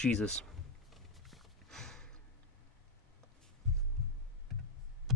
Jesus.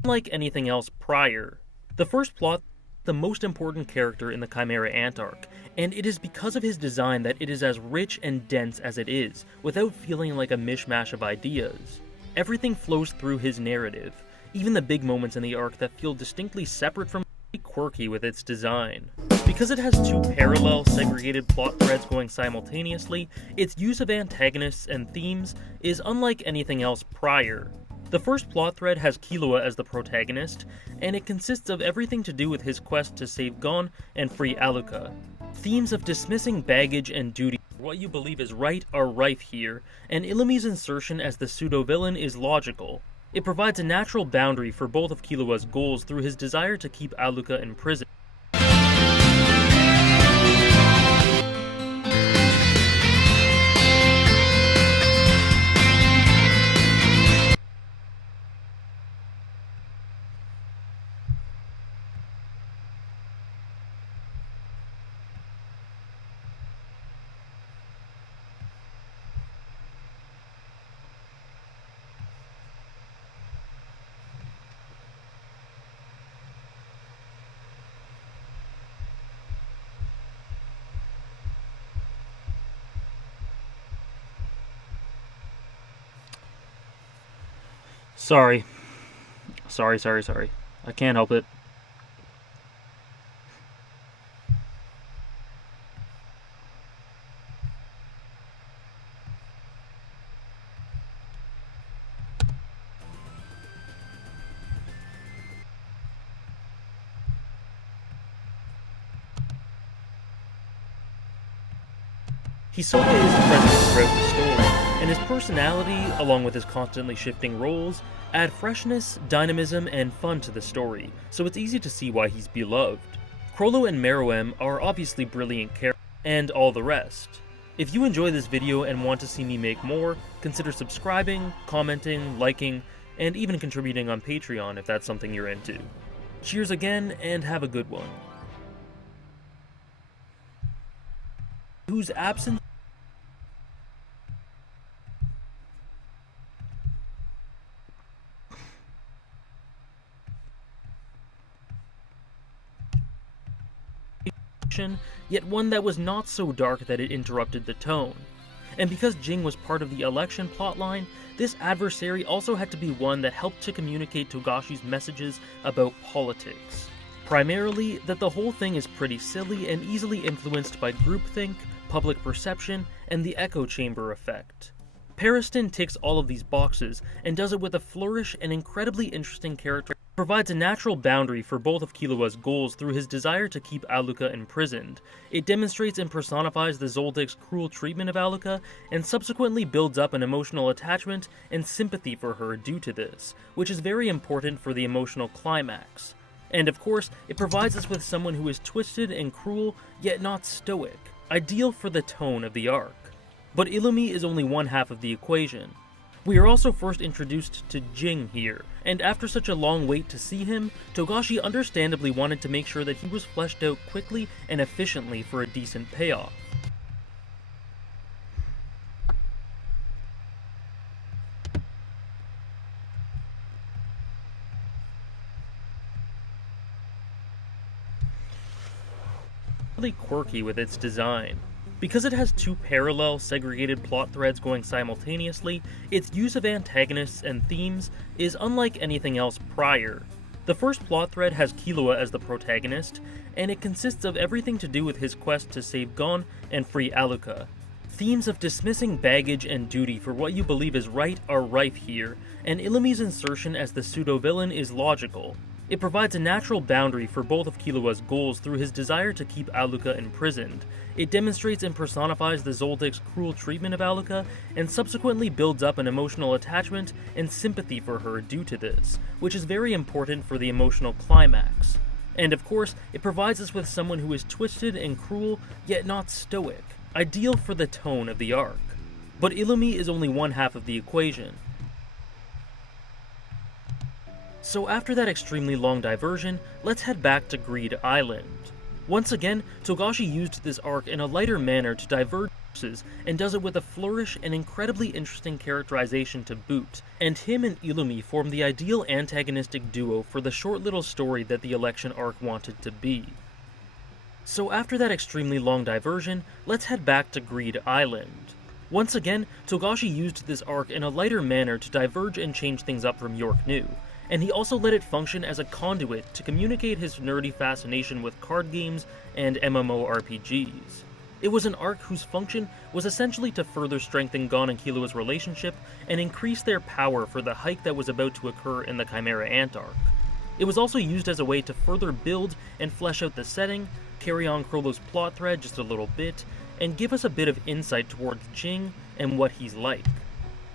Unlike anything else prior, the first plot the most important character in the Chimera Ant arc, and it is because of his design that it is as rich and dense as it is, without feeling like a mishmash of ideas. Everything flows through his narrative, even the big moments in the arc that feel distinctly separate from quirky with its design. Because it has two parallel, segregated plot threads going simultaneously, its use of antagonists and themes is unlike anything else prior. The first plot thread has Killua as the protagonist, and it consists of everything to do with his quest to save Gon and free Aluka. Themes of dismissing baggage and duty, what you believe is right, are rife here, and Illumi's insertion as the pseudo-villain is logical. It provides a natural boundary for both of Killua's goals through his desire to keep Aluka in prison. Sorry. I can't help it. Hisoka is present throughout the story, and his personality, along with his constantly shifting roles, add freshness, dynamism, and fun to the story, so it's easy to see why he's beloved. Chrollo and Meruem are obviously brilliant characters, and all the rest. If you enjoy this video and want to see me make more, consider subscribing, commenting, liking, and even contributing on Patreon if that's something you're into. Cheers again, and have a good one. Whose absence yet one that was not so dark that it interrupted the tone. And because Jing was part of the election plotline, this adversary also had to be one that helped to communicate Togashi's messages about politics. Primarily, that the whole thing is pretty silly and easily influenced by groupthink, public perception, and the echo chamber effect. Pariston ticks all of these boxes, and does it with a flourish and incredibly interesting character. Provides a natural boundary for both of Killua's goals through his desire to keep Aluka imprisoned. It demonstrates and personifies the Zoldyck's cruel treatment of Aluka, and subsequently builds up an emotional attachment and sympathy for her due to this, which is very important for the emotional climax. And of course, it provides us with someone who is twisted and cruel, yet not stoic, ideal for the tone of the arc. But Illumi is only one half of the equation. We are also first introduced to Jing here, and after such a long wait to see him, Togashi understandably wanted to make sure that he was fleshed out quickly and efficiently for a decent payoff. Really quirky with its design. Because it has two parallel, segregated plot threads going simultaneously, its use of antagonists and themes is unlike anything else prior. The first plot thread has Killua as the protagonist, and it consists of everything to do with his quest to save Gon and free Aluka. Themes of dismissing baggage and duty for what you believe is right are rife here, and Illumi's insertion as the pseudo-villain is logical. It provides a natural boundary for both of Killua's goals through his desire to keep Aluka imprisoned. It demonstrates and personifies the Zoldyck's cruel treatment of Aluka, and subsequently builds up an emotional attachment and sympathy for her due to this, which is very important for the emotional climax. And of course, it provides us with someone who is twisted and cruel, yet not stoic, ideal for the tone of the arc. But Illumi is only one half of the equation. So after that extremely long diversion, let's head back to Greed Island. Once again, Togashi used this arc in a lighter manner to diverge and does it with a flourish and incredibly interesting characterization to boot, and him and Illumi form the ideal antagonistic duo for the short little story that the election arc wanted to be. So after that extremely long diversion, let's head back to Greed Island. Once again, Togashi used this arc in a lighter manner to diverge and change things up from York New, and he also let it function as a conduit to communicate his nerdy fascination with card games and MMORPGs. It was an arc whose function was essentially to further strengthen Gon and Killua's relationship and increase their power for the hike that was about to occur in the Chimera Ant arc. It was also used as a way to further build and flesh out the setting, carry on Chrollo's plot thread just a little bit, and give us a bit of insight towards Jing and what he's like.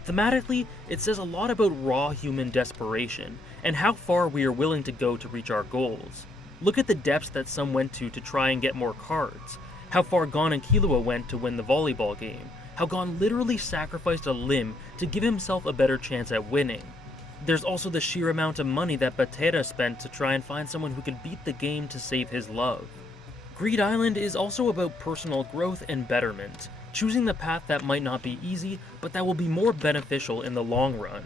Thematically, it says a lot about raw human desperation, and how far we are willing to go to reach our goals. Look at the depths that some went to try and get more cards, how far Gon and Killua went to win the volleyball game, how Gon literally sacrificed a limb to give himself a better chance at winning. There's also the sheer amount of money that Batera spent to try and find someone who could beat the game to save his love. Greed Island is also about personal growth and betterment, choosing the path that might not be easy, but that will be more beneficial in the long run.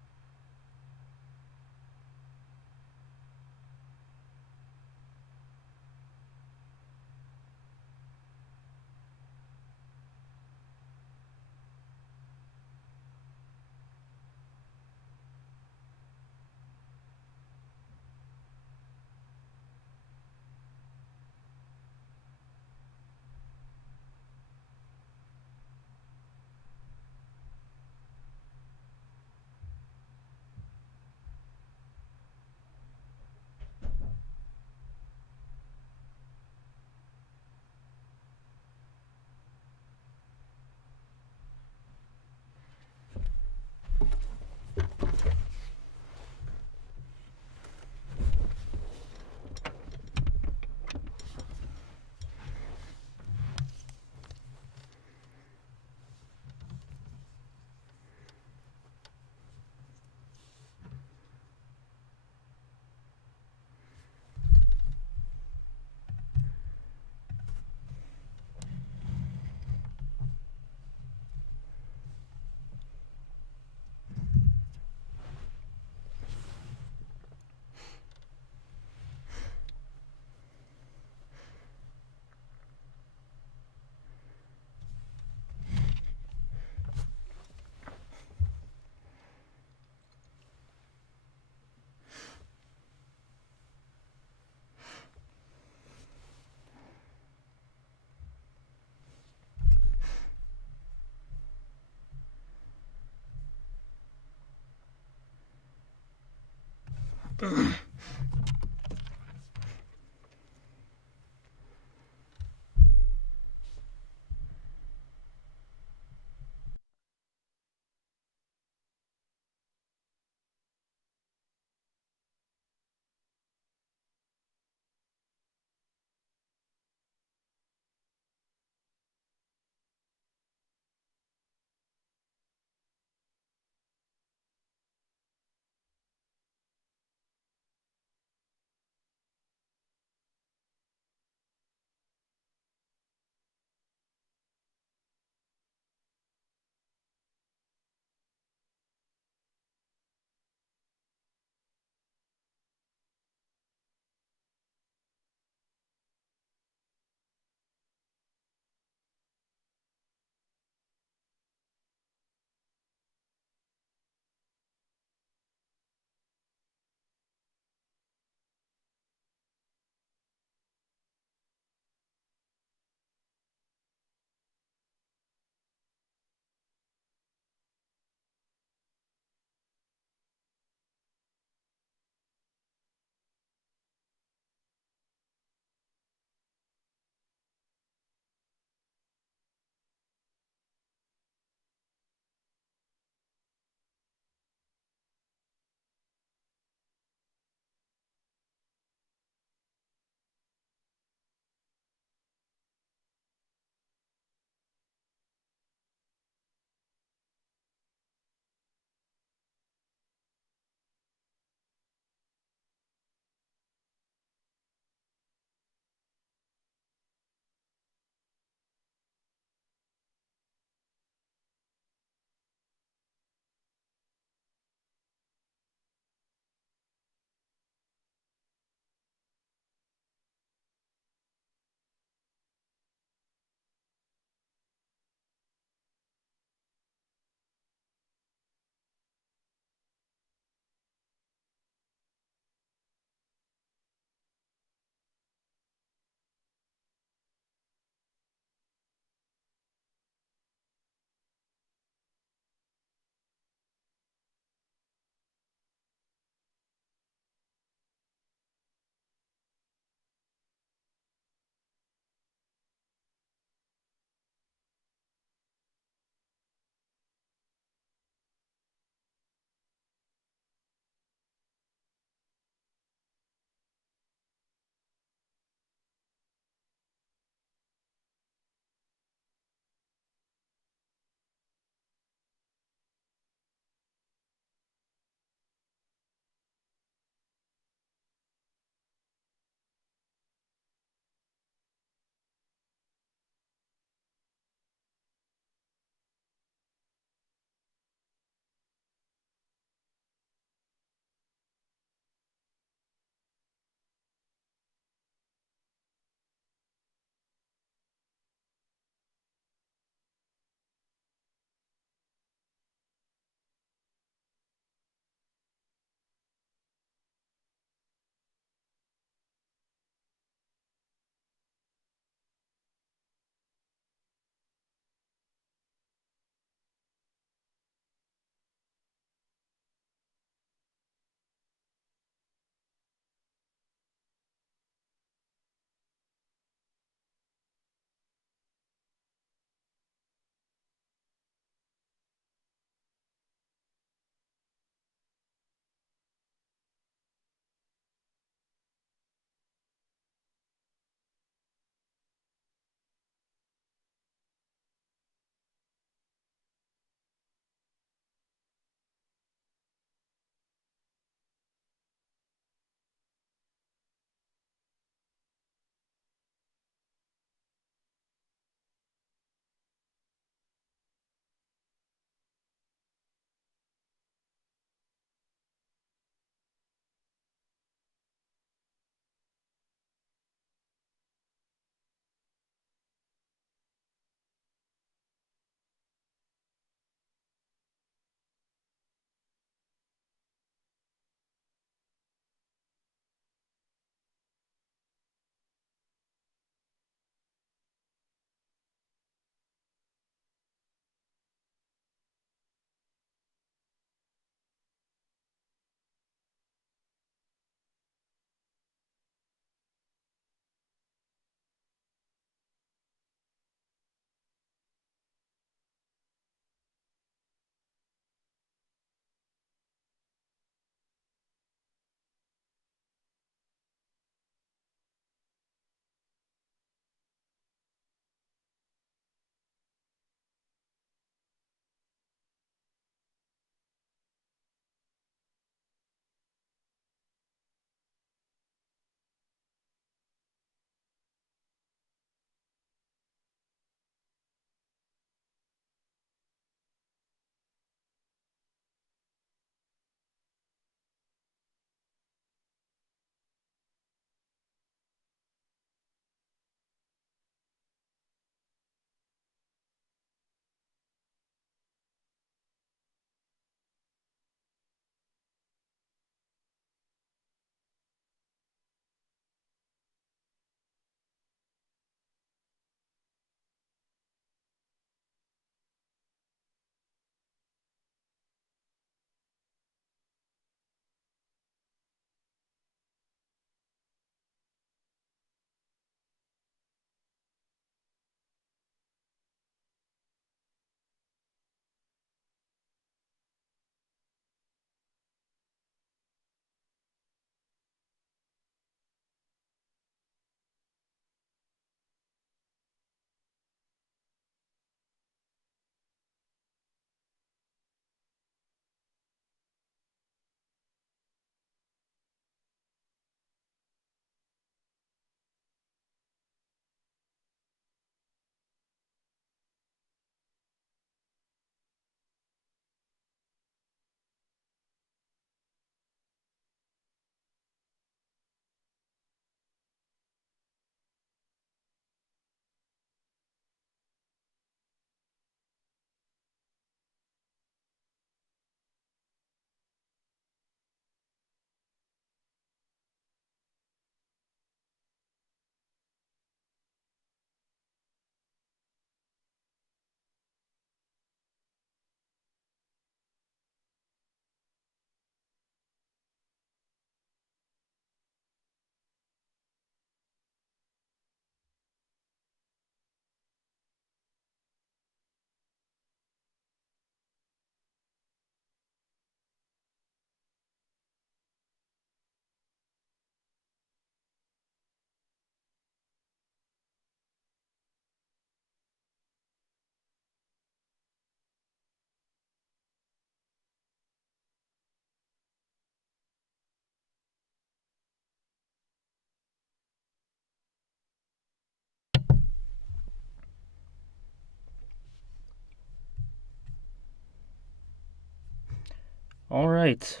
All right.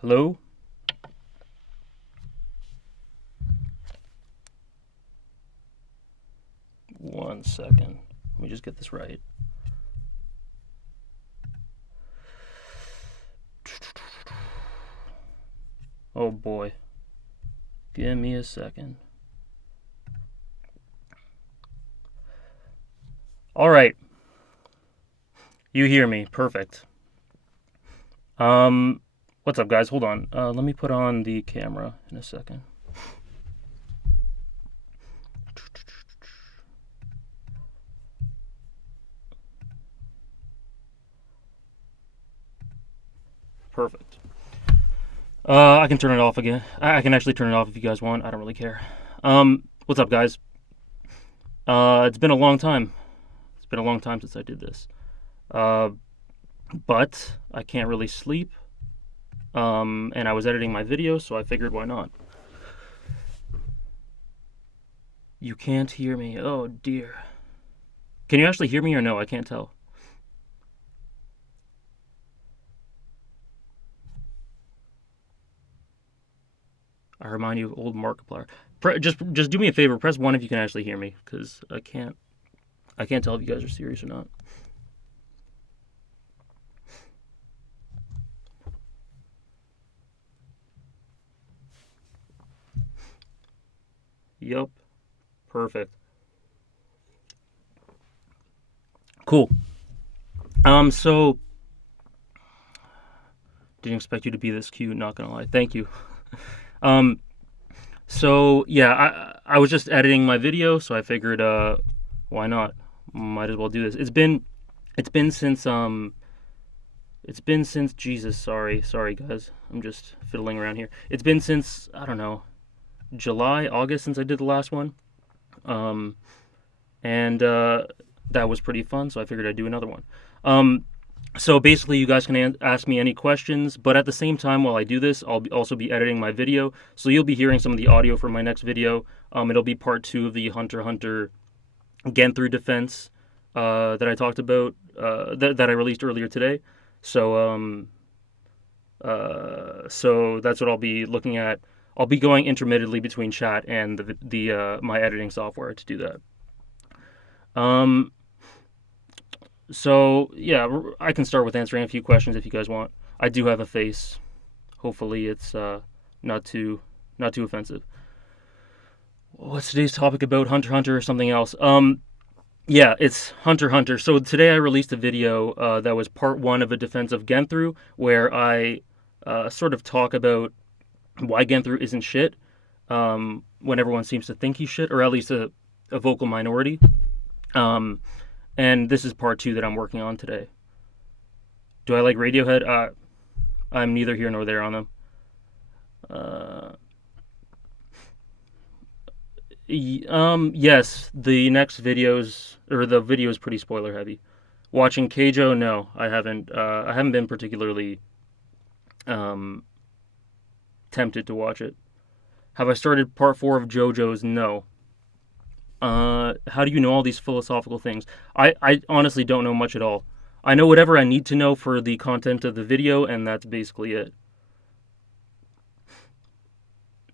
Hello? One second. Let me just get this right. Oh boy. Give me a second. All right. You hear me. Perfect. What's up, guys? Hold on. Let me put on the camera in a second. Perfect. I can turn it off again. I can actually turn it off if you guys want. I don't really care. What's up, guys? It's been a long time. It's been a long time since I did this. But I can't really sleep. And I was editing my video, so I figured why not. You can't hear me. Oh, dear. Can you actually hear me or no? I can't tell. I remind you of old Markiplier. Just do me a favor. Press 1 if you can actually hear me, because I can't tell if you guys are serious or not. Yup. Perfect. Cool. So didn't expect you to be this cute, not gonna lie. Thank you. So yeah, I was just editing my video, so I figured why not? Might as well do this. It's been since Jesus, sorry guys. I'm just fiddling around here. It's been since, I don't know, July, August since I did the last one. And that was pretty fun, so I figured I'd do another one. So basically, you guys can ask me any questions, but at the same time, while I do this, I'll also be editing my video, so you'll be hearing some of the audio from my next video. It'll be part 2 of the Hunter x Hunter Genthru defense that I talked about, that I released earlier today. So that's what I'll be looking at. I'll be going intermittently between chat and the my editing software to do that. So yeah, I can start with answering a few questions if you guys want. I do have a face. Hopefully, it's not too offensive. What's today's topic about? Hunter x Hunter or something else? Yeah, it's Hunter x Hunter. So today I released a video that was part 1 of a defense of Genthru, where I sort of talk about why Genthru isn't shit, when everyone seems to think he's shit, or at least a vocal minority. And this is part 2 that I'm working on today. Do I like Radiohead? I'm neither here nor there on them. Yes, the next videos, or the video is pretty spoiler heavy. Watching Keijo, no, I haven't been particularly tempted to watch it. Have I started part 4 of JoJo's? No. How do you know all these philosophical things? I honestly don't know much at all. I know whatever I need to know for the content of the video, and that's basically it.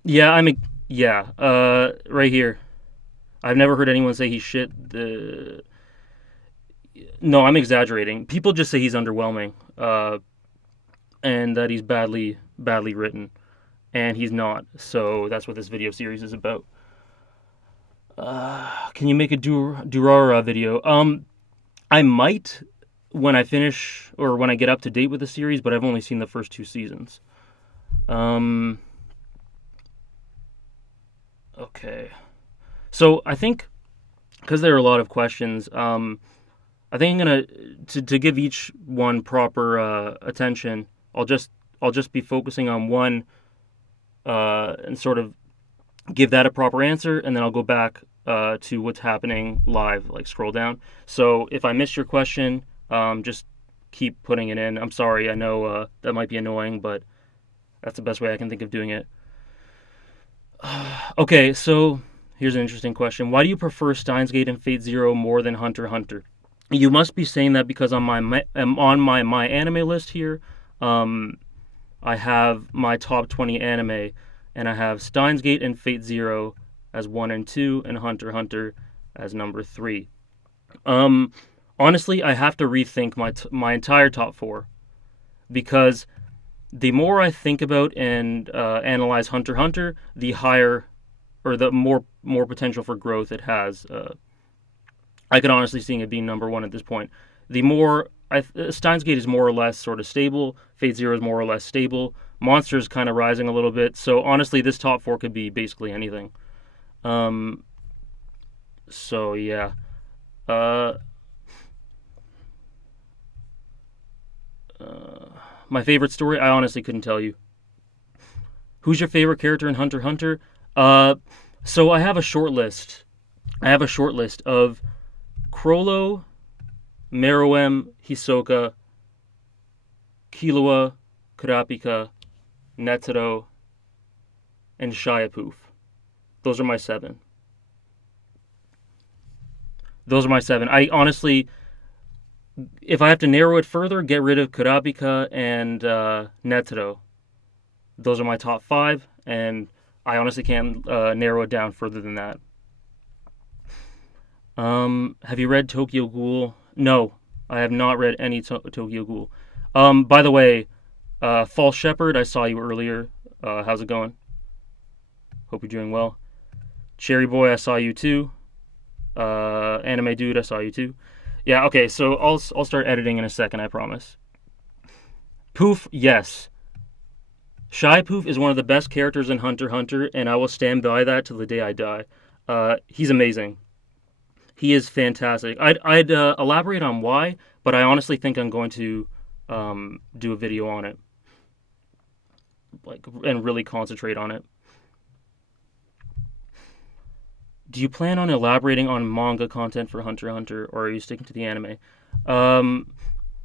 Yeah, right here. I've never heard anyone say he's shit. No, I'm exaggerating. People just say he's underwhelming, and that he's badly written, and he's not. So that's what this video series is about. Can you make a Durara video? I might when I finish or when I get up to date with the series, but I've only seen the first 2 seasons. Okay. So I think because there are a lot of questions, I think I'm gonna to give each one proper attention. I'll just be focusing on one and sort of give that a proper answer, and then I'll go back to what's happening live, like scroll down. So if I missed your question, just keep putting it in. I'm sorry, I know that might be annoying, but that's the best way I can think of doing it. Okay, so here's an interesting question. Why do you prefer Steins Gate and Fate Zero more than Hunter x You must be saying that because I'm on my My Anime list here, I have my top 20 anime, and I have Steins Gate and Fate Zero as 1 and 2, and Hunter x Hunter as number 3. Um, Honestly, I have to rethink my entire top 4, because the more I think about and analyze Hunter x Hunter, the higher, or the more potential for growth it has. I could honestly see it being number 1 at this point. The more Steins Gate is more or less sort of stable. Fate Zero is more or less stable. Monster is kind of rising a little bit. So honestly, this top 4 could be basically anything. Um, so yeah. Uh, my favorite story, I honestly couldn't tell you. Who's your favorite character in Hunter x Hunter? So I have a short list. I have a short list of Chrollo, Meruem, Hisoka, Killua, Kurapika, Netero, and Shiapoof. Those are my 7. Those are my 7. I honestly, if I have to narrow it further, get rid of Kurapika and Netero. Those are my top 5, and I honestly can't narrow it down further than that. Have you read Tokyo Ghoul? No, I have not read any Tokyo Ghoul. By the way, False Shepherd, I saw you earlier. How's it going? Hope you're doing well. Cherry Boy, I saw you too. Anime Dude, I saw you too. Yeah, okay, so I'll start editing in a second, I promise. Poof, yes. Shiapoof is one of the best characters in Hunter x Hunter, and I will stand by that till the day I die. He's amazing. He is fantastic. I'd elaborate on why, but I honestly think I'm going to do a video on it, and really concentrate on it. Do you plan on elaborating on manga content for Hunter x Hunter, or are you sticking to the anime?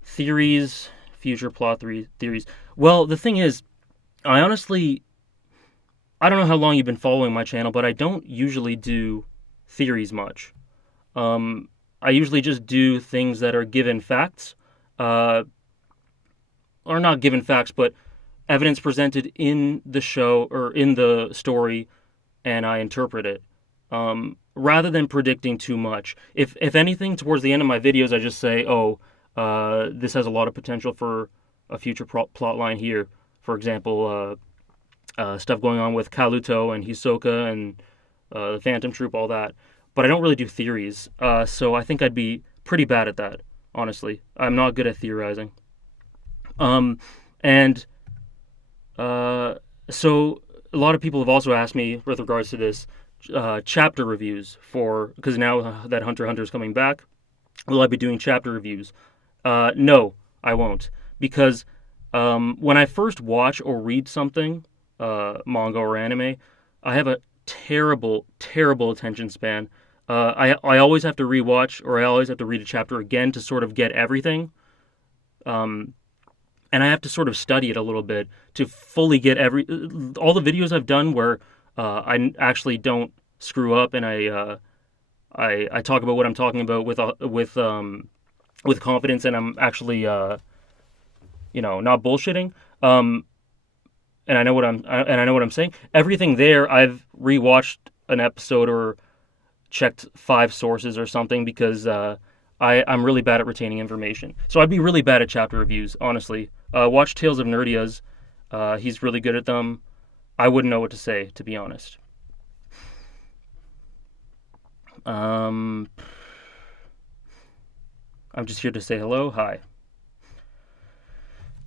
Theories, future plot theories. Well, the thing is, I don't know how long you've been following my channel, but I don't usually do theories much. I usually just do things that are given facts, or not given facts, but evidence presented in the show or in the story, and I interpret it. Rather than predicting too much. If anything, towards the end of my videos, I just say, this has a lot of potential for a future plot line here. For example, stuff going on with Kaluto and Hisoka and the Phantom Troop, all that. But I don't really do theories, so I think I'd be pretty bad at that, honestly. I'm not good at theorizing. So a lot of people have also asked me with regards to this, chapter reviews because now that Hunter x Hunter is coming back, will I be doing chapter reviews? No, I won't, because when I first watch or read something, manga or anime, I have a terrible attention span. I always have to rewatch, or I always have to read a chapter again to sort of get everything. And I have to sort of study it a little bit to fully get all the videos I've done where I actually don't screw up, and I talk about what I'm talking about with confidence, and I'm actually not bullshitting. And I know what I'm saying. Everything there, I've rewatched an episode or checked 5 sources or something, because I'm really bad at retaining information. So I'd be really bad at chapter reviews, honestly. Watch Tales of Nerdias. He's really good at them. I wouldn't know what to say, to be honest. I'm just here to say hello. Hi.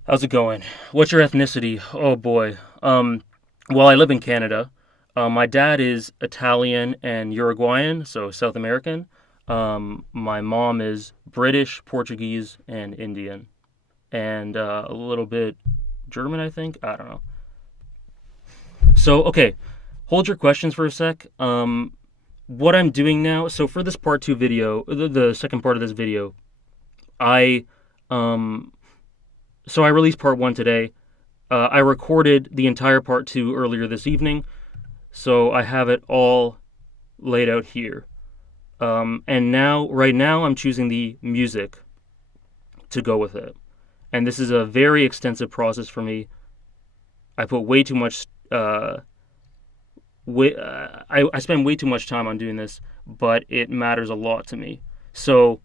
How's it going? What's your ethnicity? Oh boy. Well, I live in Canada. My dad is Italian and Uruguayan, so South American. My mom is British, Portuguese, and Indian. And a little bit German, I think. I don't know. So, okay. Hold your questions for a sec. What I'm doing now, so for this part 2 video, the second part of this video, I released part 1 today. I recorded the entire part 2 earlier this evening, so I have it all laid out here. And right now, I'm choosing the music to go with it. And this is a very extensive process for me. I put way too much. I spend way too much time on doing this, but it matters a lot to me. So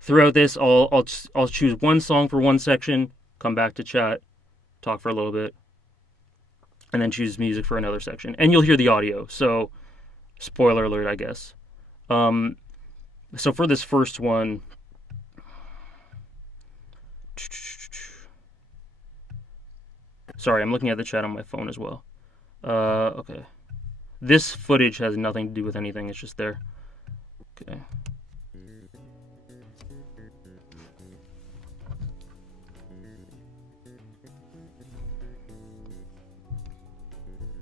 throughout this, I'll choose one song for one section, come back to chat, talk for a little bit, and then choose music for another section. And you'll hear the audio. So spoiler alert, I guess. Um, so for this first one, sorry, I'm looking at the chat on my phone as well. Okay. This footage has nothing to do with anything, it's just there. Okay.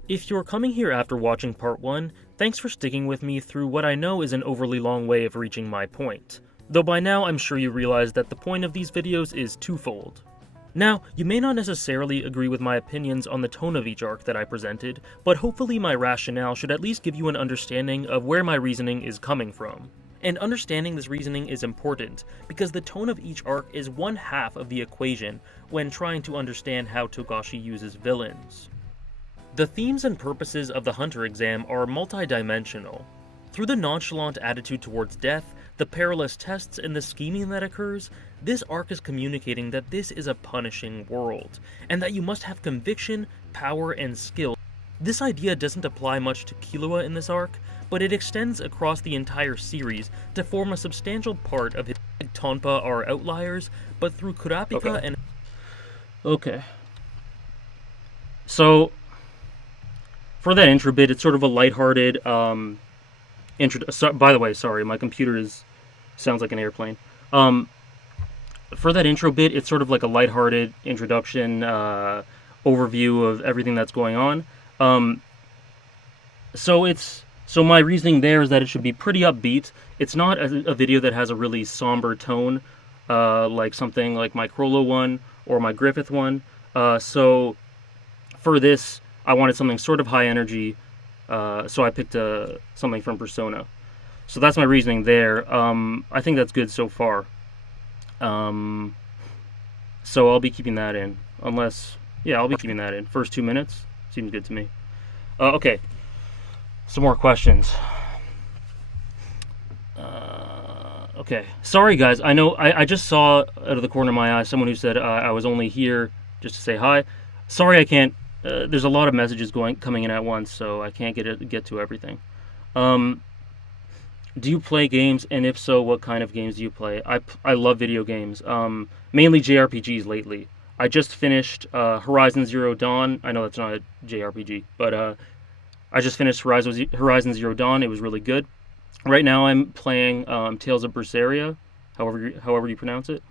If you're coming here after watching part 1, thanks for sticking with me through what I know is an overly long way of reaching my point. Though by now I'm sure you realize that the point of these videos is twofold. Now, you may not necessarily agree with my opinions on the tone of each arc that I presented, but hopefully my rationale should at least give you an understanding of where my reasoning is coming from. And understanding this reasoning is important, because the tone of each arc is one half of the equation when trying to understand how Togashi uses villains. The themes and purposes of the Hunter exam are multidimensional. Through the nonchalant attitude towards death, the perilous tests, and the scheming that occurs, this arc is communicating that this is a punishing world, and that you must have conviction, power, and skill. This idea doesn't apply much to Killua in this arc, but it extends across the entire series to form a substantial part of his Tonpa are outliers, but through Kurapika and... Okay. So, for that intro bit, it's sort of a lighthearted intro. By the way, sorry, my computer sounds like an airplane. For that intro bit, it's sort of like a lighthearted introduction, overview of everything that's going on. So my reasoning there is that it should be pretty upbeat. It's not a video that has a really somber tone, like something like my Crollo one or my Griffith one. So for this, I wanted something sort of high energy, so I picked something from Persona. So that's my reasoning there. I think that's good so far. So I'll be keeping that in. I'll be keeping that in. First 2 minutes, seems good to me. Okay, some more questions. Okay, sorry guys, I know I just saw out of the corner of my eye someone who said I was only here just to say hi. Sorry I can't. There's a lot of messages coming in at once, so I can't get to everything. Do you play games, and if so, what kind of games do you play? I love video games, mainly JRPGs lately. I just finished Horizon Zero Dawn. I know that's not a JRPG, but I just finished Horizon Zero Dawn. It was really good. Right now I'm playing Tales of Berseria, however you pronounce it.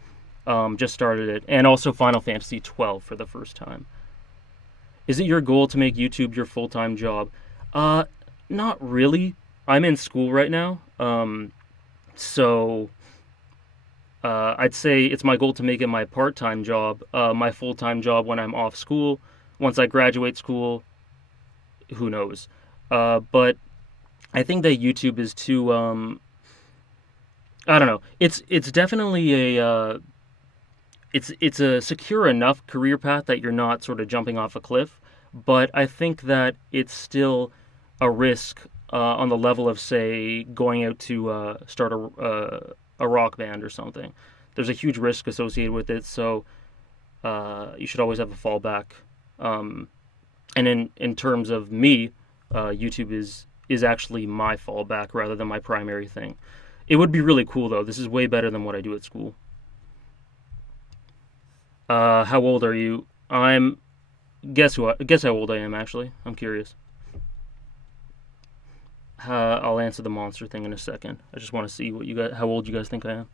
Just started it, and also Final Fantasy 12 for the first time. Is it your goal to make YouTube your full-time job? Not really. I'm in school right now, so I'd say it's my goal to make it my part-time job, my full-time job when I'm off school. Once I graduate school, who knows? But I think that YouTube is too, I don't know. It's definitely it's a secure enough career path that you're not sort of jumping off a cliff, but I think that it's still a risk on the level of, say, going out to start a rock band or something. There's a huge risk associated with it, so you should always have a fallback. And in terms of me, YouTube is actually my fallback rather than my primary thing. It would be really cool though. This is way better than what I do at school. How old are you? Guess how old I am actually. I'm curious. I'll answer the monster thing in a second. I just want to see how old you guys think I am.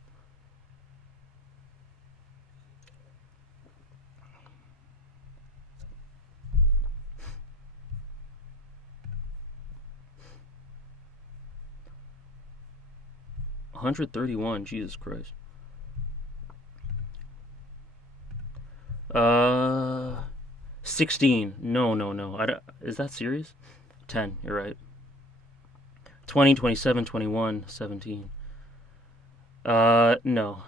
$131. Jesus Christ. 16. No. Is that serious? 10. You're right. 20, 27, 21, 17. No.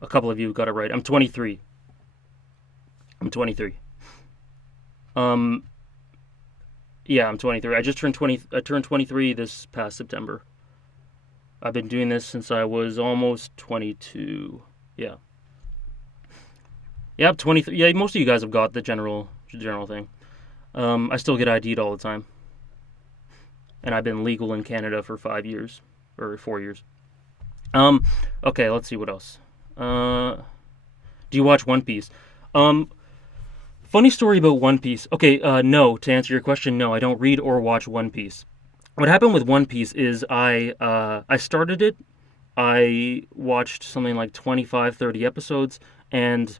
A couple of you got it right. I'm 23. Um, yeah, I'm 23. I just turned 20. I turned 23 this past September. I've been doing this since I was almost 22. Yeah. Yep, 23. Yeah, most of you guys have got the general thing. I still get ID'd all the time, and I've been legal in Canada for 5 years or 4 years. Um, okay, let's see what else. Do you watch One Piece? Um, Funny story about One Piece. Okay, no. To answer your question, no, I don't read or watch One Piece. What happened with One Piece is I started it. I watched something like 25, 30 episodes, and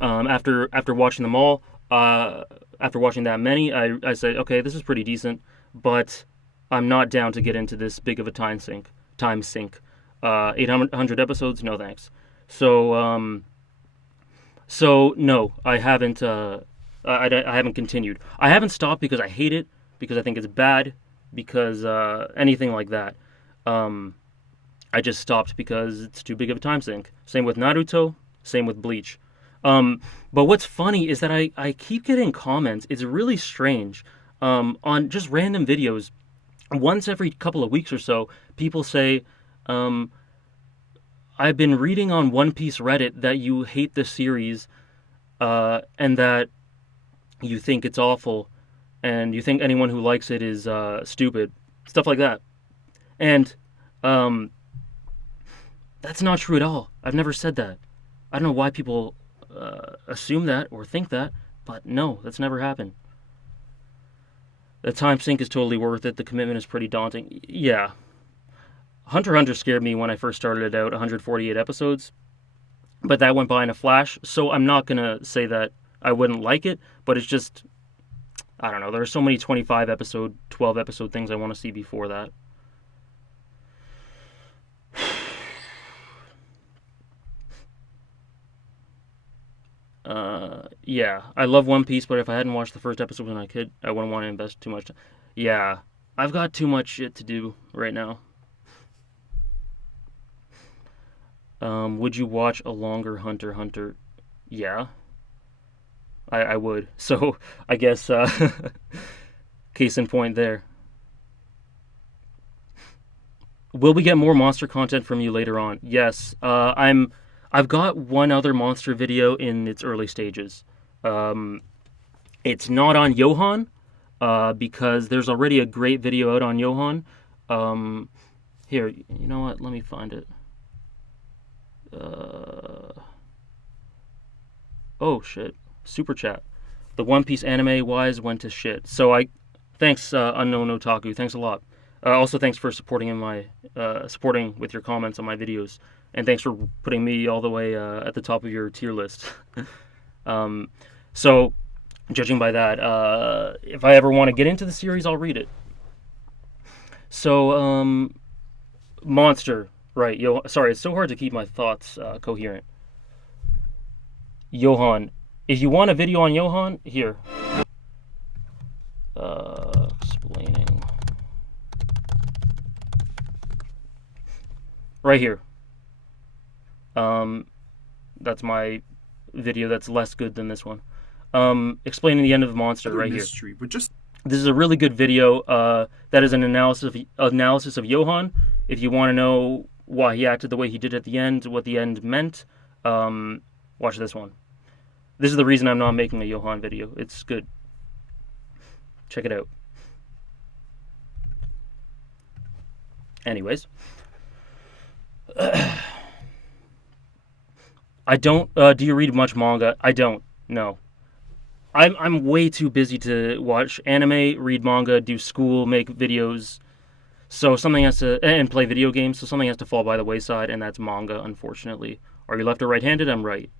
after watching them all, after watching that many, I said, okay, this is pretty decent, but I'm not down to get into this big of a time sink. 800 episodes, no thanks. So no, I haven't. I haven't continued. I haven't stopped because I hate it, because I think it's bad, because anything like that. I just stopped because it's too big of a time sink. Same with Naruto. Same with Bleach. But what's funny is that I keep getting comments. It's really strange. On just random videos, once every couple of weeks or so, people say, um, I've been reading on One Piece Reddit that you hate the series, and that you think it's awful, and you think anyone who likes it is stupid, stuff like that. And um, that's not true at all. I've never said that. I don't know why people assume that or think that, but no, that's never happened. The time sink is totally worth it. The commitment is pretty daunting. Yeah. Hunter x Hunter scared me when I first started it out, 148 episodes, but that went by in a flash, so I'm not going to say that I wouldn't like it, but it's just, I don't know, there are so many 25 episode, 12 episode things I want to see before that. Yeah, I love One Piece, but if I hadn't watched the first episode when I could, I wouldn't want to invest too much time. Yeah, I've got too much shit to do right now. Would you watch a longer Hunter x Hunter? Yeah, I would. So I guess case in point there. Will we get more monster content from you later on? Yes. I've got one other monster video in its early stages. Um, it's not on Johan, because there's already a great video out on Johan. Um, Here, you know what? Let me find it. Uh, oh shit! Super chat. The One Piece anime wise went to shit. So thanks, unknown otaku. Thanks a lot. Also, thanks for supporting with your comments on my videos, and thanks for putting me all the way at the top of your tier list. um, so, judging by that, if I ever want to get into the series, I'll read it. So, Monster, right? Sorry, it's so hard to keep my thoughts coherent. Johan, if you want a video on Johan, here. Explaining. Right here. That's my video that's less good than this one. Explaining the end of the monster right mystery, here. But just this is a really good video. That is an analysis of Johan. If you want to know why he acted the way he did at the end, what the end meant, watch this one. This is the reason I'm not making a Johan video. It's good. Check it out. Anyways. I don't. Do you read much manga? I don't. No. I'm way too busy to watch anime, read manga, do school, make videos. So something has to, and play video games. So something has to fall by the wayside, and that's manga. Unfortunately. Are you left or right-handed? I'm right.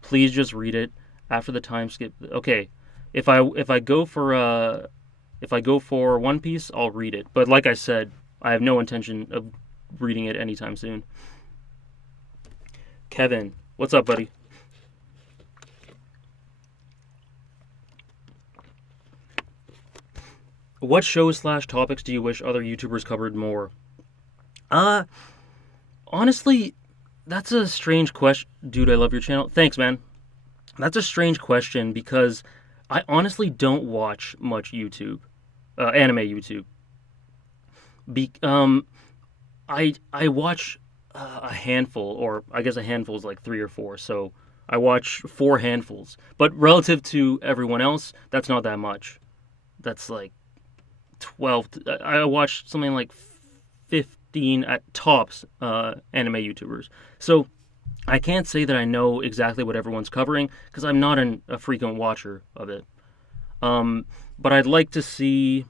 Please just read it after the time skip. Okay, if I go for One Piece, I'll read it. But like I said, I have no intention of reading it anytime soon. Kevin, what's up, buddy? What shows/topics do you wish other YouTubers covered more? Honestly, That's a strange question. Dude, I love your channel. Thanks, man. That's a strange question because I honestly don't watch much YouTube, anime YouTube. Be I watch a handful, or I guess a handful is like three or four. So I watch four handfuls, but relative to everyone else, that's not that much. That's like 12. I watch something like 15 at tops anime YouTubers. So I can't say that I know exactly what everyone's covering because I'm not a frequent watcher of it. Um, but I'd like to see.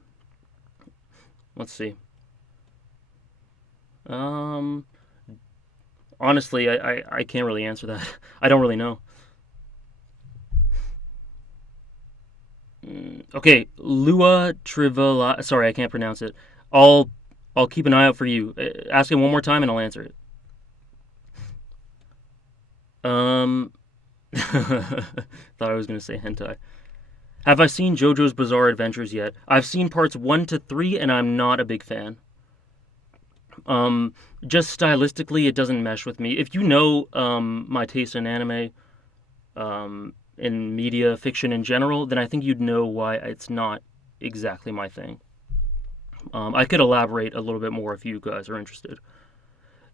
Let's see. Um, Honestly, I can't really answer that. I don't really know. Okay, Lua Trivala. Sorry, I can't pronounce it. I'll I'll keep an eye out for you. Ask him one more time and I'll answer it. Um, thought I was gonna say hentai. Have I seen JoJo's Bizarre Adventures yet? I've seen parts 1 to 3, and I'm not a big fan. Um, just stylistically, it doesn't mesh with me. If you know my taste in anime, in media fiction in general, then I think you'd know why it's not exactly my thing. I could elaborate a little bit more if you guys are interested.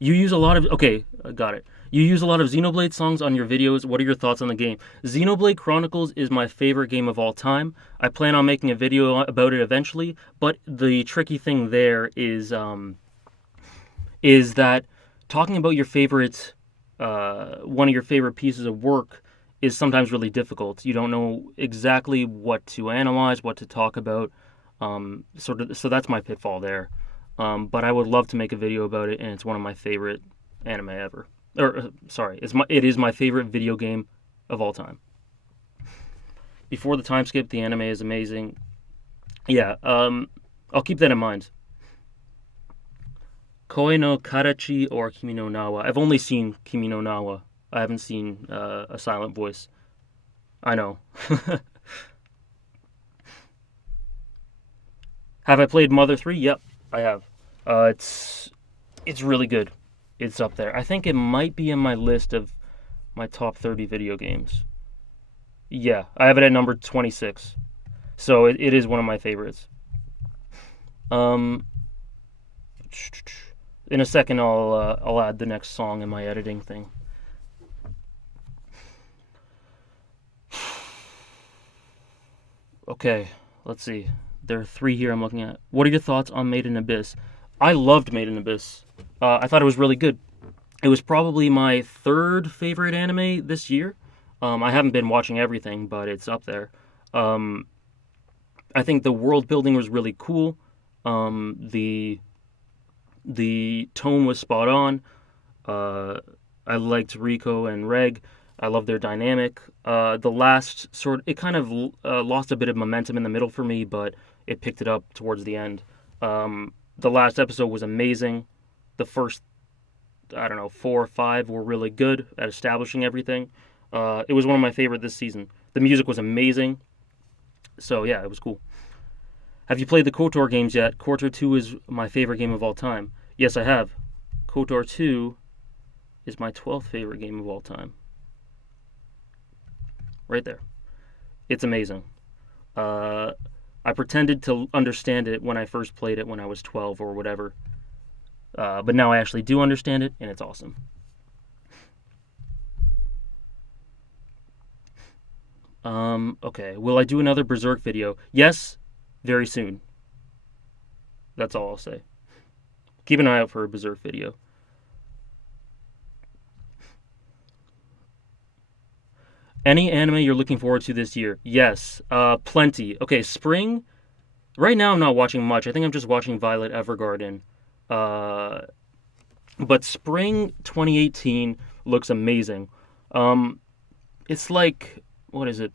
You use a lot of okay, got it. You use a lot of Xenoblade songs on your videos. What are your thoughts on the game? Xenoblade Chronicles is my favorite game of all time. I plan on making a video about it eventually, but the tricky thing there is that talking about your favorite one of your favorite pieces of work is sometimes really difficult. You don't know exactly what to analyze, what to talk about. So that's my pitfall there. But I would love to make a video about it, and it's one of my favorite anime ever. Or sorry, it is my favorite video game of all time. Before the time skip, the anime is amazing. Yeah, I'll keep that in mind. Koi no Karachi or Kimi no Nawa. I've only seen Kimi no Nawa. I haven't seen a silent voice. I know. Have I played Mother 3? Yep, I have. It's really good. It's up there. I think it might be in my list of my top 30 video games. Yeah, I have it at number 26. So it is one of my favorites. Um, in a second, I'll add the next song in my editing thing. Okay, let's see. There are three here I'm looking at. What are your thoughts on Made in Abyss? I loved Made in Abyss. I thought it was really good. It was probably my third favorite anime this year. I haven't been watching everything, but it's up there. Um, I think the world building was really cool. The tone was spot on. Uh, I liked Rico and Reg. I love their dynamic. The last sort, it kind of lost a bit of momentum in the middle for me, but it picked it up towards the end. The last episode was amazing. The first, I don't know, 4 or 5 were really good at establishing everything. It was one of my favorite this season. The music was amazing. So yeah, it was cool. Have you played the KOTOR games yet? KOTOR 2 is my favorite game of all time. Yes, I have. KOTOR 2 is my 12th favorite game of all time. Right there. It's amazing. Uh, I pretended to understand it when I first played it when I was 12 or whatever. But now I actually do understand it, and it's awesome. Okay. Will I do another Berserk video? Yes, very soon. That's all I'll say. Keep an eye out for a Berserk video. Any anime you're looking forward to this year? Yes, plenty. Okay, spring. Right now, I'm not watching much. I think I'm just watching Violet Evergarden. Uh, but spring 2018 looks amazing. Um, it's like what is it?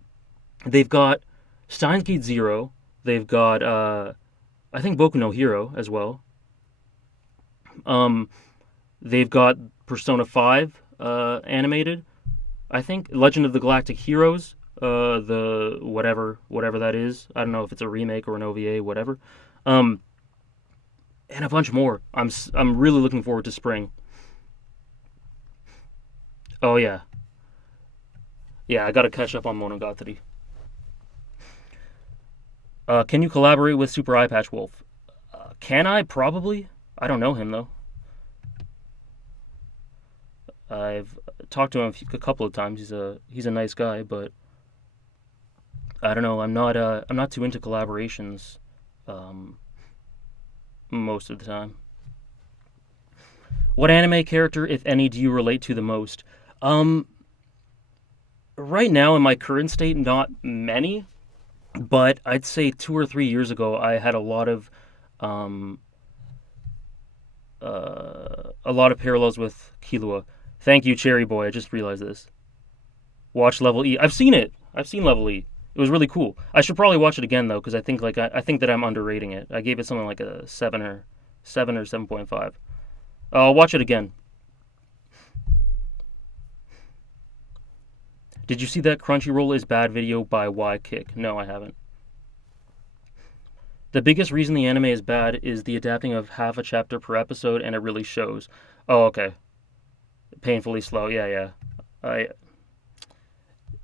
They've got Steins Gate Zero. They've got I think Boku no Hero as well. Um, they've got Persona 5 animated. I think Legend of the Galactic Heroes, the whatever that is. I don't know if it's a remake or an OVA, whatever. Um, and a bunch more. I'm really looking forward to spring. Oh yeah, yeah. I gotta catch up on Monogatari. Can you collaborate with Super Eye Patch Wolf? Can I? Probably. I don't know him though. I've talked to him a couple of times. He's a nice guy, but I don't know. I'm not too into collaborations um, most of the time. What anime character, if any, do you relate to the most? Um, right now in my current state, not many, but I'd say 2 or 3 years ago, I had um, a lot of parallels with Killua. Thank you, Cherry Boy. I just realized this. Watch Level E. I've seen it. I've seen Level E. It was really cool. I should probably watch it again though, because I think that I'm underrating it. I gave it something like a 7 or 7.5. I'll watch it again. Did you see that Crunchyroll is bad video by Y Kick? No, I haven't. The biggest reason the anime is bad is the adapting of half a chapter per episode, and it really shows. Oh, okay. Painfully slow. Yeah, yeah. I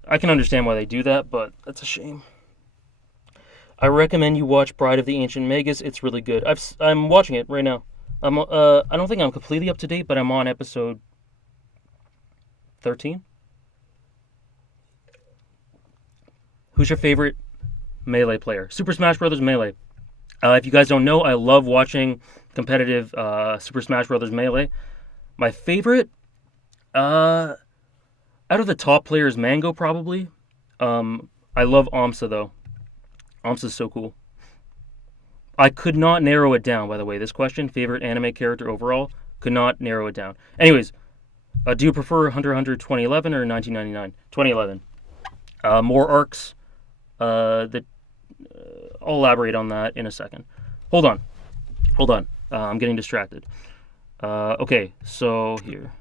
I can understand why they do that, but that's a shame. I recommend you watch Bride of the Ancient Magus. It's really good. I'm watching it right now. I don't think I'm completely up to date, but I'm on episode 13. Who's your favorite Melee player? Super Smash Bros. Melee. If you guys don't know, I love watching competitive Super Smash Bros. Melee. My favorite, out of the top players, Mango probably. I love Amsa though. Amsa's so cool. I could not narrow it down. By the way, this question, favorite anime character overall, could not narrow it down. Anyways, do you prefer Hunter x Hunter 2011 or 1999? 2011. More arcs. That I'll elaborate on that in a second. Hold on. Hold on. I'm getting distracted. Okay, so here.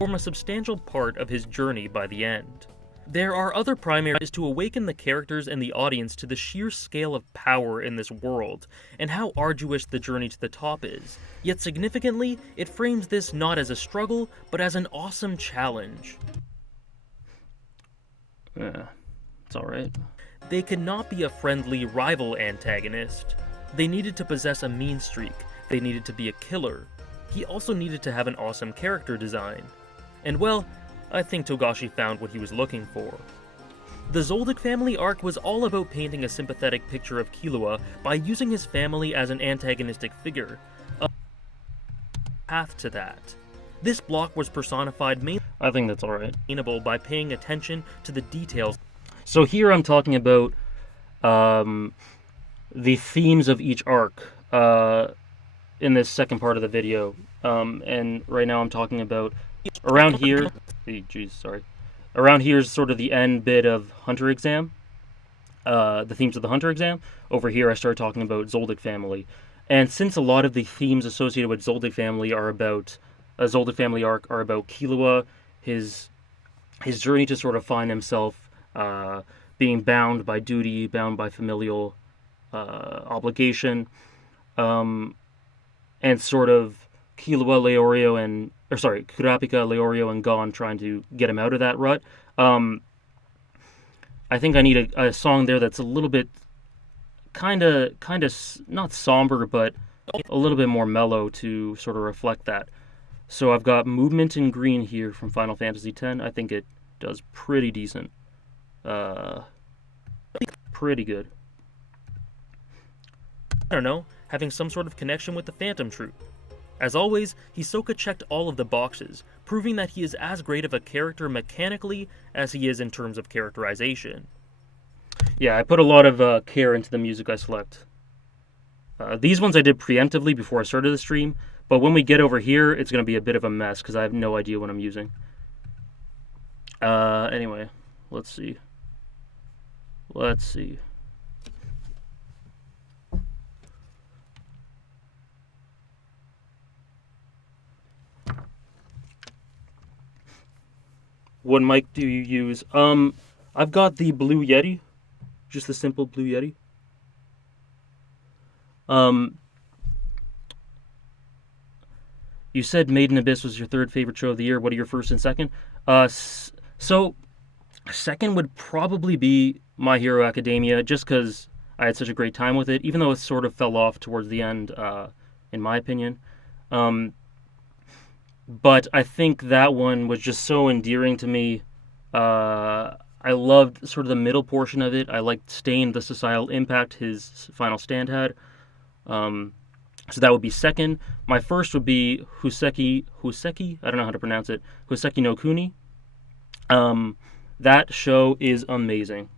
Form a substantial part of his journey by the end. There are other primaries to awaken the characters and the audience to the sheer scale of power in this world, and how arduous the journey to the top is. Yet significantly, it frames this not as a struggle, but as an awesome challenge. Yeah, it's alright. They could not be a friendly rival antagonist. They needed to possess a mean streak. They needed to be a killer. He also needed to have an awesome character design. And well, I think Togashi found what he was looking for. The Zoldyck family arc was all about painting a sympathetic picture of Killua by using his family as an antagonistic figure. A path to that. This block was personified mainly I think that's alright. By paying attention to the details. So here I'm talking about the themes of each arc in this second part of the video. And right now I'm talking about around here. Jeez, sorry. Around here is sort of the end bit of Hunter exam. The themes of the Hunter exam. Over here I started talking about Zoldyck family. And since a lot of the themes associated with Zoldyck family are about Zoldyck family arc are about Killua, his journey to sort of find himself being bound by duty, bound by familial obligation, and sort of Kurapika, Leorio, and Gon trying to get him out of that rut. I think I need a song there that's a little bit kind of not somber, but a little bit more mellow to sort of reflect that. So I've got Movement in Green here from Final Fantasy X. I think it does pretty decent. Pretty good. I don't know, having some sort of connection with the Phantom Troop. As always, Hisoka checked all of the boxes, proving that he is as great of a character mechanically as he is in terms of characterization. Yeah, I put a lot of care into the music I select. These ones I did preemptively before I started the stream, but when we get over here, it's going to be a bit of a mess because I have no idea what I'm using. Anyway, let's see. What mic do you use? I've got the Blue Yeti. Just the simple Blue Yeti. Um, you said Made in Abyss was your third favorite show of the year. What are your first and second? So second would probably be My Hero Academia, just because I had such a great time with it, even though it sort of fell off towards the end, in my opinion. Um, but I think that one was just so endearing to me. I loved sort of the middle portion of it. I liked Stain, the societal impact his final stand had. Um, so that would be second. My first would be Hoseki. I don't know how to pronounce it. Kosecki no Kuni. Um, that show is amazing.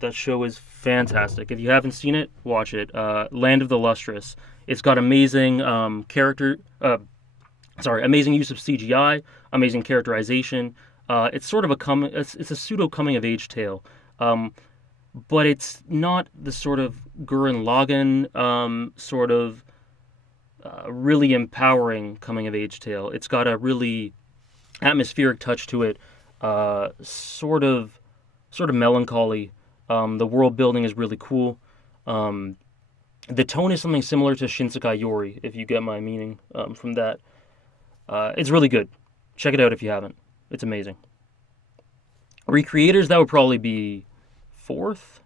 That show is fantastic. If you haven't seen it, watch it. Land of the Lustrous. It's got amazing amazing use of CGI, amazing characterization. It's sort of it's a pseudo coming of age tale, but it's not the sort of Gurren Lagann sort of really empowering coming of age tale. It's got a really atmospheric touch to it, sort of melancholy. The world building is really cool. Um, the tone is something similar to Shinsekai Yori, if you get my meaning from that. It's really good. Check it out if you haven't. It's amazing. Recreators, that would probably be fourth.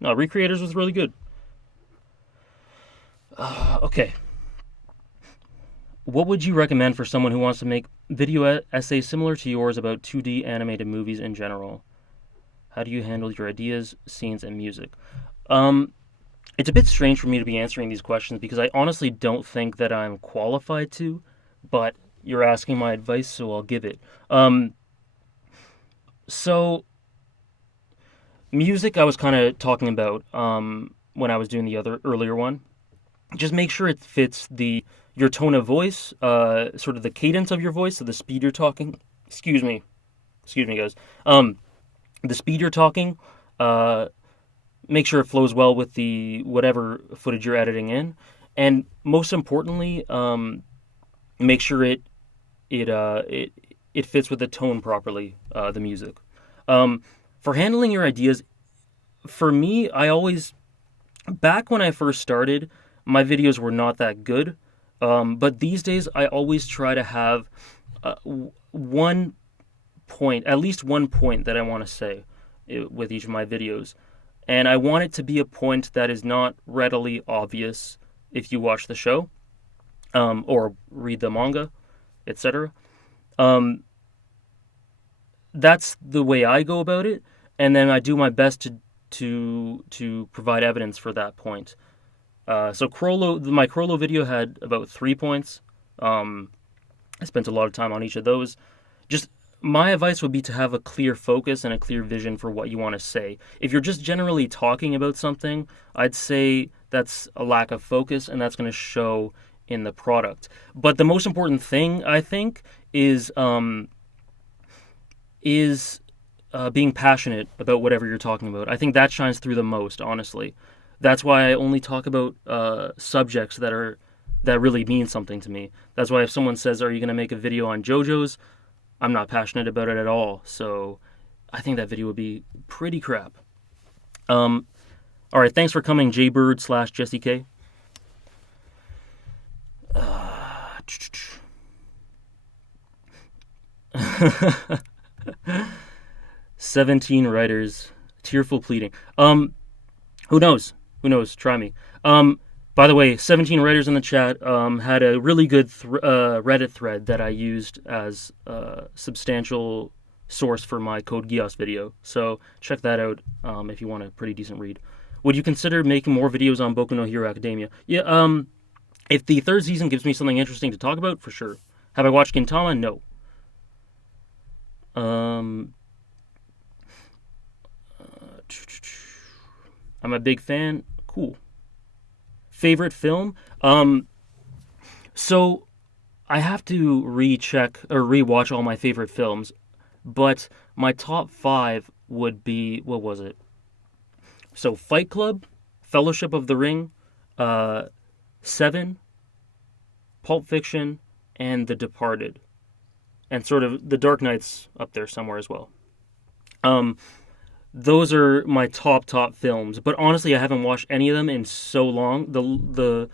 No, Recreators was really good. Okay. What would you recommend for someone who wants to make video essays similar to yours about 2D animated movies in general? How do you handle your ideas, scenes, and music? Um, it's a bit strange for me to be answering these questions because I honestly don't think that I'm qualified to, but you're asking my advice, so I'll give it. So music, I was kind of talking about when I was doing the other earlier one. Just make sure it fits the your tone of voice, sort of the cadence of your voice, so the speed you're talking. Excuse me, guys. The speed you're talking. Uh, Make sure it flows well with the whatever footage you're editing in, and most importantly, make sure it it fits with the tone properly. The music. Um, for handling your ideas, for me, I always back when I first started, my videos were not that good. But these days, I always try to have one point, at least one point that I want to say with each of my videos. And I want it to be a point that is not readily obvious if you watch the show or read the manga, etc. Um, that's the way I go about it, and then I do my best to provide evidence for that point. So my Crollo video had about 3 points. I spent a lot of time on each of those. Just my advice would be to have a clear focus and a clear vision for what you want to say. If you're just generally talking about something, I'd say that's a lack of focus, and that's going to show in the product. But the most important thing, I think, is being passionate about whatever you're talking about. I think that shines through the most, honestly. That's why I only talk about subjects that really mean something to me. That's why if someone says, "Are you going to make a video on JoJo's?" I'm not passionate about it at all. So I think that video would be pretty crap. All right, thanks for coming, Jaybird / Jesse K. 17 writers, tearful pleading. Who knows? Who knows? Try me. By the way, 17 writers in the chat had a really good Reddit thread that I used as a substantial source for my Code Geass video. So check that out if you want a pretty decent read. Would you consider making more videos on Boku no Hero Academia? Yeah, if the third season gives me something interesting to talk about, for sure. Have I watched Gintama? No. I'm a big fan. Cool. Favorite film? So I have to recheck or rewatch all my favorite films, but my top 5 would be, what was it? So Fight Club, Fellowship of the Ring, Seven, Pulp Fiction, and The Departed. And sort of The Dark Knight's up there somewhere as well. those are my top films. But honestly, I haven't watched any of them in so long. The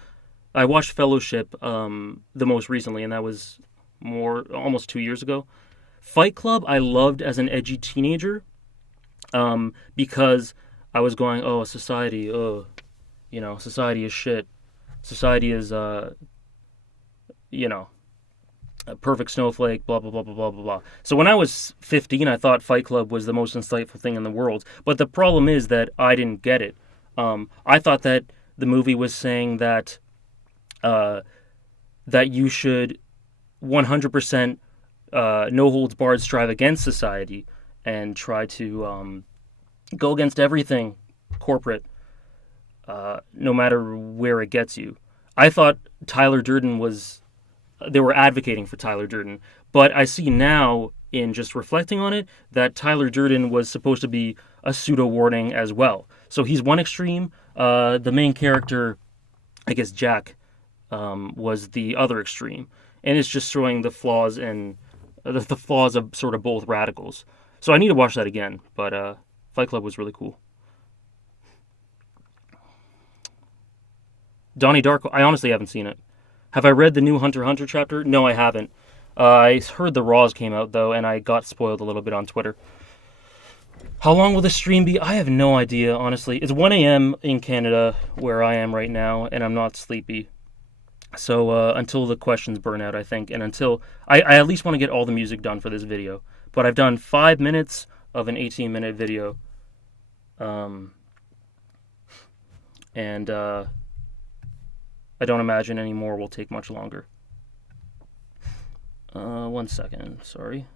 I watched Fellowship the most recently, and that was more almost 2 years ago. Fight Club I loved as an edgy teenager, because I was going, oh, society, oh, society is shit. Society is you know a perfect snowflake, blah blah blah blah blah blah blah. So when I was 15, I thought Fight Club was the most insightful thing in the world. But the problem is that I didn't get it. I thought that the movie was saying that uh, that you should 100% no holds barred strive against society and try to go against everything corporate, no matter where it gets you. I thought Tyler Durden was they were advocating for Tyler Durden. But I see now, in just reflecting on it, that Tyler Durden was supposed to be a pseudo warning as well. So he's one extreme. The main character, I guess Jack, was the other extreme, and it's just showing the flaws and the flaws of sort of both radicals. So I need to watch that again. But Fight Club was really cool. Donnie Darko. I honestly haven't seen it. Have I read the new Hunter x Hunter chapter? No, I haven't. I heard the Raws came out, though, and I got spoiled a little bit on Twitter. How long will this stream be? I have no idea, honestly. It's 1 a.m. in Canada, where I am right now, and I'm not sleepy. So until the questions burn out, I think, and until... I at least want to get all the music done for this video. But I've done 5 minutes of an 18-minute video. And I don't imagine any more will take much longer. 1 second, sorry.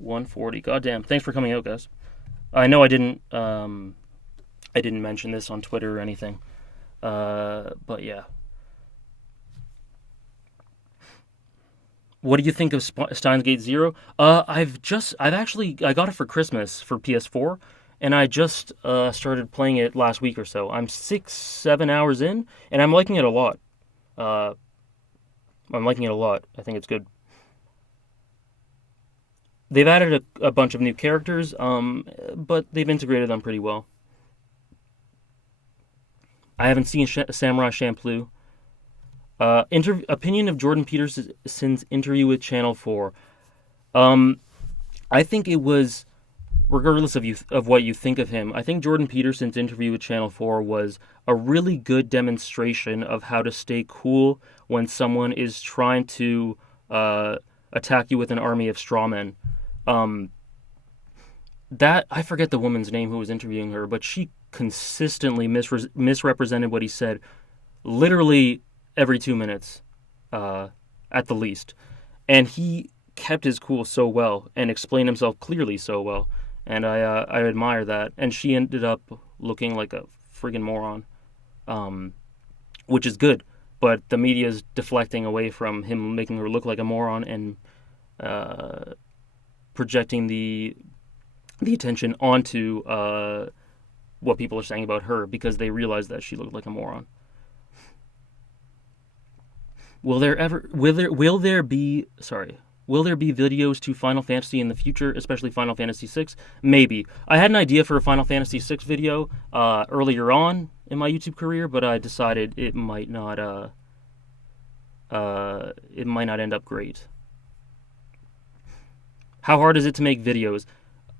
$140. Goddamn! Thanks for coming out, guys. I know I didn't mention this on Twitter or anything, but yeah. What do you think of Steins Gate Zero? I got it for Christmas for PS4, and I just started playing it last week or so. I'm 6-7 hours in, and I'm liking it a lot. I think it's good. They've added a bunch of new characters, but they've integrated them pretty well. I haven't seen Samurai Champloo. Opinion of Jordan Peterson's interview with Channel 4. I think it was, regardless of what you think of him, I think Jordan Peterson's interview with Channel 4 was a really good demonstration of how to stay cool when someone is trying to attack you with an army of strawmen. That I forget the woman's name who was interviewing her, but she consistently misrepresented what he said, literally every 2 minutes, at the least. And he kept his cool so well and explained himself clearly so well, and I admire that. And she ended up looking like a friggin' moron, which is good. But the media's deflecting away from him making her look like a moron and projecting the attention onto what people are saying about her because they realize that she looked like a moron. Will there be videos to Final Fantasy in the future, especially Final Fantasy VI? Maybe. I had an idea for a Final Fantasy VI video earlier on in my YouTube career, but I decided it might not end up great. How hard is it to make videos?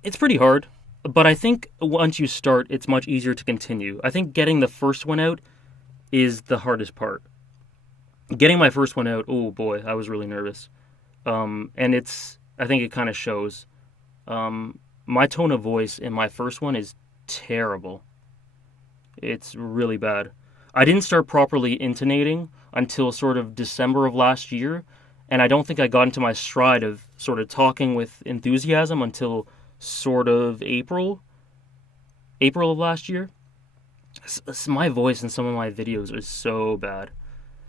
It's pretty hard, but I think once you start, it's much easier to continue. I think getting the first one out is the hardest part. Getting my first one out, oh boy, I was really nervous. And I think it kind of shows. My tone of voice in my first one is terrible. It's really bad. I didn't start properly intonating until sort of December of last year, and I don't think I got into my stride of sort of talking with enthusiasm until sort of April of last year. My voice in some of my videos is so bad.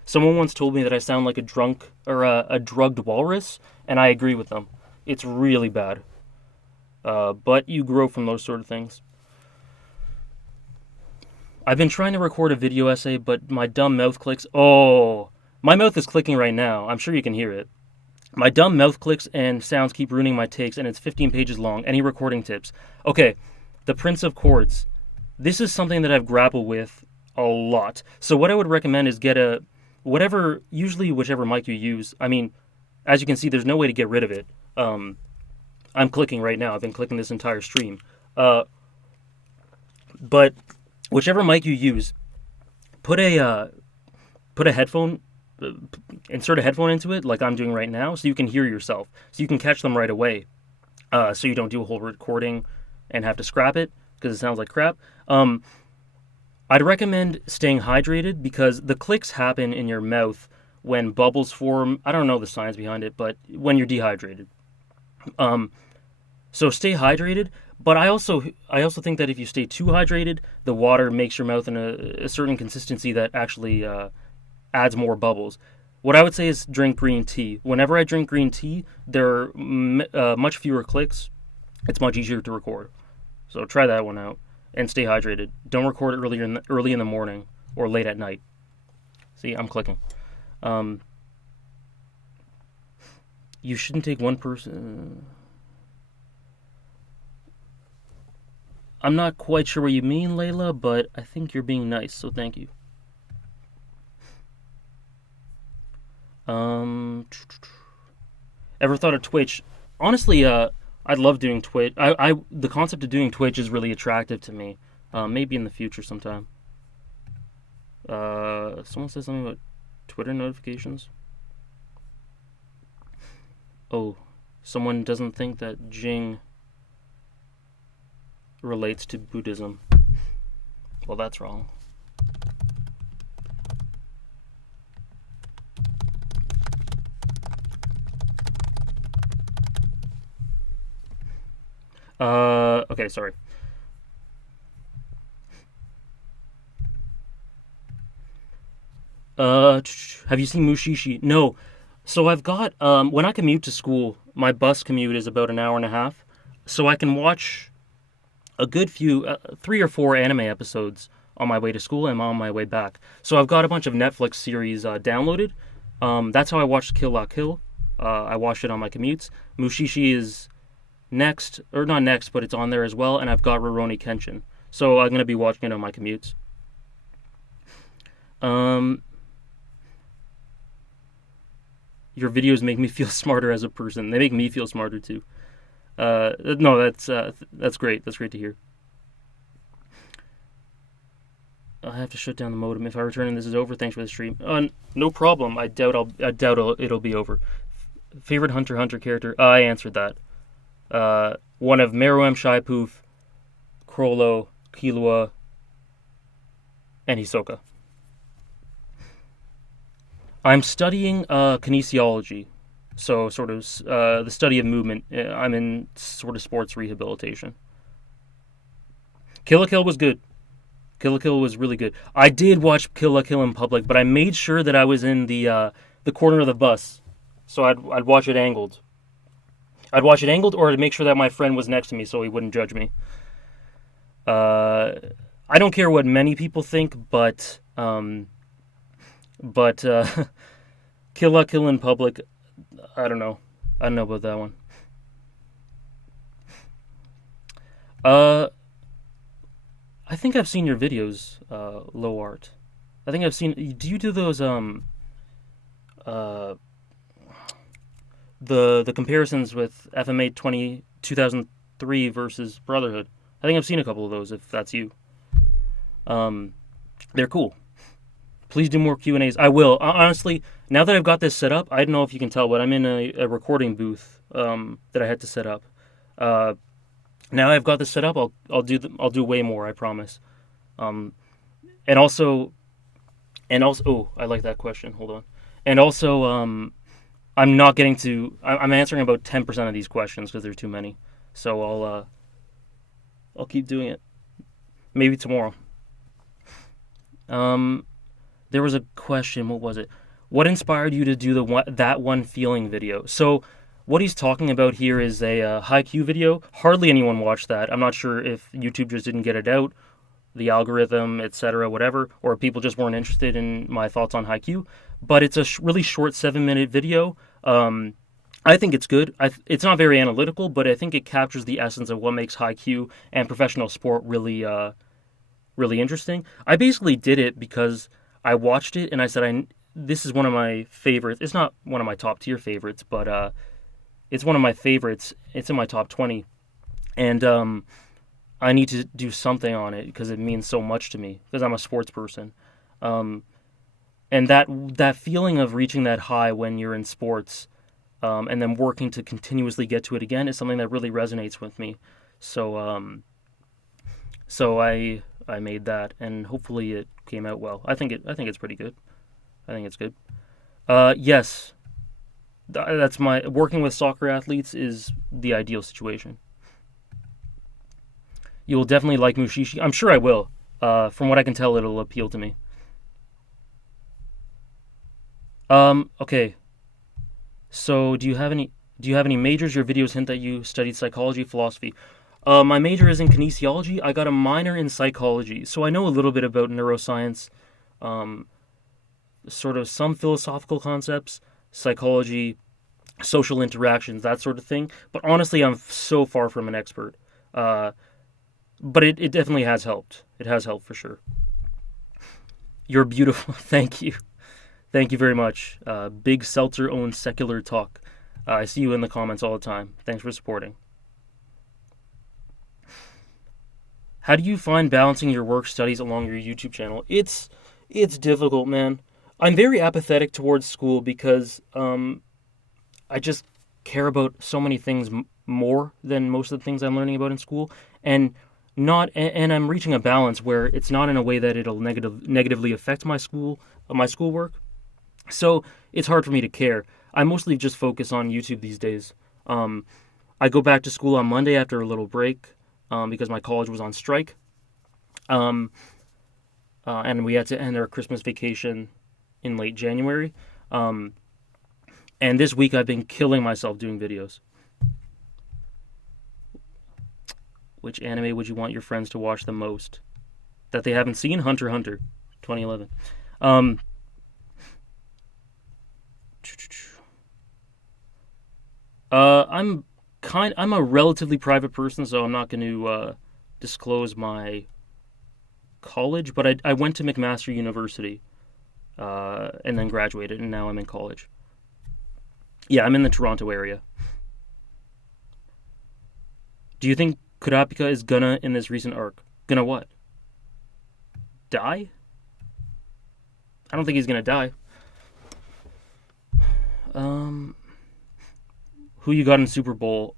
Someone once told me that I sound like a drugged walrus, and I agree with them. It's really bad. But you grow from those sort of things. I've been trying to record a video essay, but my dumb mouth clicks. Oh, my mouth is clicking right now. I'm sure you can hear it. My dumb mouth clicks and sounds keep ruining my takes, and it's 15 pages long. Any recording tips? Okay, the Prince of Chords. This is something that I've grappled with a lot. So what I would recommend is get usually whichever mic you use. I mean, as you can see, there's no way to get rid of it. I'm clicking right now. I've been clicking this entire stream. But whichever mic you use, put a headphone, insert a headphone into it, like I'm doing right now, so you can hear yourself, so you can catch them right away. So you don't do a whole recording and have to scrap it because it sounds like crap. I'd recommend staying hydrated because the clicks happen in your mouth when bubbles form. I don't know the science behind it, but when you're dehydrated. So stay hydrated, but I also think that if you stay too hydrated, the water makes your mouth in a certain consistency that actually adds more bubbles. What I would say is drink green tea. Whenever I drink green tea, there are much fewer clicks. It's much easier to record. So try that one out and stay hydrated. Don't record it early in the morning or late at night. See, I'm clicking. You shouldn't take one person. I'm not quite sure what you mean, Layla, but I think you're being nice, so thank you. Ever thought of Twitch? Honestly, I'd love doing Twitch. The concept of doing Twitch is really attractive to me. Maybe in the future sometime. Someone said something about Twitter notifications. Oh, someone doesn't think that Jing relates to Buddhism. Well, that's wrong. Okay, sorry. Have you seen Mushishi? No. So I've got, when I commute to school, my bus commute is about an hour and a half. So I can watch a good few, 3 or 4 anime episodes on my way to school and on my way back. So I've got a bunch of Netflix series downloaded. That's how I watched Kill La Kill. I watched it on my commutes. Mushishi is next, or not next, but it's on there as well. And I've got Rurouni Kenshin. So I'm going to be watching it on my commutes. Your videos make me feel smarter as a person. They make me feel smarter too. No, that's great. That's great to hear. I have to shut down the modem if I return and this is over. Thanks for the stream. No problem. I doubt it'll be over. Favorite Hunter x Hunter character? I answered that. One of Meruem, Shaipoof, Chrollo, Killua, and Hisoka. I'm studying kinesiology, so sort of the study of movement. I'm in sort of sports rehabilitation. Kill la Kill was good. Kill la Kill was really good. I did watch Kill la Kill in public, but I made sure that I was in the corner of the bus, so I'd watch it angled. I'd watch it angled, or to make sure that my friend was next to me, so he wouldn't judge me. I don't care what many people think, but Kill la Kill in public, I don't know. I don't know about that one. I think I've seen your videos, Low Art. I think I've seen. Do you do those the comparisons with FMA 2003 versus Brotherhood? I think I've seen a couple of those. If that's you, they're cool. Please do more Q&As. I will. Honestly, now that I've got this set up, I don't know if you can tell, but I'm in a recording booth that I had to set up. Now I've got this set up, I'll do way more, I promise. And also, oh, I like that question. Hold on. And also, I'm answering about 10% of these questions because there's too many. So I'll keep doing it. Maybe tomorrow. There was a question. What was it? What inspired you to do that one feeling video? So what he's talking about here is a Haikyuu video. Hardly anyone watched that. I'm not sure if YouTube just didn't get it out, the algorithm, etc., whatever, or people just weren't interested in my thoughts on Haikyuu. But it's a really short 7-minute video. I think it's good. It's not very analytical, but I think it captures the essence of what makes Haikyuu and professional sport really interesting. I basically did it because I watched it and I said, this is one of my favorites. It's not one of my top tier favorites, but it's one of my favorites. It's in my top 20, and I need to do something on it because it means so much to me because I'm a sports person. Um, and that feeling of reaching that high when you're in sports, and then working to continuously get to it again is something that really resonates with me. So I made that, and hopefully it came out well. I think it's pretty good. I think it's good. Yes, that's my working with soccer athletes is the ideal situation. You will definitely like Mushishi. I'm sure I will. From what I can tell, it'll appeal to me. Okay. So, do you have any majors? Your videos hint that you studied psychology, philosophy. My major is in kinesiology. I got a minor in psychology, so I know a little bit about neuroscience, um, sort of some philosophical concepts, psychology, social interactions, that sort of thing. But honestly, I'm so far from an expert. Uh, but it definitely has helped. It has helped for sure. You're beautiful. Thank you. Thank you very much. Big Seltzer owns Secular Talk. I see you in the comments all the time. Thanks for supporting. How do you find balancing your work studies along your YouTube channel? It's difficult, man. I'm very apathetic towards school because I just care about so many things more than most of the things I'm learning about in school, and not and I'm reaching a balance where it's not in a way that it'll negatively affect my schoolwork. So it's hard for me to care. I mostly just focus on YouTube these days. Um, I go back to school on Monday after a little break because my college was on strike, um, and we had to end our Christmas vacation in late January. Um, and this week I've been killing myself doing videos. Which anime would you want your friends to watch the most that they haven't seen? Hunter x Hunter, 2011. Um, I'm a relatively private person, so I'm not going to disclose my college. But I went to McMaster University and then graduated, and now I'm in college. Yeah, I'm in the Toronto area. Do you think Kurapika is gonna in this recent arc? Gonna what? Die? I don't think he's gonna die. Um, who you got in Super Bowl?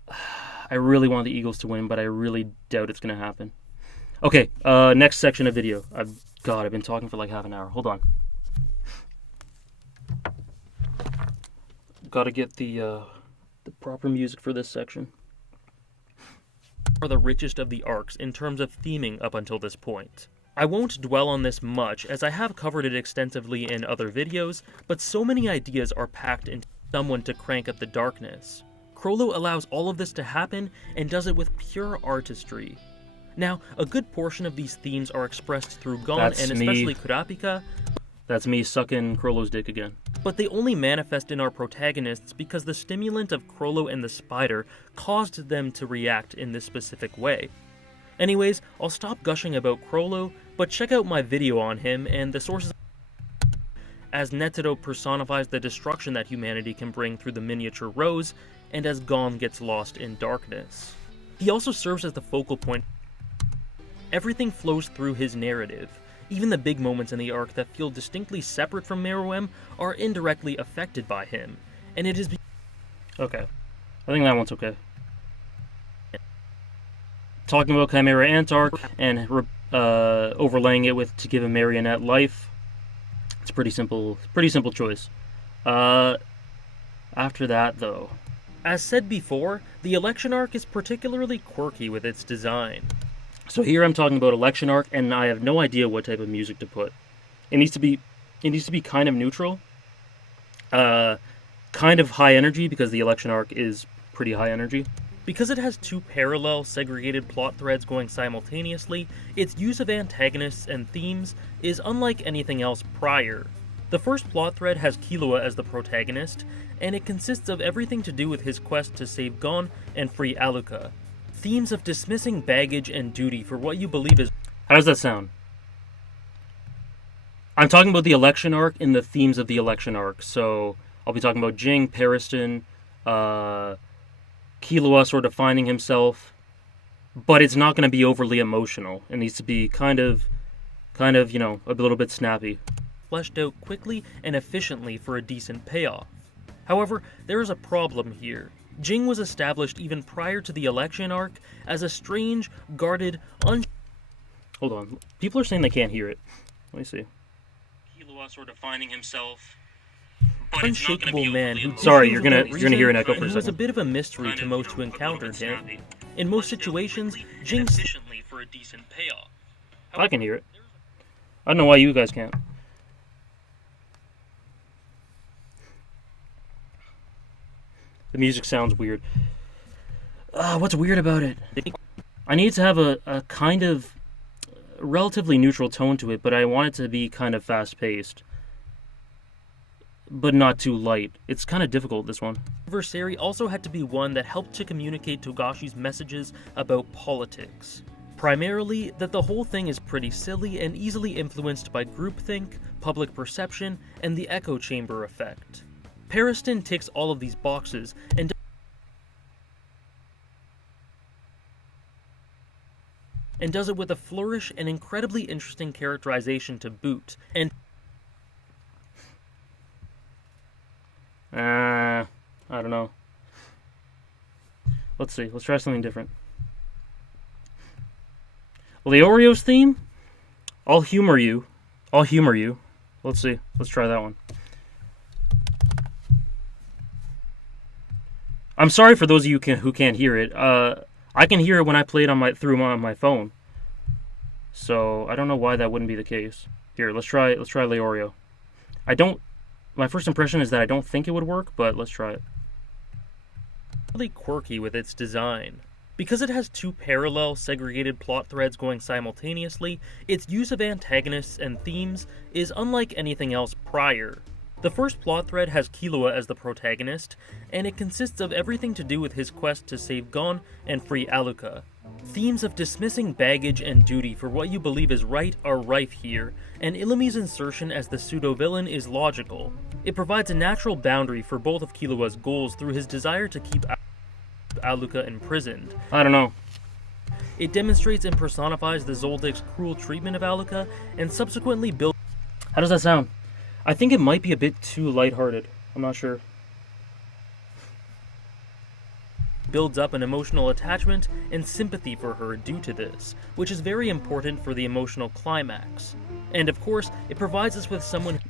I really want the Eagles to win, but I really doubt it's gonna happen. Okay, next section of video. I've been talking for like half an hour. Hold on. Gotta get the proper music for this section. Are the richest of the arcs in terms of theming up until this point. I won't dwell on this much as I have covered it extensively in other videos, but so many ideas are packed into someone to crank up the darkness. Chrollo allows all of this to happen and does it with pure artistry. Now, a good portion of these themes are expressed through Gon and especially Kurapika. That's me sucking Chrollo's dick again. But they only manifest in our protagonists because the stimulant of Chrollo and the spider caused them to react in this specific way. Anyways, I'll stop gushing about Chrollo, but check out my video on him and the sources as Netero personifies the destruction that humanity can bring through the miniature rose, and as Gon gets lost in darkness. He also serves as the focal point. Everything flows through his narrative. Even the big moments in the arc that feel distinctly separate from Meruem are indirectly affected by him, and it is okay. I think that one's okay. Talking about Chimera Ant arc and overlaying it with To Give a Marionette Life. It's a pretty simple choice. After that, though, as said before, the election arc is particularly quirky with its design. So here I'm talking about election arc, and I have no idea what type of music to put. It needs to be kind of neutral, kind of high energy because the election arc is pretty high energy. Because it has two parallel, segregated plot threads going simultaneously, its use of antagonists and themes is unlike anything else prior. The first plot thread has Killua as the protagonist, and it consists of everything to do with his quest to save Gon and free Aluka. Themes of dismissing baggage and duty for what you believe is... How does that sound? I'm talking about the election arc in the themes of the election arc, so I'll be talking about Jing, Pariston, Killua sort of finding himself, but it's not going to be overly emotional. It needs to be kind of, you know, a little bit snappy. Fleshed out quickly and efficiently for a decent payoff. However, there is a problem here. Jing was established even prior to the election arc as a strange, guarded, Hold on. People are saying they can't hear it. Let me see. Killua sort of finding himself, but unshakable man who... Sorry, you're gonna hear an echo for a second. He was a bit of a mystery to most who encountered him. In most situations, Jing efficiently for a decent payoff. I can hear it. I don't know why you guys can't. The music sounds weird. What's weird about it? I need to have a kind of relatively neutral tone to it, but I want it to be kind of fast-paced. But not too light. It's kind of difficult, this one. Adversary also had to be one that helped to communicate Togashi's messages about politics. Primarily, that the whole thing is pretty silly and easily influenced by groupthink, public perception, and the echo chamber effect. Pariston ticks all of these boxes, and does it with a flourish and incredibly interesting characterization to boot, and I don't know. Let's see, let's try something different. Well, the Oreos theme? I'll humor you. Let's see, let's try that one. I'm sorry for those of you who can't hear it. I can hear it when I play it through my phone. So I don't know why that wouldn't be the case. Here, let's try Leorio. My first impression is that I don't think it would work, but let's try it. Really quirky with its design. Because it has two parallel, segregated plot threads going simultaneously, its use of antagonists and themes is unlike anything else prior. The first plot thread has Killua as the protagonist, and it consists of everything to do with his quest to save Gon and free Aluka. Themes of dismissing baggage and duty for what you believe is right are rife here, and Illumi's insertion as the pseudo-villain is logical. It provides a natural boundary for both of Killua's goals through his desire to keep Aluka imprisoned. I don't know. It demonstrates and personifies the Zoldic's cruel treatment of Aluka, and subsequently builds... How does that sound? I think it might be a bit too lighthearted. I'm not sure. Builds up an emotional attachment and sympathy for her due to this, which is very important for the emotional climax. And of course, it provides us with someone...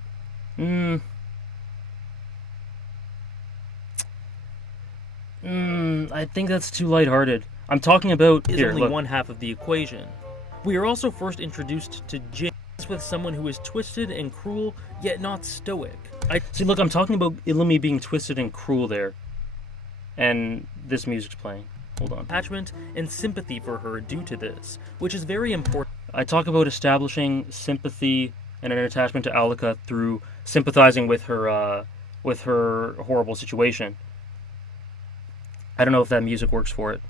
I think that's too lighthearted. I'm talking about... Is only one half of the equation. We are also first introduced to Jing with someone who is twisted and cruel, yet not stoic. See, look, I'm talking about Illumi being twisted and cruel there. And this music's playing. Hold on. Attachment and sympathy for her due to this, which is very important. I talk about establishing sympathy and an attachment to Aluka through sympathizing with her horrible situation. I don't know if that music works for it.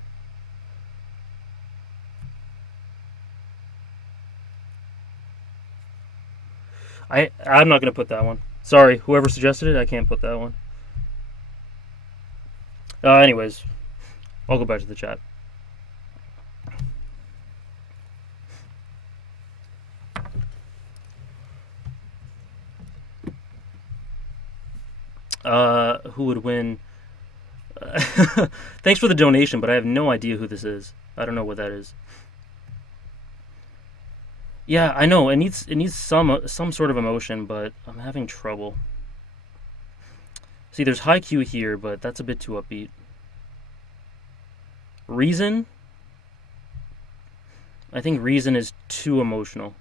I'm not going to put that one. Sorry, whoever suggested it, I can't put that one. Anyways, I'll go back to the chat. Who would win? Thanks for the donation, but I have no idea who this is. I don't know what that is. Yeah, I know, it needs some sort of emotion, but I'm having trouble. See, there's Haikyuu here, but that's a bit too upbeat. Reason? I think Reason is too emotional.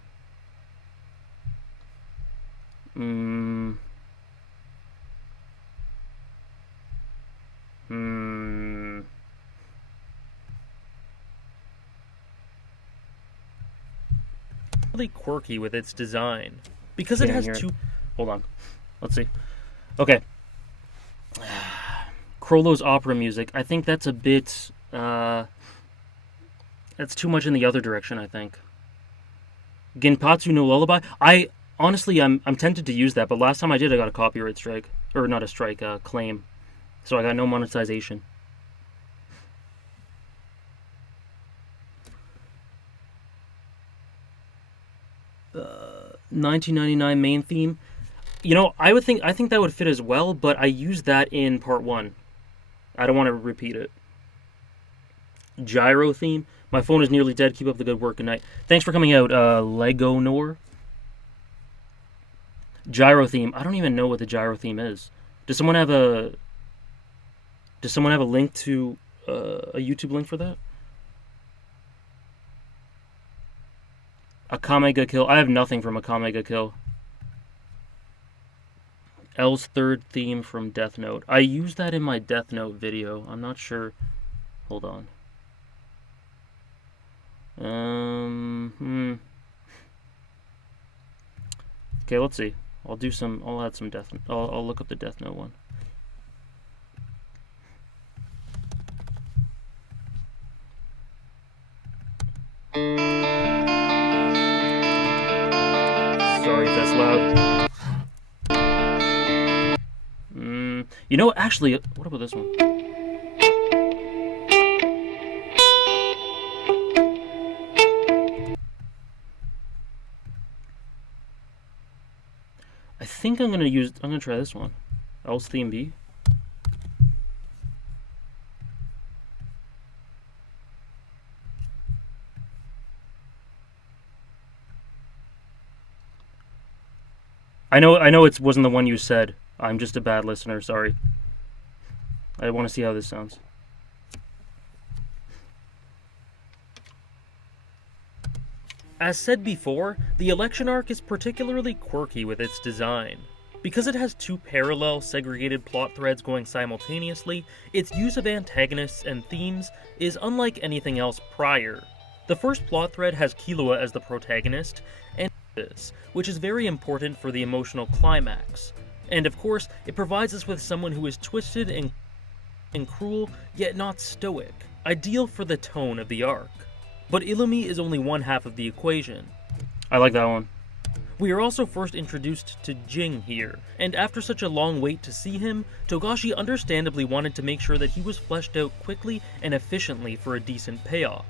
Really quirky with its design. Because it has two... Hold on. Let's see. Okay. Crollo's opera music. I think that's a bit... that's too much in the other direction, I think. Genpatsu no Lullaby. Honestly, I'm tempted to use that, but last time I did, I got a copyright strike. Or not a strike, a claim. So I got no monetization. 1999 main theme. You know, I think that would fit as well, but I used that in part 1. I don't want to repeat it. Gyro theme. My phone is nearly dead. Keep up the good work. Good night. Thanks for coming out, Lego Nor. Gyro theme. I don't even know what the gyro theme is. Does someone have a link to a YouTube link for that? Akame ga Kill. I have nothing from Akame ga Kill. L's third theme from Death Note. I used that in my Death Note video. I'm not sure. Hold on. Okay, let's see. I'll add some Death. I'll look up the Death Note one. Sorry if that's loud. You know, actually, what about this one? I think I'm gonna try this one. Else theme B. I know it wasn't the one you said. I'm just a bad listener, sorry. I want to see how this sounds. As said before, the election arc is particularly quirky with its design. Because it has two parallel, segregated plot threads going simultaneously, its use of antagonists and themes is unlike anything else prior. The first plot thread has Killua as the protagonist, and this, which is very important for the emotional climax. And of course, it provides us with someone who is twisted and cruel, yet not stoic, ideal for the tone of the arc. But Illumi is only one half of the equation. I like that one. We are also first introduced to Jing here, and after such a long wait to see him, Togashi understandably wanted to make sure that he was fleshed out quickly and efficiently for a decent payoff.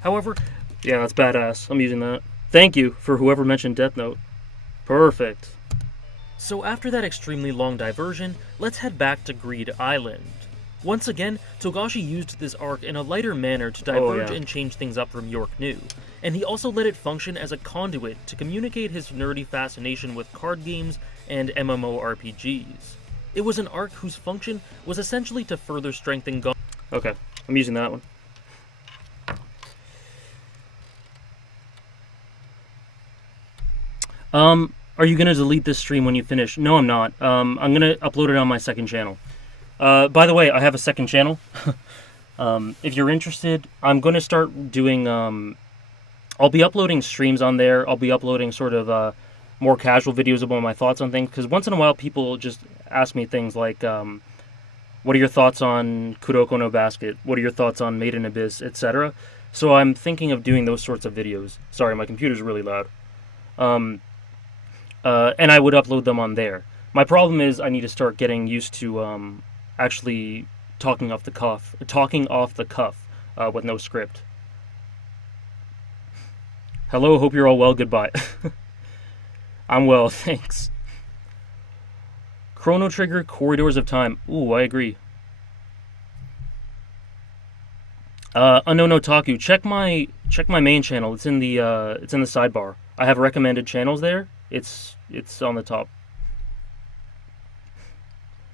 However, yeah, that's badass. I'm using that. Thank you for whoever mentioned Death Note. Perfect. So after that extremely long diversion, let's head back to Greed Island. Once again, Togashi used this arc in a lighter manner to diverge and change things up from York New, and he also let it function as a conduit to communicate his nerdy fascination with card games and MMORPGs. It was an arc whose function was essentially to further strengthen Okay, I'm using that one. Are you gonna delete this stream when you finish? No, I'm not. I'm gonna upload it on my second channel. By the way, I have a second channel. If you're interested, I'm going to start doing... I'll be uploading streams on there. I'll be uploading sort of more casual videos about my thoughts on things. Because once in a while, people just ask me things like, what are your thoughts on Kuroko no Basket? What are your thoughts on Made in Abyss, etc.? So I'm thinking of doing those sorts of videos. Sorry, my computer's really loud. And I would upload them on there. My problem is I need to start getting used to... actually talking off the cuff with no script. Hello, hope you're all well, goodbye. I'm well, thanks. Chrono Trigger, Corridors of Time. Ooh, I agree. Unknown Otaku, check my main channel. It's in the sidebar. I have recommended channels there. It's on the top.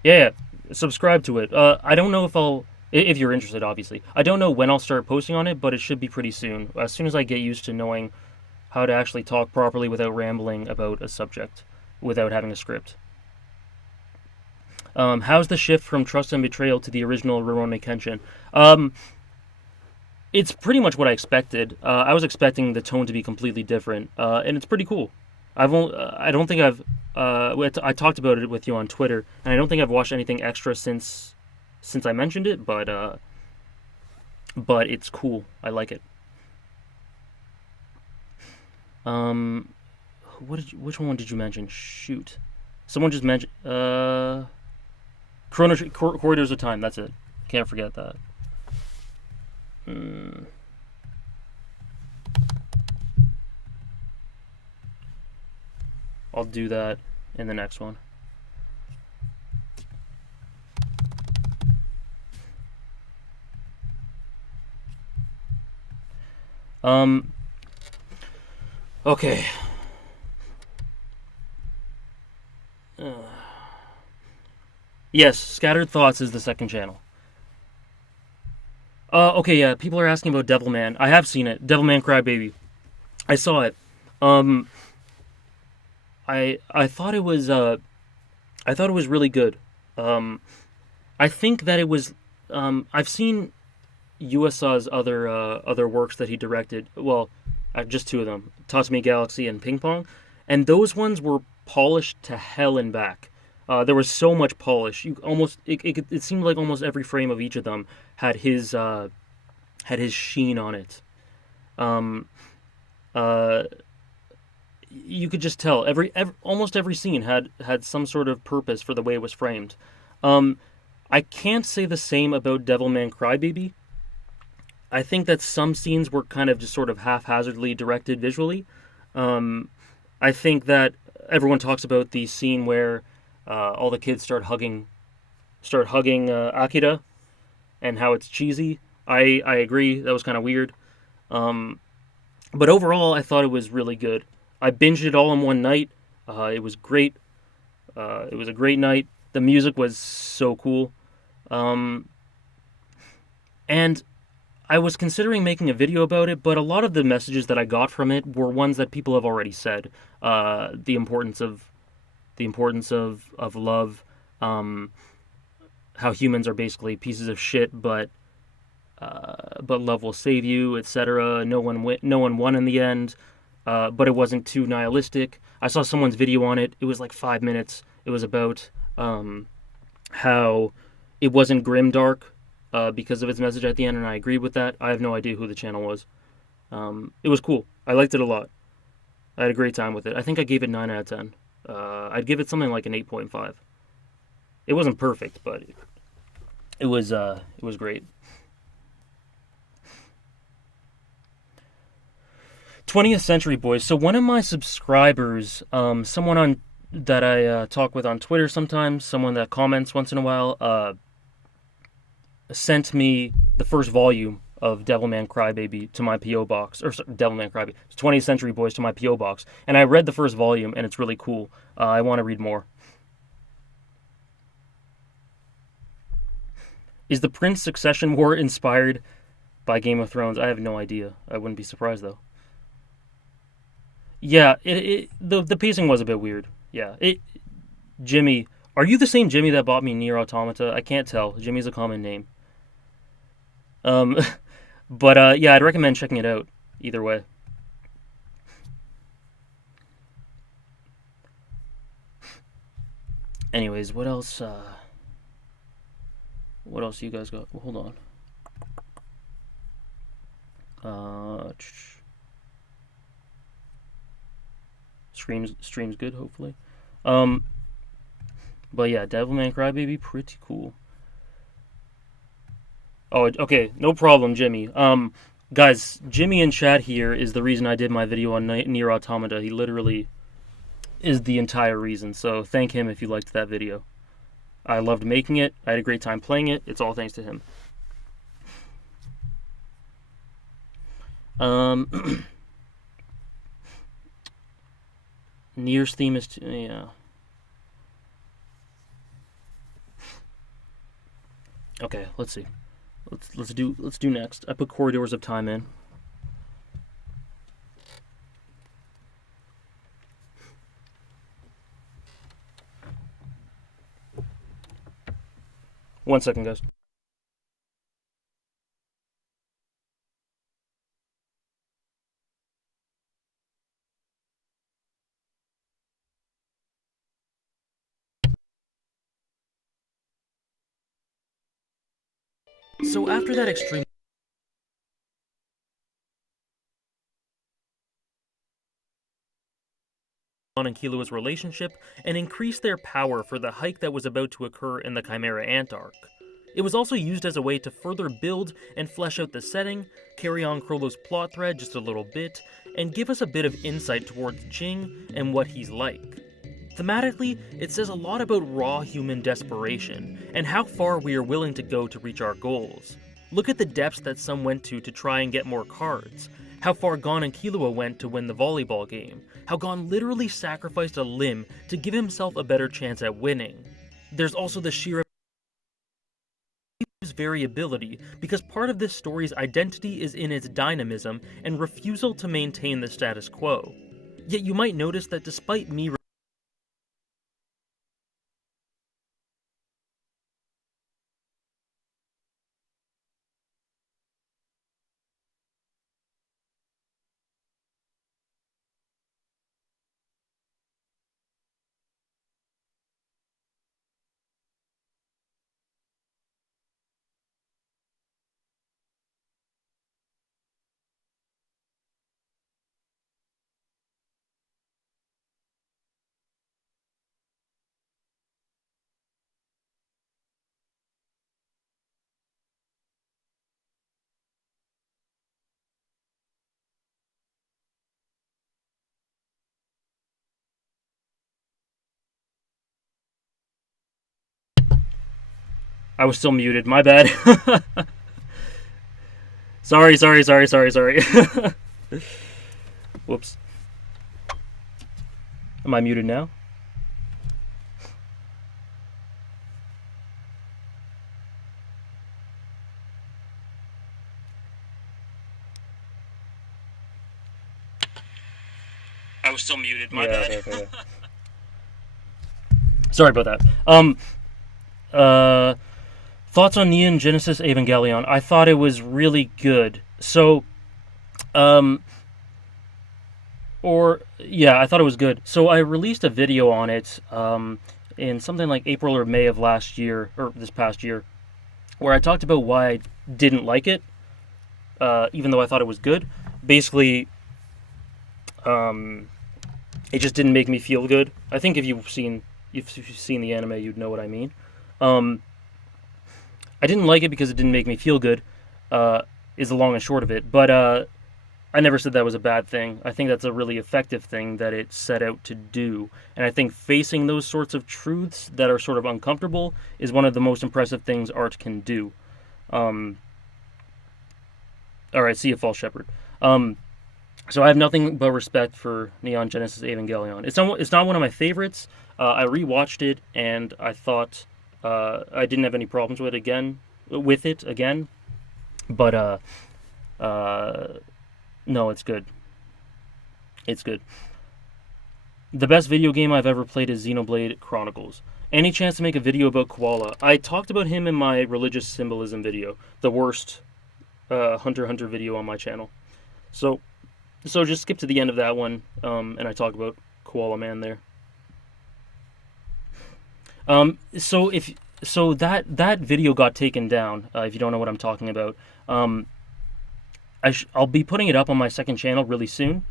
Yeah. Subscribe to it. I don't know if you're interested, obviously. I don't know when I'll start posting on it, but it should be pretty soon. As soon as I get used to knowing how to actually talk properly without rambling about a subject, without having a script. How's the shift from Trust and Betrayal to the original Rurouni Kenshin? It's pretty much what I expected. I was expecting the tone to be completely different, and it's pretty cool. I don't think I've I talked about it with you on Twitter, and I don't think I've watched anything extra since I mentioned it, but it's cool. I like it. Um, which one did you mention? Shoot, someone just mentioned Corridors of Time. That's it. Can't forget that. Mm. I'll do that in the next one. Um. Okay. Uh, yes, Scattered Thoughts is the second channel. Okay, yeah. People are asking about Devilman. I have seen it. Devilman Crybaby. I saw it. Um. I thought it was I thought it was really good. Um. I think that it was. I've seen USA's other works that he directed. Well, just two of them: Tatami Galaxy and Ping Pong, and those ones were polished to hell and back. There was so much polish. You almost it seemed like almost every frame of each of them had his sheen on it. Um, uh, you could just tell every almost every scene had some sort of purpose for the way it was framed. Um, I can't say the same about Devilman Crybaby. I think that some scenes were kind of just sort of haphazardly directed visually. Um, I think that everyone talks about the scene where all the kids start hugging Akira and how it's cheesy. I agree that was kind of weird. Um, but overall, I thought it was really good. I binged it all in one night. It was great. It was a great night. The music was so cool. Um, and I was considering making a video about it, but a lot of the messages that I got from it were ones that people have already said. The importance of love, um, how humans are basically pieces of shit, but love will save you, etc. No one won in the end, but it wasn't too nihilistic. I saw someone's video on it. It was like 5 minutes. It was about how it wasn't grimdark because of its message at the end, and I agreed with that. I have no idea who the channel was. It was cool. I liked it a lot. I had a great time with it. I think I gave it 9 out of 10. I'd give it something like an 8.5. It wasn't perfect, but it was great. 20th Century Boys. So one of my subscribers, someone on that I talk with on Twitter sometimes, someone that comments once in a while, sent me the first volume of Devilman Crybaby to my PO box, or sorry, Devilman Crybaby, 20th Century Boys to my PO box, and I read the first volume, and it's really cool. I want to read more. Is the Prince Succession War inspired by Game of Thrones? I have no idea. I wouldn't be surprised though. Yeah, the pacing was a bit weird. Yeah, Jimmy. Are you the same Jimmy that bought me Nier Automata? I can't tell. Jimmy's a common name. Um, but yeah, I'd recommend checking it out. Either way. Anyways, what else? What else you guys got? Hold on. Uh, streams good. Hopefully. Um, but yeah, Devilman Crybaby, pretty cool. Oh, okay, no problem, Jimmy. Guys, Jimmy in chat here is the reason I did my video on Nier Automata. He literally is the entire reason. So thank him if you liked that video. I loved making it. I had a great time playing it. It's all thanks to him. Nier's theme is yeah. Okay, let's see. Let's do next. I put Corridors of Time in. One second, guys. So after that extreme and Killua's relationship and increase their power for the hike that was about to occur in the Chimera Ant arc. It was also used as a way to further build and flesh out the setting, carry on Crollo's plot thread just a little bit, and give us a bit of insight towards Jing and what he's like. Thematically, it says a lot about raw human desperation and how far we are willing to go to reach our goals. Look at the depths that some went to try and get more cards, how far Gon and Killua went to win the volleyball game, how Gon literally sacrificed a limb to give himself a better chance at winning. There's also the sheer variability, because part of this story's identity is in its dynamism and refusal to maintain the status quo. Yet you might notice that despite me I was still muted, my bad. sorry. Whoops. Am I muted now? I was still muted, my bad. Okay. Sorry about that. Thoughts on Neon Genesis Evangelion? I thought it was really good. So, I thought it was good. So I released a video on it in something like April or May of last year, or this past year, where I talked about why I didn't like it, even though I thought it was good. Basically, it just didn't make me feel good. I think if you've seen the anime, you'd know what I mean. I didn't like it because it didn't make me feel good, is the long and short of it. But I never said that was a bad thing. I think that's a really effective thing that it set out to do. And I think facing those sorts of truths that are sort of uncomfortable is one of the most impressive things art can do. Alright, see you, False Shepherd. So I have nothing but respect for Neon Genesis Evangelion. It's not one of my favorites. I rewatched it and I thought I didn't have any problems with it again. But no, it's good. It's good. The best video game I've ever played is Xenoblade Chronicles. Any chance to make a video about Koala? I talked about him in my religious symbolism video, the worst Hunter x Hunter video on my channel. So just skip to the end of that one, and I talk about Koala Man there. So that video got taken down. If you don't know what I'm talking about, I'll be putting it up on my second channel really soon.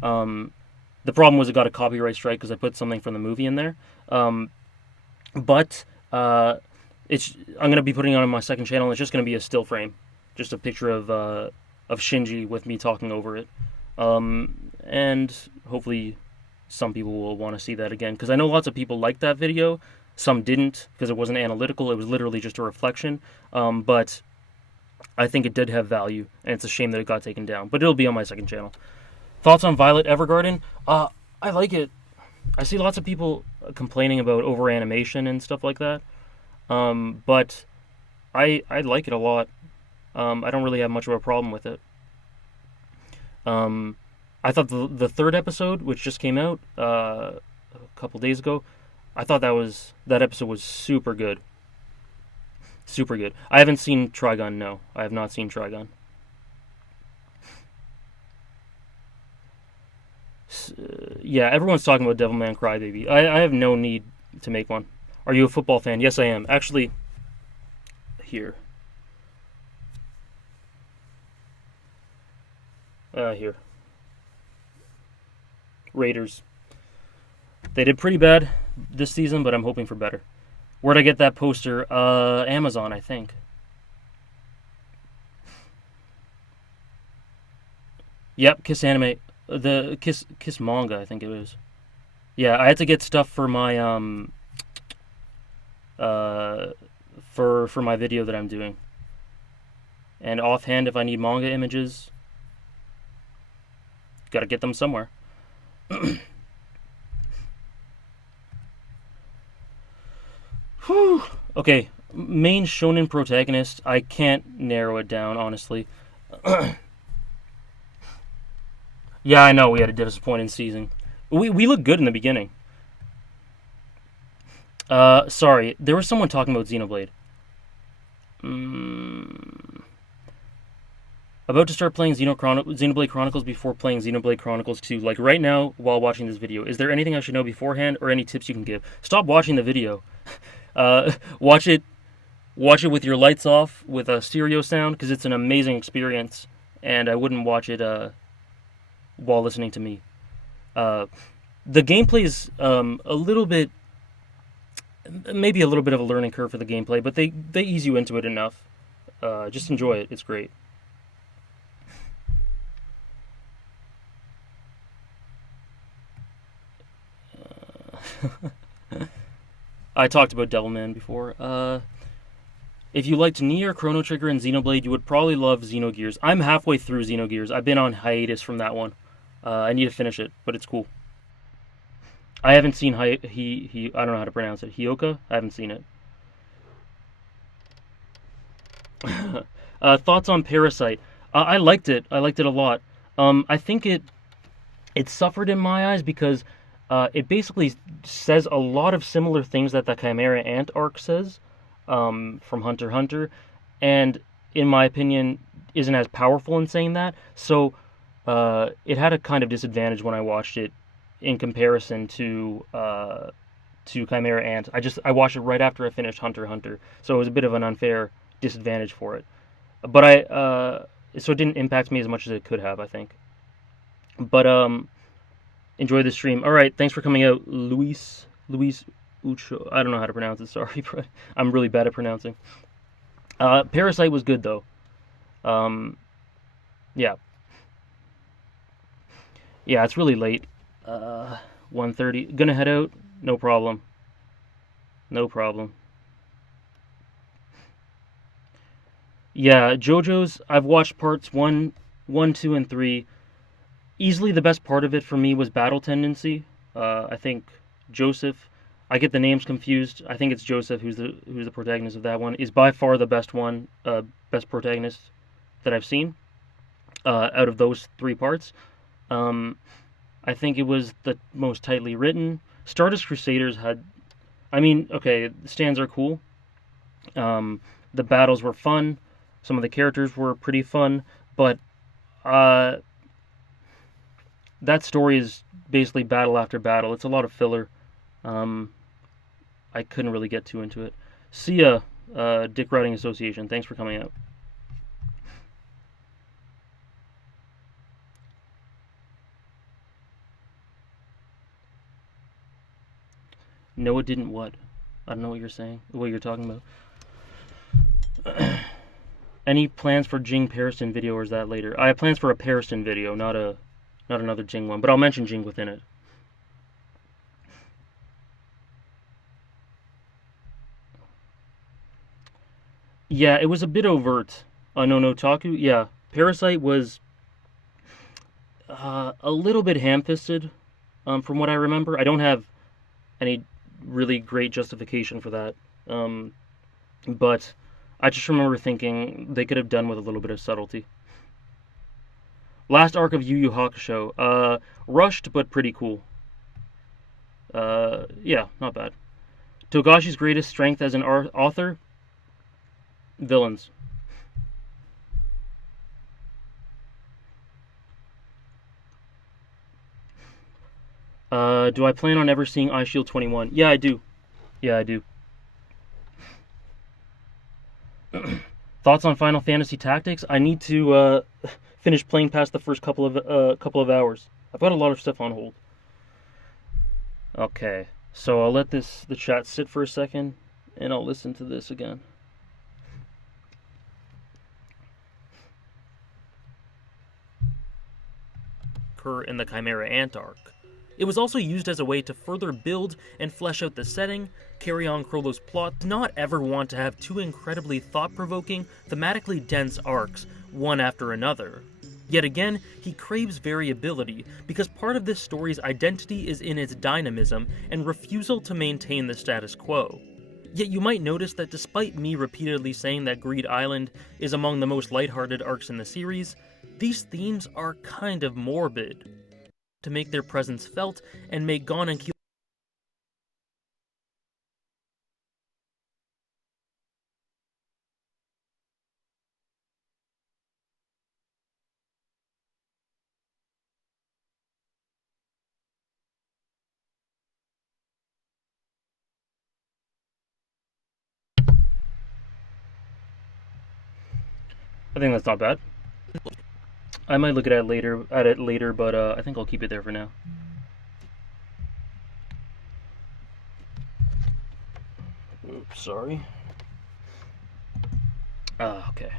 The problem was it got a copyright strike because I put something from the movie in there. But I'm going to be putting it on my second channel. It's just going to be a still frame, just a picture of Shinji with me talking over it. And hopefully some people will want to see that again, because I know lots of people liked that video. Some didn't, because it wasn't analytical. It was literally just a reflection. But I think it did have value, and it's a shame that it got taken down. But it'll be on my second channel. Thoughts on Violet Evergarden? I like it. I see lots of people complaining about over animation and stuff like that. But I like it a lot. I don't really have much of a problem with it. I thought the third episode, which just came out a couple days ago, I thought that episode was super good. Super good. I haven't seen Trigun, no. I have not seen Trigun. Yeah, everyone's talking about Devilman Crybaby. I have no need to make one. Are you a football fan? Yes, I am. Actually, here. Here. Raiders. They did pretty bad this season, but I'm hoping for better. Where'd I get that poster? Amazon, I think. Yep, Kiss Anime. The Kiss Manga, I think it was. Yeah, I had to get stuff for my for my video that I'm doing. And offhand, if I need manga images, gotta get them somewhere. Whew. Okay, main shonen protagonist. I can't narrow it down, honestly. Yeah, I know we had a disappointing season. We looked good in the beginning. Sorry, there was someone talking about Xenoblade. About to start playing Xenoblade Chronicles before playing Xenoblade Chronicles 2. Like right now, while watching this video, is there anything I should know beforehand, or any tips you can give? Stop watching the video. Watch it with your lights off, with a stereo sound, because it's an amazing experience, and I wouldn't watch it while listening to me. The gameplay is a little bit, maybe a little bit of a learning curve for the gameplay, but they ease you into it enough. Just enjoy it. It's great. I talked about Devilman before. If you liked Nier, Chrono Trigger, and Xenoblade, you would probably love Xenogears. I'm halfway through Xenogears. I've been on hiatus from that one. I need to finish it, but it's cool. I haven't seen I don't know how to pronounce it. Hisoka? I haven't seen it. Thoughts on Parasite? I liked it. I liked it a lot. I think it suffered in my eyes because it basically says a lot of similar things that the Chimera Ant arc says from Hunter x Hunter, and in my opinion, isn't as powerful in saying that. So it had a kind of disadvantage when I watched it in comparison to Chimera Ant. I watched it right after I finished Hunter x Hunter, so it was a bit of an unfair disadvantage for it. But so it didn't impact me as much as it could have, I think. But enjoy the stream. All right, thanks for coming out, Luis Ucho. I don't know how to pronounce it. Sorry, but I'm really bad at pronouncing. Parasite was good though. Yeah. Yeah, it's really late. 1:30. Gonna head out. No problem. No problem. Yeah, JoJo's. I've watched parts 1, 2, and 3. Easily the best part of it for me was battle tendency. I think Joseph. I get the names confused. I think it's Joseph who's the protagonist of that one. Is by far the best one, best protagonist that I've seen out of those 3 parts. I think it was the most tightly written. Stardust Crusaders had, I mean, okay, the stands are cool. The battles were fun. Some of the characters were pretty fun, but that story is basically battle after battle. It's a lot of filler. I couldn't really get too into it. See ya, Dick Riding Association. Thanks for coming out. No, it didn't what? I don't know what you're saying. What you're talking about. Any plans for Jing Pariston video, or is that later? I have plans for a Pariston video, not another Jing one, but I'll mention Jing within it. Yeah, it was a bit overt. No Taku. Yeah, Parasite was a little bit ham-fisted, from what I remember. I don't have any really great justification for that, but I just remember thinking they could have done with a little bit of subtlety. Last arc of Yu Yu Hakusho, rushed but pretty cool. Yeah, not bad. Togashi's greatest strength as an author? Villains. Do I plan on ever seeing iShield 21? Yeah, I do. Yeah, I do. Thoughts on Final Fantasy Tactics? I need to finished playing past the first couple of hours. I've got a lot of stuff on hold. Okay, so I'll let the chat sit for a second, and I'll listen to this again. In the Chimera Ant arc. It was also used as a way to further build and flesh out the setting, carry on Chrollo's plot, not ever want to have two incredibly thought-provoking, thematically dense arcs, one after another. Yet again, he craves variability, because part of this story's identity is in its dynamism and refusal to maintain the status quo. Yet you might notice that despite me repeatedly saying that Greed Island is among the most lighthearted arcs in the series, these themes are kind of morbid, to make their presence felt and make Gon and Kyo. I think that's not bad. I might look at it later, but I think I'll keep it there for now. Oops, sorry. Okay.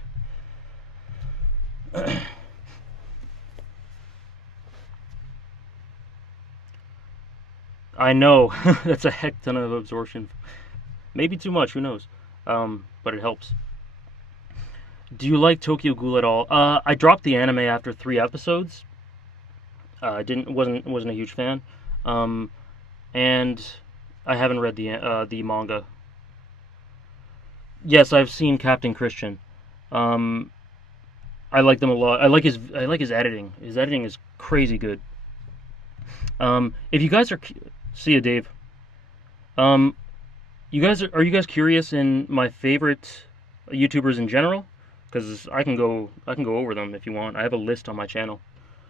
I know, that's a heck ton of absorption. Maybe too much, who knows? But it helps. Do you like Tokyo Ghoul at all? I dropped the anime after 3 episodes. Wasn't a huge fan. And I haven't read the manga. Yes, I've seen Captain Christian. I like them a lot. I like his editing. His editing is crazy good. If you guys are see ya, Dave. Are you guys curious in my favorite YouTubers in general? Because I can go over them if you want. I have a list on my channel.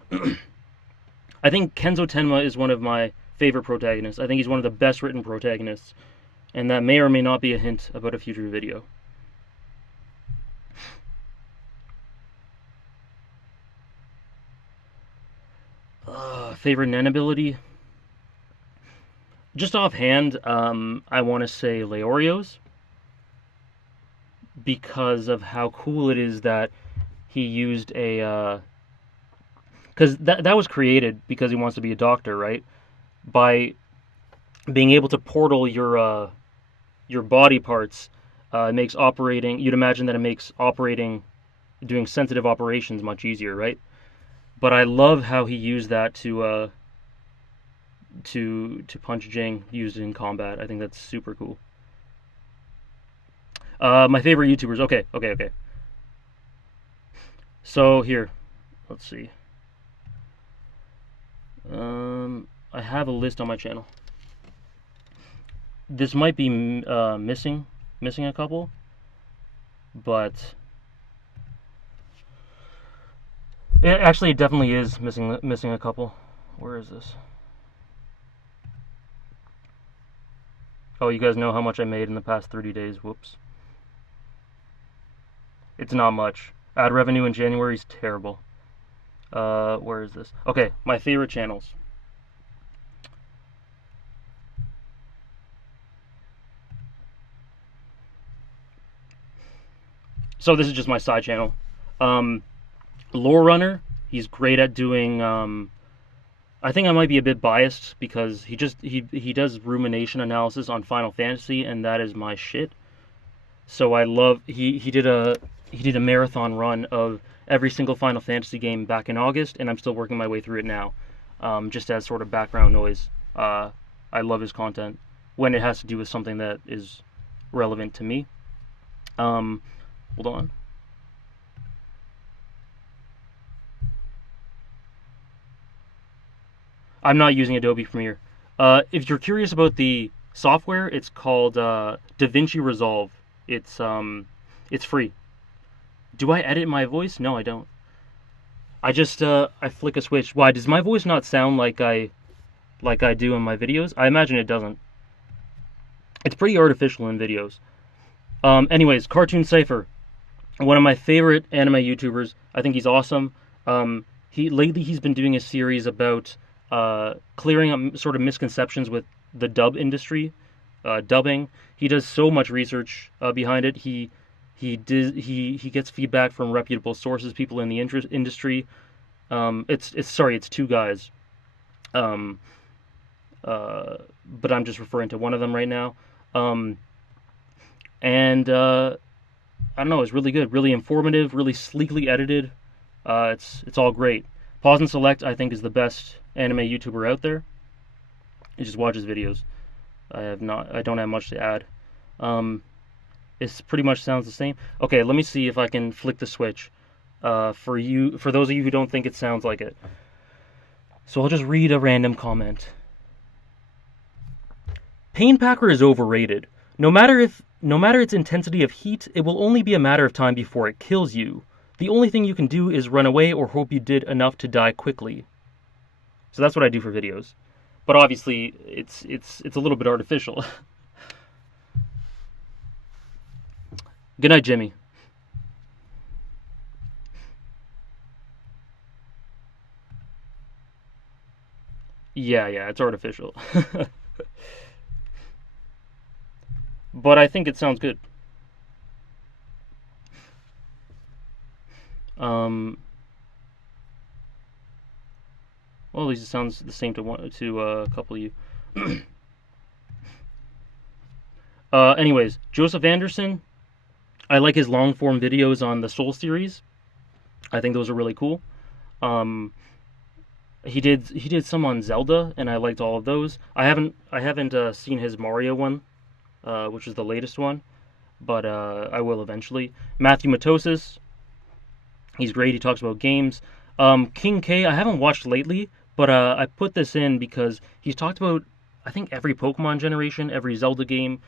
I think Kenzo Tenma is one of my favorite protagonists. I think he's one of the best written protagonists, and that may or may not be a hint about a future video. Favorite Nen ability? Just offhand, I want to say Leorio's, because of how cool it is that he used a... Because that was created because he wants to be a doctor, right? By being able to portal your body parts, it makes operating... You'd imagine that it makes doing sensitive operations much easier, right? But I love how he used that to punch Jing used in combat. I think that's super cool. My favorite YouTubers. Okay. So here, let's see. I have a list on my channel. This might be missing a couple, but it definitely is missing a couple. Where is this? Oh, you guys know how much I made in the past 30 days. Whoops. It's not much. Ad revenue in January is terrible. Where is this? Okay, my favorite channels. So this is just my side channel. Lore Runner, he's great at doing... I think I might be a bit biased because he does rumination analysis on Final Fantasy, and that is my shit. So I love... He did a marathon run of every single Final Fantasy game back in August, and I'm still working my way through it now, just as sort of background noise. I love his content when it has to do with something that is relevant to me. Hold on. I'm not using Adobe Premiere. If you're curious about the software, it's called DaVinci Resolve. It's free. Do I edit my voice? No, I don't. I just I flick a switch. Why does my voice not sound like I do in my videos? I imagine it doesn't. It's pretty artificial in videos. Anyways, Cartoon Cypher, one of my favorite anime YouTubers. I think he's awesome. He's been doing a series about clearing up sort of misconceptions with the dub industry, dubbing. He does so much research behind it. He gets feedback from reputable sources, people in the industry. It's two guys, um, but I'm just referring to one of them right now. Um, and I don't know, it's really good, really informative, really sleekly edited. It's all great. Pause and Select, I think, is the best anime YouTuber out there. You just watch his videos. I don't have much to add. Um, it pretty much sounds the same. Okay, let me see if I can flick the switch. For those of you who don't think it sounds like it. So I'll just read a random comment. Painpacker is overrated. No matter its intensity of heat, it will only be a matter of time before it kills you. The only thing you can do is run away or hope you did enough to die quickly. So that's what I do for videos. But obviously, it's a little bit artificial. Good night, Jimmy. Yeah, it's artificial. But I think it sounds good. Um, well, at least it sounds the same to a couple of you. Anyways, Joseph Anderson. I like his long form videos on the Soul series. I think those are really cool. Um, he did some on Zelda, and I liked all of those. I haven't seen his Mario one, which is the latest one, but I will eventually. Matthew Matosis, he's great. He talks about games. King K, I haven't watched lately, but I put this in because he's talked about, I think, every Pokemon generation, every Zelda game,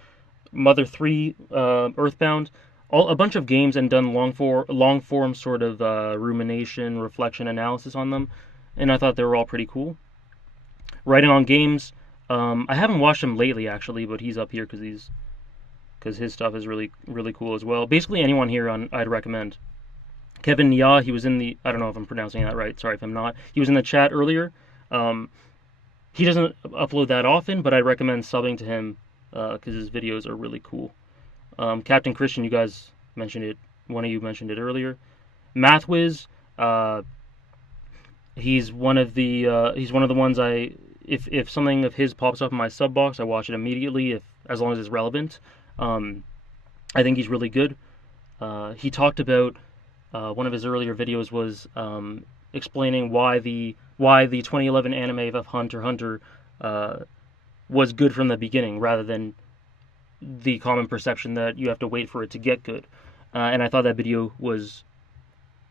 Mother 3, Earthbound, a bunch of games, and done long form sort of rumination, reflection, analysis on them, and I thought they were all pretty cool. Writing on games, I haven't watched him lately actually, but he's up here because his stuff is really cool as well. Basically, anyone here I'd recommend. Kevin Nya, he was in the, I don't know if I'm pronouncing that right. Sorry if I'm not. He was in the chat earlier. Um, he doesn't upload that often, but I recommend subbing to him because his videos are really cool. Captain Christian, you guys mentioned it. One of you mentioned it earlier. Mathwiz, he's one of the ones if something of his pops up in my sub box, I watch it immediately as long as it's relevant. I think he's really good. He talked about one of his earlier videos was explaining why the 2011 anime of Hunter x Hunter was good from the beginning, rather than the common perception that you have to wait for it to get good. And I thought that video was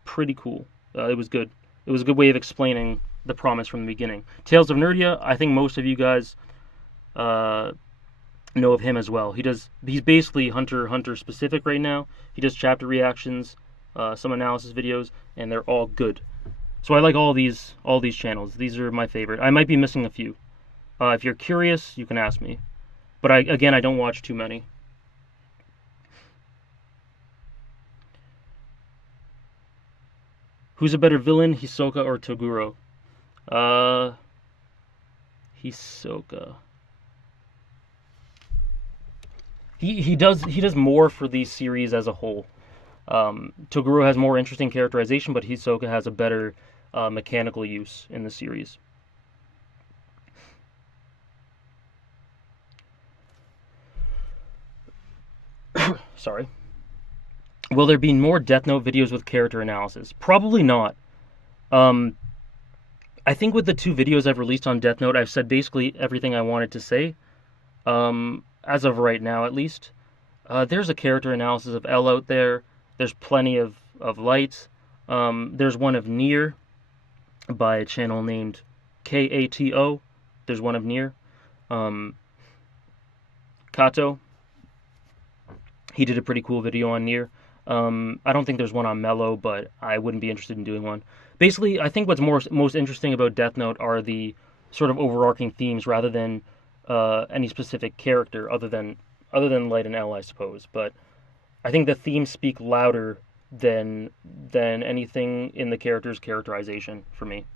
pretty cool. It was good. It was a good way of explaining the promise from the beginning. Tales of Nerdia, I think most of you guys know of him as well. He's basically Hunter x Hunter specific right now. He does chapter reactions, some analysis videos, and they're all good. So I like all these channels. These are my favorite. I might be missing a few. If you're curious, you can ask me. But I don't watch too many. Who's a better villain, Hisoka or Toguro? Hisoka. He does more for these series as a whole. Toguro has more interesting characterization, but Hisoka has a better mechanical use in the series. Sorry. Will there be more Death Note videos with character analysis? Probably not. I think with the 2 videos I've released on Death Note, I've said basically everything I wanted to say. As of right now, at least. There's a character analysis of L out there. There's plenty of Light. There's one of Nier by a channel named Kato. There's one of Nier. Kato. He did a pretty cool video on Nier. I don't think there's one on Mellow, but I wouldn't be interested in doing one. Basically, I think what's most interesting about Death Note are the sort of overarching themes rather than any specific character other than Light and L, I suppose. But I think the themes speak louder than anything in the character's characterization for me.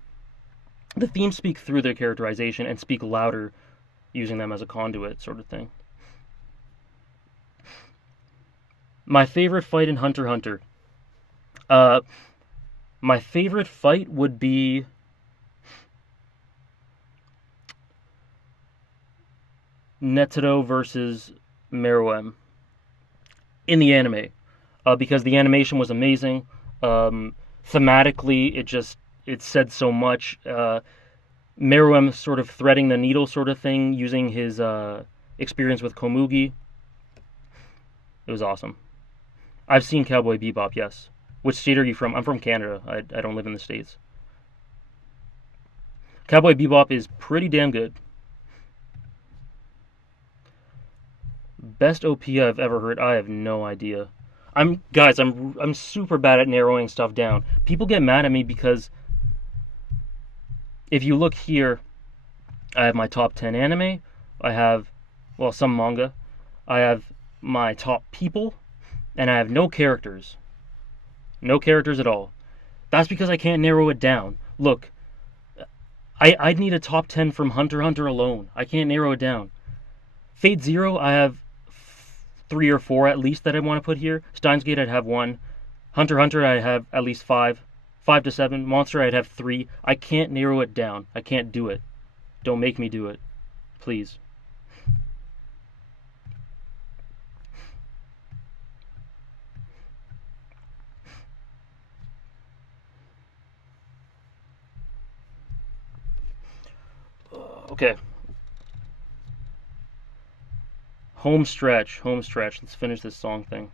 The themes speak through their characterization and speak louder using them as a conduit, sort of thing. My favorite fight in Hunter x Hunter. My favorite fight would be Netero versus Meruem in the anime, because the animation was amazing. Thematically, it said so much. Meruem sort of threading the needle, sort of thing, using his experience with Komugi. It was awesome. I've seen Cowboy Bebop, yes. Which state are you from? I'm from Canada. I don't live in the States. Cowboy Bebop is pretty damn good. Best OP I've ever heard. I have no idea. I'm super bad at narrowing stuff down. People get mad at me because if you look here, I have my top 10 anime. I have, well, some manga. I have my top people, and I have no characters. No characters at all. That's because I can't narrow it down. Look, I'd need a top 10 from Hunter x Hunter alone. I can't narrow it down. Fate Zero, I have 3 or 4 at least that I want to put here. Steins Gate, I'd have 1. Hunter x Hunter, I'd have at least 5. 5 to 7. Monster, I'd have 3. I can't narrow it down. I can't do it. Don't make me do it. Please. Okay. Home stretch. Home stretch. Let's finish this song thing.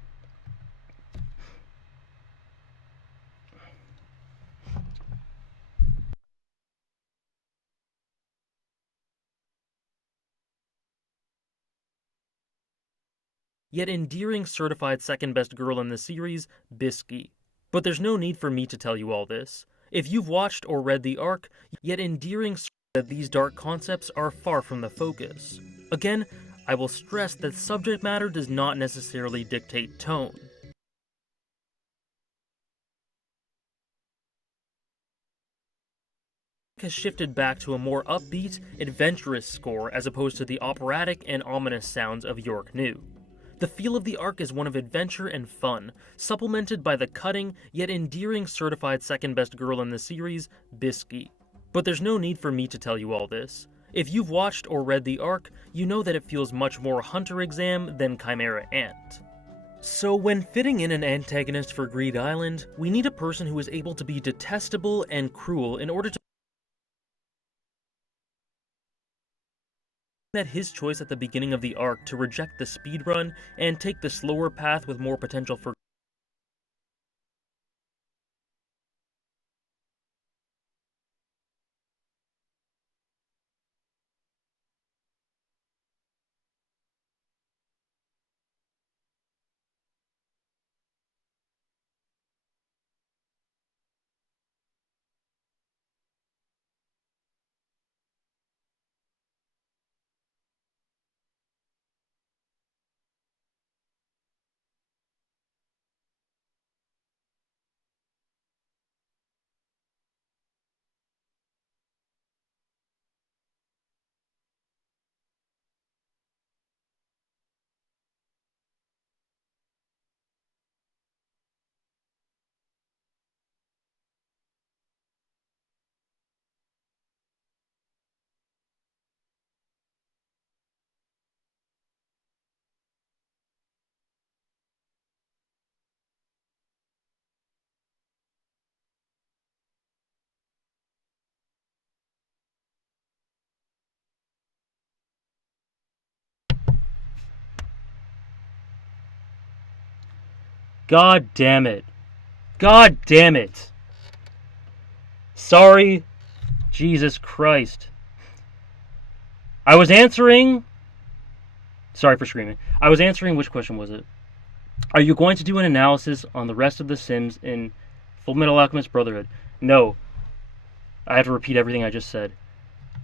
Yet endearing certified second best girl in the series, Bisky. But there's no need for me to tell you all this. If you've watched or read the arc, yet endearing that these dark concepts are far from the focus. Again, I will stress that subject matter does not necessarily dictate tone. Has shifted back to a more upbeat, adventurous score as opposed to the operatic and ominous sounds of York New. The feel of the arc is one of adventure and fun, supplemented by the cutting yet endearing certified second best girl in the series, Bisky. But there's no need for me to tell you all this. If you've watched or read the arc, you know that it feels much more Hunter Exam than Chimera Ant. So when fitting in an antagonist for Greed Island, we need a person who is able to be detestable and cruel in order to that his choice at the beginning of the arc to reject the speedrun and take the slower path with more potential for God damn it. God damn it. Sorry. Jesus Christ. I was answering... Sorry for screaming. I was answering, which question was it? Are you going to do an analysis on the rest of the Sims in Fullmetal Alchemist Brotherhood? No. I have to repeat everything I just said.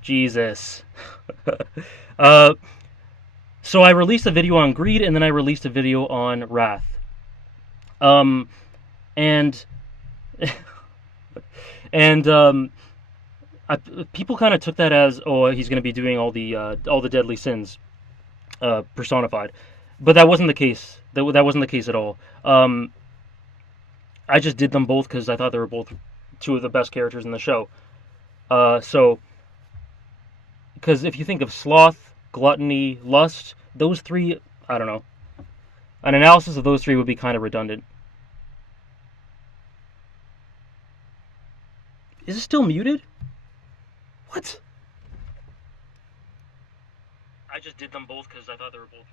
Jesus. So I released a video on Greed, and then I released a video on Wrath. And and and people kind of took that as, oh, he's going to be doing all the deadly sins personified, but that wasn't the case. That wasn't the case at all. I just did them both because I thought they were both two of the best characters in the show. So, because if you think of sloth, gluttony, lust, those three, I don't know. An analysis of those three would be kind of redundant. Is it still muted? What? I just did them both because I thought they were both.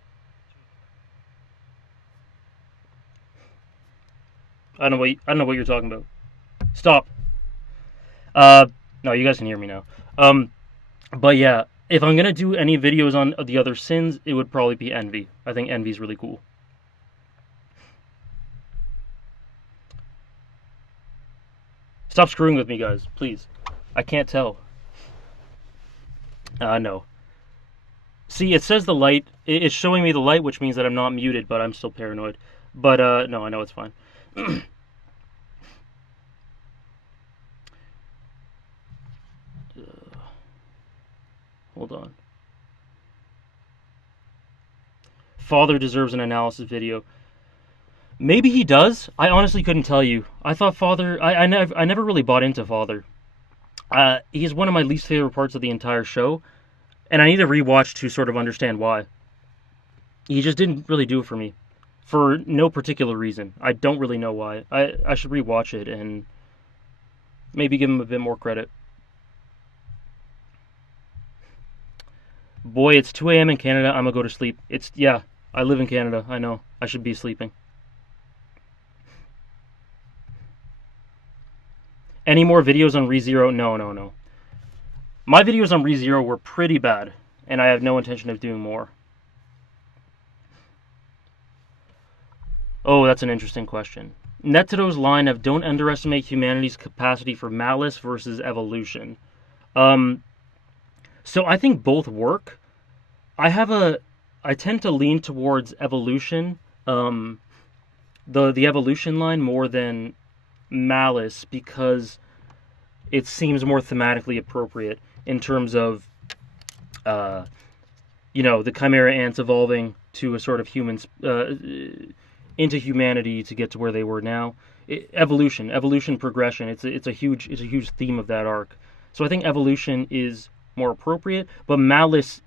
I don't know what you're talking about. Stop. No, you guys can hear me now. But yeah, if I'm gonna do any videos on the other sins, it would probably be envy. I think envy's really cool. Stop screwing with me, guys, please. I can't tell. No. See, it says the light. It's showing me the light, which means that I'm not muted, but I'm still paranoid. But, no, I know it's fine. Hold on. Father deserves an analysis video. Maybe he does. I honestly couldn't tell you. I thought Father... I never really bought into Father. He's one of my least favorite parts of the entire show, and I need to rewatch to sort of understand why. He just didn't really do it for me. For no particular reason. I don't really know why. I should rewatch it and maybe give him a bit more credit. Boy, it's 2 a.m. in Canada. I'm gonna go to sleep. Yeah, I live in Canada. I know. I should be sleeping. Any more videos on ReZero? No. My videos on ReZero were pretty bad, and I have no intention of doing more. Oh, that's an interesting question. Netado's line of don't underestimate humanity's capacity for malice versus evolution. So I think both work. I tend to lean towards evolution, the evolution line more than malice, because it seems more thematically appropriate in terms of, the Chimera ants evolving to a sort of humans, into humanity to get to where they were now. Evolution progression. It's a huge theme of that arc. So I think evolution is more appropriate, but malice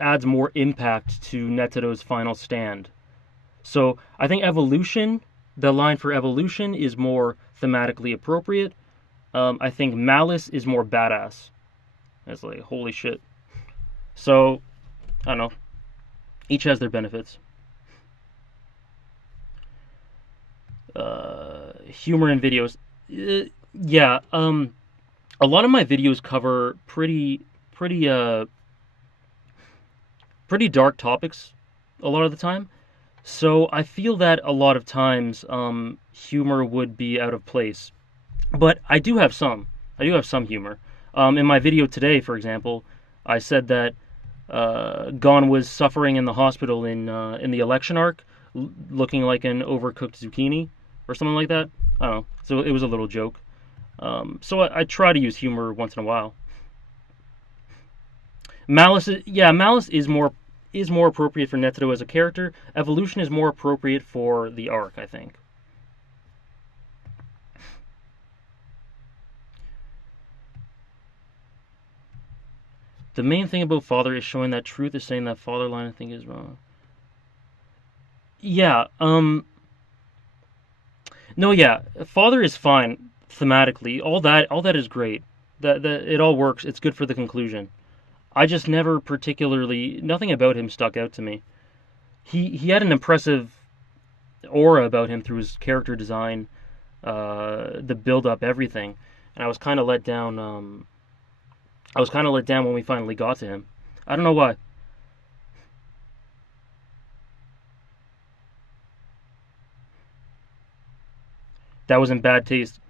adds more impact to Netado's final stand. So I think evolution, the line for evolution, is more thematically appropriate. I think malice is more badass. It's like, holy shit. So, I don't know. Each has their benefits. Humor in videos. Yeah, a lot of my videos cover pretty dark topics a lot of the time. So I feel that a lot of times humor would be out of place. But I do have some. Humor. In my video today, for example, I said that Gon was suffering in the hospital in the election arc, looking like an overcooked zucchini or something like that. I don't know. So it was a little joke. So I try to use humor once in a while. Malice is more appropriate for Netedo as a character. Evolution is more appropriate for the arc, I think. The main thing about Father is showing that truth is saying that Father line, I think, is wrong. Yeah, no, yeah, Father is fine thematically. All that is great. That it all works. It's good for the conclusion. I just never particularly, nothing about him stuck out to me. He had an impressive aura about him through his character design, the build up, everything, and I was kind of let down. When we finally got to him. I don't know why. That was in bad taste.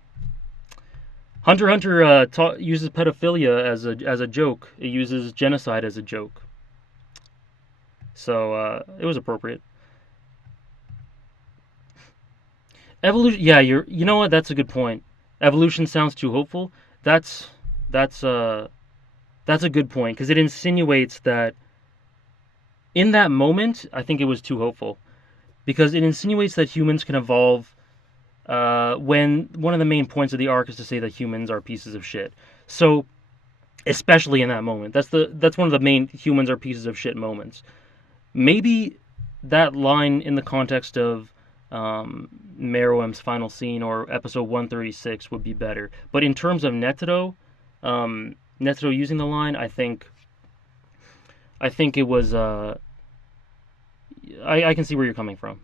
Hunter x Hunter uses pedophilia as a joke. It uses genocide as a joke. So it was appropriate. Evolution. Yeah, you know what? That's a good point. Evolution sounds too hopeful. That's that's uh that's a good point because it insinuates that in that moment, I think it was too hopeful because it insinuates that humans can evolve. When one of the main points of the arc is to say that humans are pieces of shit. So especially in that moment, that's one of the main humans are pieces of shit moments. Maybe that line in the context of Meruem's final scene or episode 136 would be better. But in terms of Netero using the line, I think it was. I can see where you're coming from.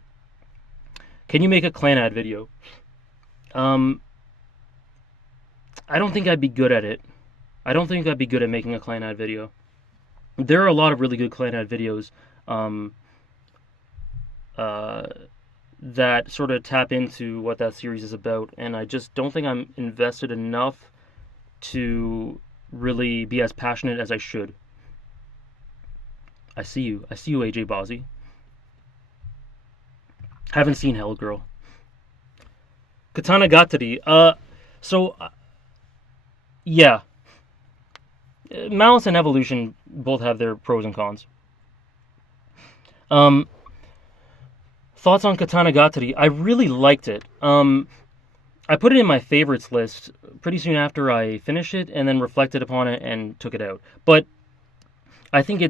Can you make a clan ad video? Um, I don't think I'd be good at it. I don't think I'd be good at making a clan ad video. There are a lot of really good clan ad videos um, uh, that sort of tap into what that series is about, and I just don't think I'm invested enough to really be as passionate as I should. I see you. I see you, AJ Bozzy. Haven't seen Hell Girl. Katana Gatari. So yeah, Malice and Evolution both have their pros and cons. Um, Thoughts on Katana Gatari? I really liked it. I put it in my favorites list pretty soon after I finished it, and then reflected upon it and took it out. But I think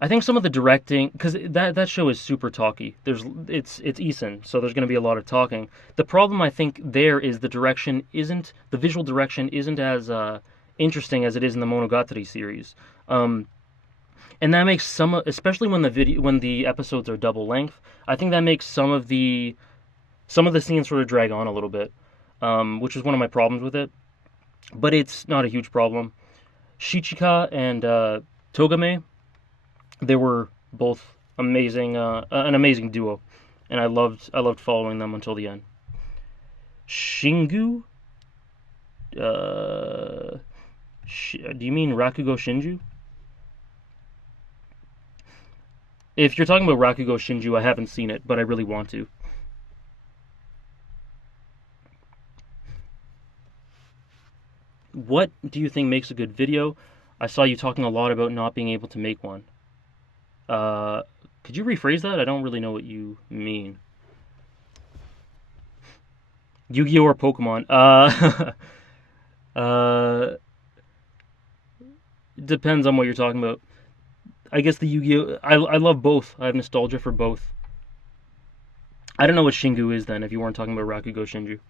I think some of the directing, because that show is super talky. It's Eason, so there's going to be a lot of talking. The problem I think there is the visual direction isn't as interesting as it is in the Monogatari series. Um, and that makes especially when the episodes are double length, I think that makes some of the scenes sort of drag on a little bit, which is one of my problems with it. But it's not a huge problem. Shichika and Togame, they were both amazing, an amazing duo, and I loved following them until the end. Shingu, do you mean Rakugo Shinju? If you're talking about Rakugo Shinju, I haven't seen it, but I really want to. What do you think makes a good video? I saw you talking a lot about not being able to make one. Uh, could you rephrase that? I don't really know what you mean. Yu-Gi-Oh or Pokemon? Uh, depends on what you're talking about. I guess the Yu-Gi-Oh. I love both. I have nostalgia for both. I don't know what Shingu is then. If you weren't talking about Rakugo Shinju.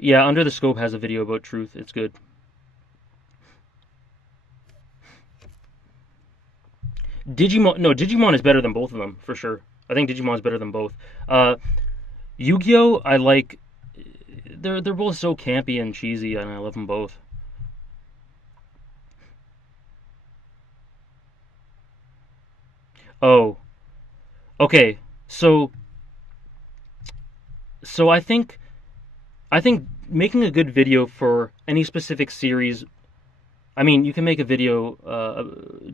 Yeah, Under the Scope has a video about Truth. It's good. Digimon, no, Digimon is better than both of them for sure. I think Digimon is better than both. Uh, Yu-Gi-Oh, I like. They're both so campy and cheesy, and I love them both. Oh, okay. So I think making a good video for any specific series. I mean, you can make a video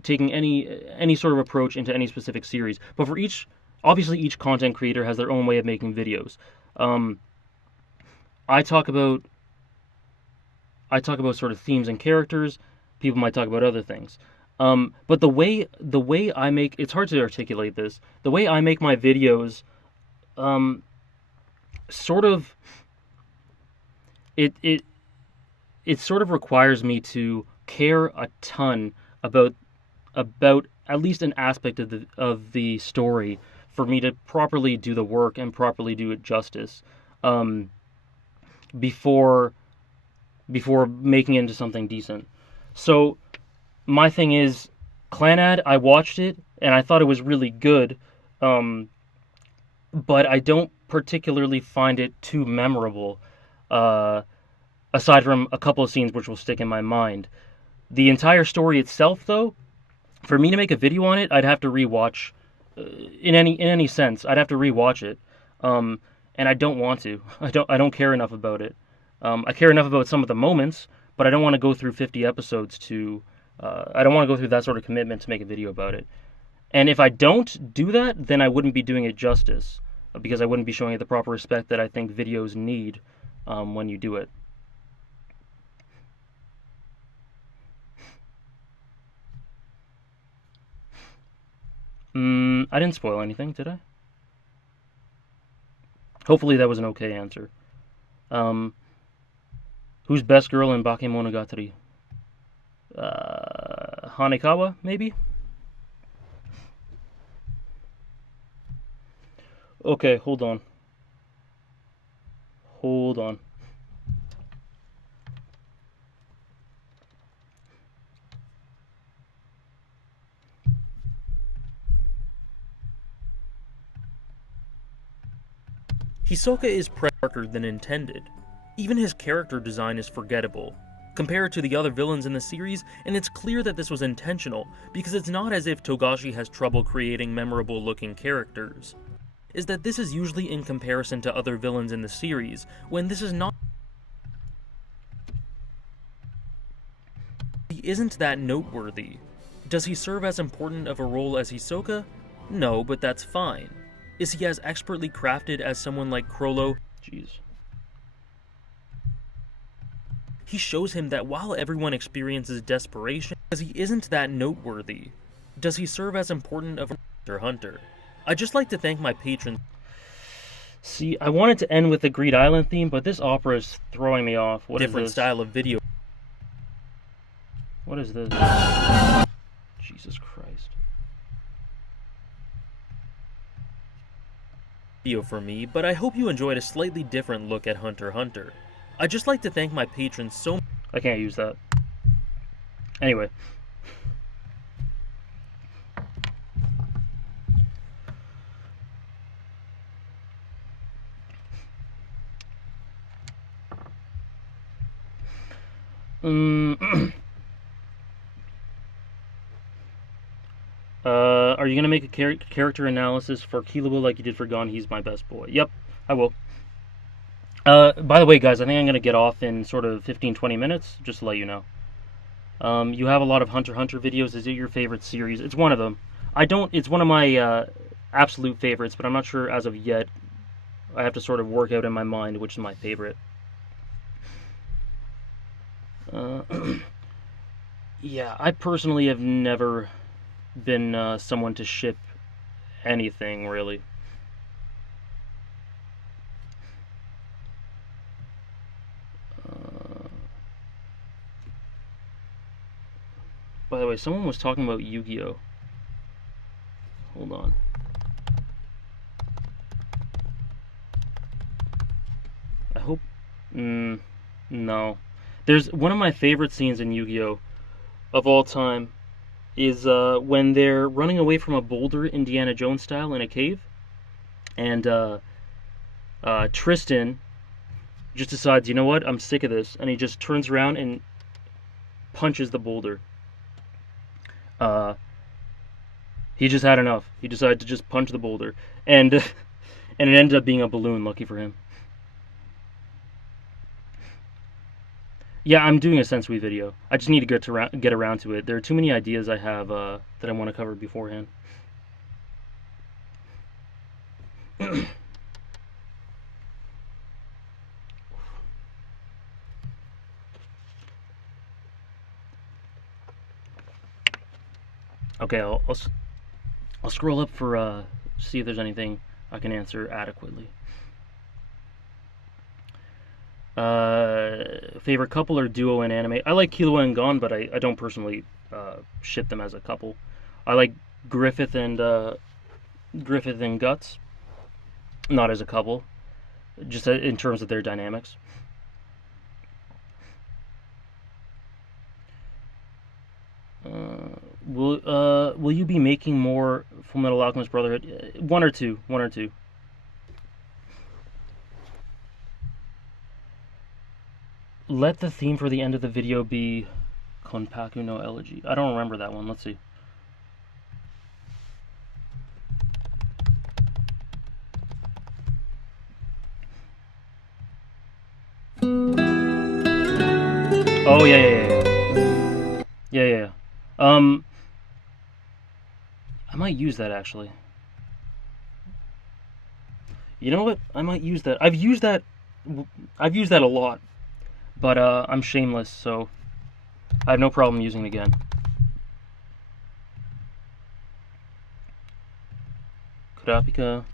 taking any sort of approach into any specific series, but for obviously each content creator has their own way of making videos. Um, I talk about I talk about sort of themes and characters. People might talk about other things. But the way I make it's hard to articulate this. The way I make my videos, um, sort of it it it sort of requires me to care a ton about at least an aspect of the story for me to properly do the work and properly do it justice, um, before before making it into something decent. So my thing is, Clanad. I watched it and I thought it was really good, um, but I don't particularly find it too memorable. Uh, Aside from a couple of scenes which will stick in my mind, the entire story itself, though, for me to make a video on it, I'd have to rewatch. In any sense, I'd have to rewatch it, um, and I don't want to. I don't care enough about it. I care enough about some of the moments, but I don't want to go through 50 episodes to I don't want to go through that sort of commitment to make a video about it. And if I don't do that, then I wouldn't be doing it justice, because I wouldn't be showing it the proper respect that I think videos need when you do it. I didn't spoil anything, did I? Hopefully that was an okay answer. Who's best girl in Bakemonogatari? Hanekawa, maybe? Okay, hold on. Hold on. Hisoka is darker than intended. Even his character design is forgettable. Compare it to the other villains in the series, and it's clear that this was intentional, because it's not as if Togashi has trouble creating memorable-looking characters. Is that this is usually in comparison to other villains in the series, when this is not. He isn't that noteworthy. Does he serve as important of a role as Hisoka? No, but that's fine. Is he as expertly crafted as someone like Crollo? Jeez. He shows him that while everyone experiences desperation, because he isn't that noteworthy, does he serve as important of a Hunter? I'd just like to thank my patrons. See, I wanted to end with the Greed Island theme, but this opera is throwing me off. What different is this? Style of video. What is this? Jesus Christ. Video for me, but I hope you enjoyed a slightly different look at Hunter x Hunter. I'd just like to thank my patrons so much. I can't use that. Anyway. Are you gonna make a character analysis for Killable like you did for Gon? He's my best boy. Yep, I will. By the way, guys, I think I'm gonna get off in sort of 15-20 minutes, just to let you know. You have a lot of Hunter x Hunter videos. Is it your favorite series? It's one of them. It's one of my absolute favorites, but I'm not sure as of yet. I have to sort of work out in my mind which is my favorite. Yeah, I personally have never been someone to ship anything, really. By the way, someone was talking about Yu-Gi-Oh! Hold on. I hope... no. There's one of my favorite scenes in Yu-Gi-Oh! Of all time is when they're running away from a boulder, Indiana Jones style, in a cave. And Tristan just decides, you know what, I'm sick of this. And he just turns around and punches the boulder. He just had enough. He decided to just punch the boulder. And it ended up being a balloon, lucky for him. Yeah, I'm doing a Sensui video. I just need to get around to it. There are too many ideas I have that I want to cover beforehand. Okay, I'll scroll up for see if there's anything I can answer adequately. Favorite couple or duo in anime? I like Killua and Gon, but I don't personally ship them as a couple. I like Griffith and Guts, not as a couple, just in terms of their dynamics. Will you be making more Fullmetal Alchemist Brotherhood? One or two. Let the theme for the end of the video be Konpaku no Elegy. I don't remember that one. Let's see. Oh, yeah. Yeah. Um, I might use that actually. You know what? I might use that. I've used that. I've used that a lot, but I'm shameless, so I have no problem using it again. Kurapika.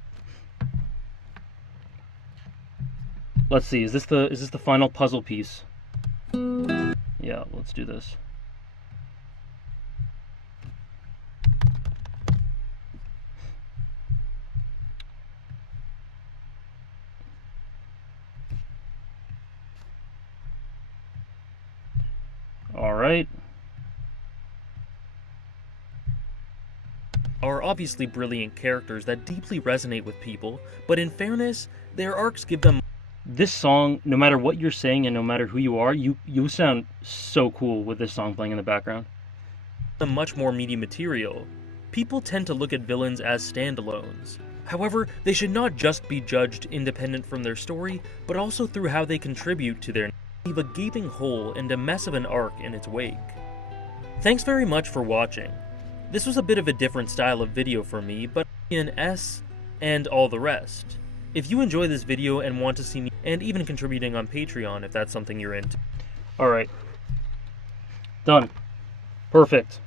Let's see. Is this the final puzzle piece? Yeah, let's do this. All right. Are obviously brilliant characters that deeply resonate with people, but in fairness, their arcs give them. This song, no matter what you're saying and no matter who you are, you sound so cool with this song playing in the background. Much more meaty material. People tend to look at villains as standalones. However, they should not just be judged independent from their story, but also through how they contribute to their leave a gaping hole and a mess of an arc in its wake. Thanks very much for watching. This was a bit of a different style of video for me, but in S and all the rest. If you enjoy this video and want to see me, and even contributing on Patreon if that's something you're into. Alright. Done. Perfect.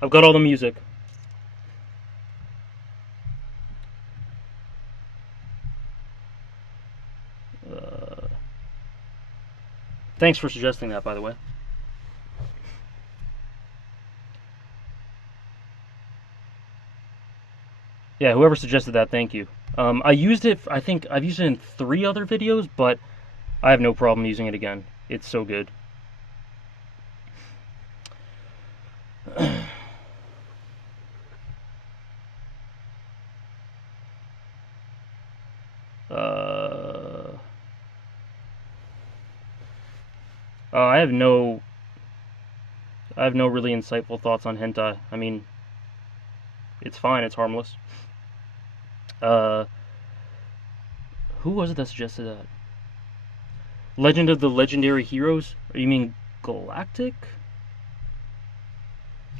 I've got all the music. Thanks for suggesting that, by the way. Yeah, whoever suggested that, thank you. I used it, I think I've used it in 3 other videos, but I have no problem using it again. It's so good. I have no really insightful thoughts on hentai. I mean, it's fine, it's harmless. Who was it that suggested that? Legend of the Legendary Heroes? Or you mean Galactic?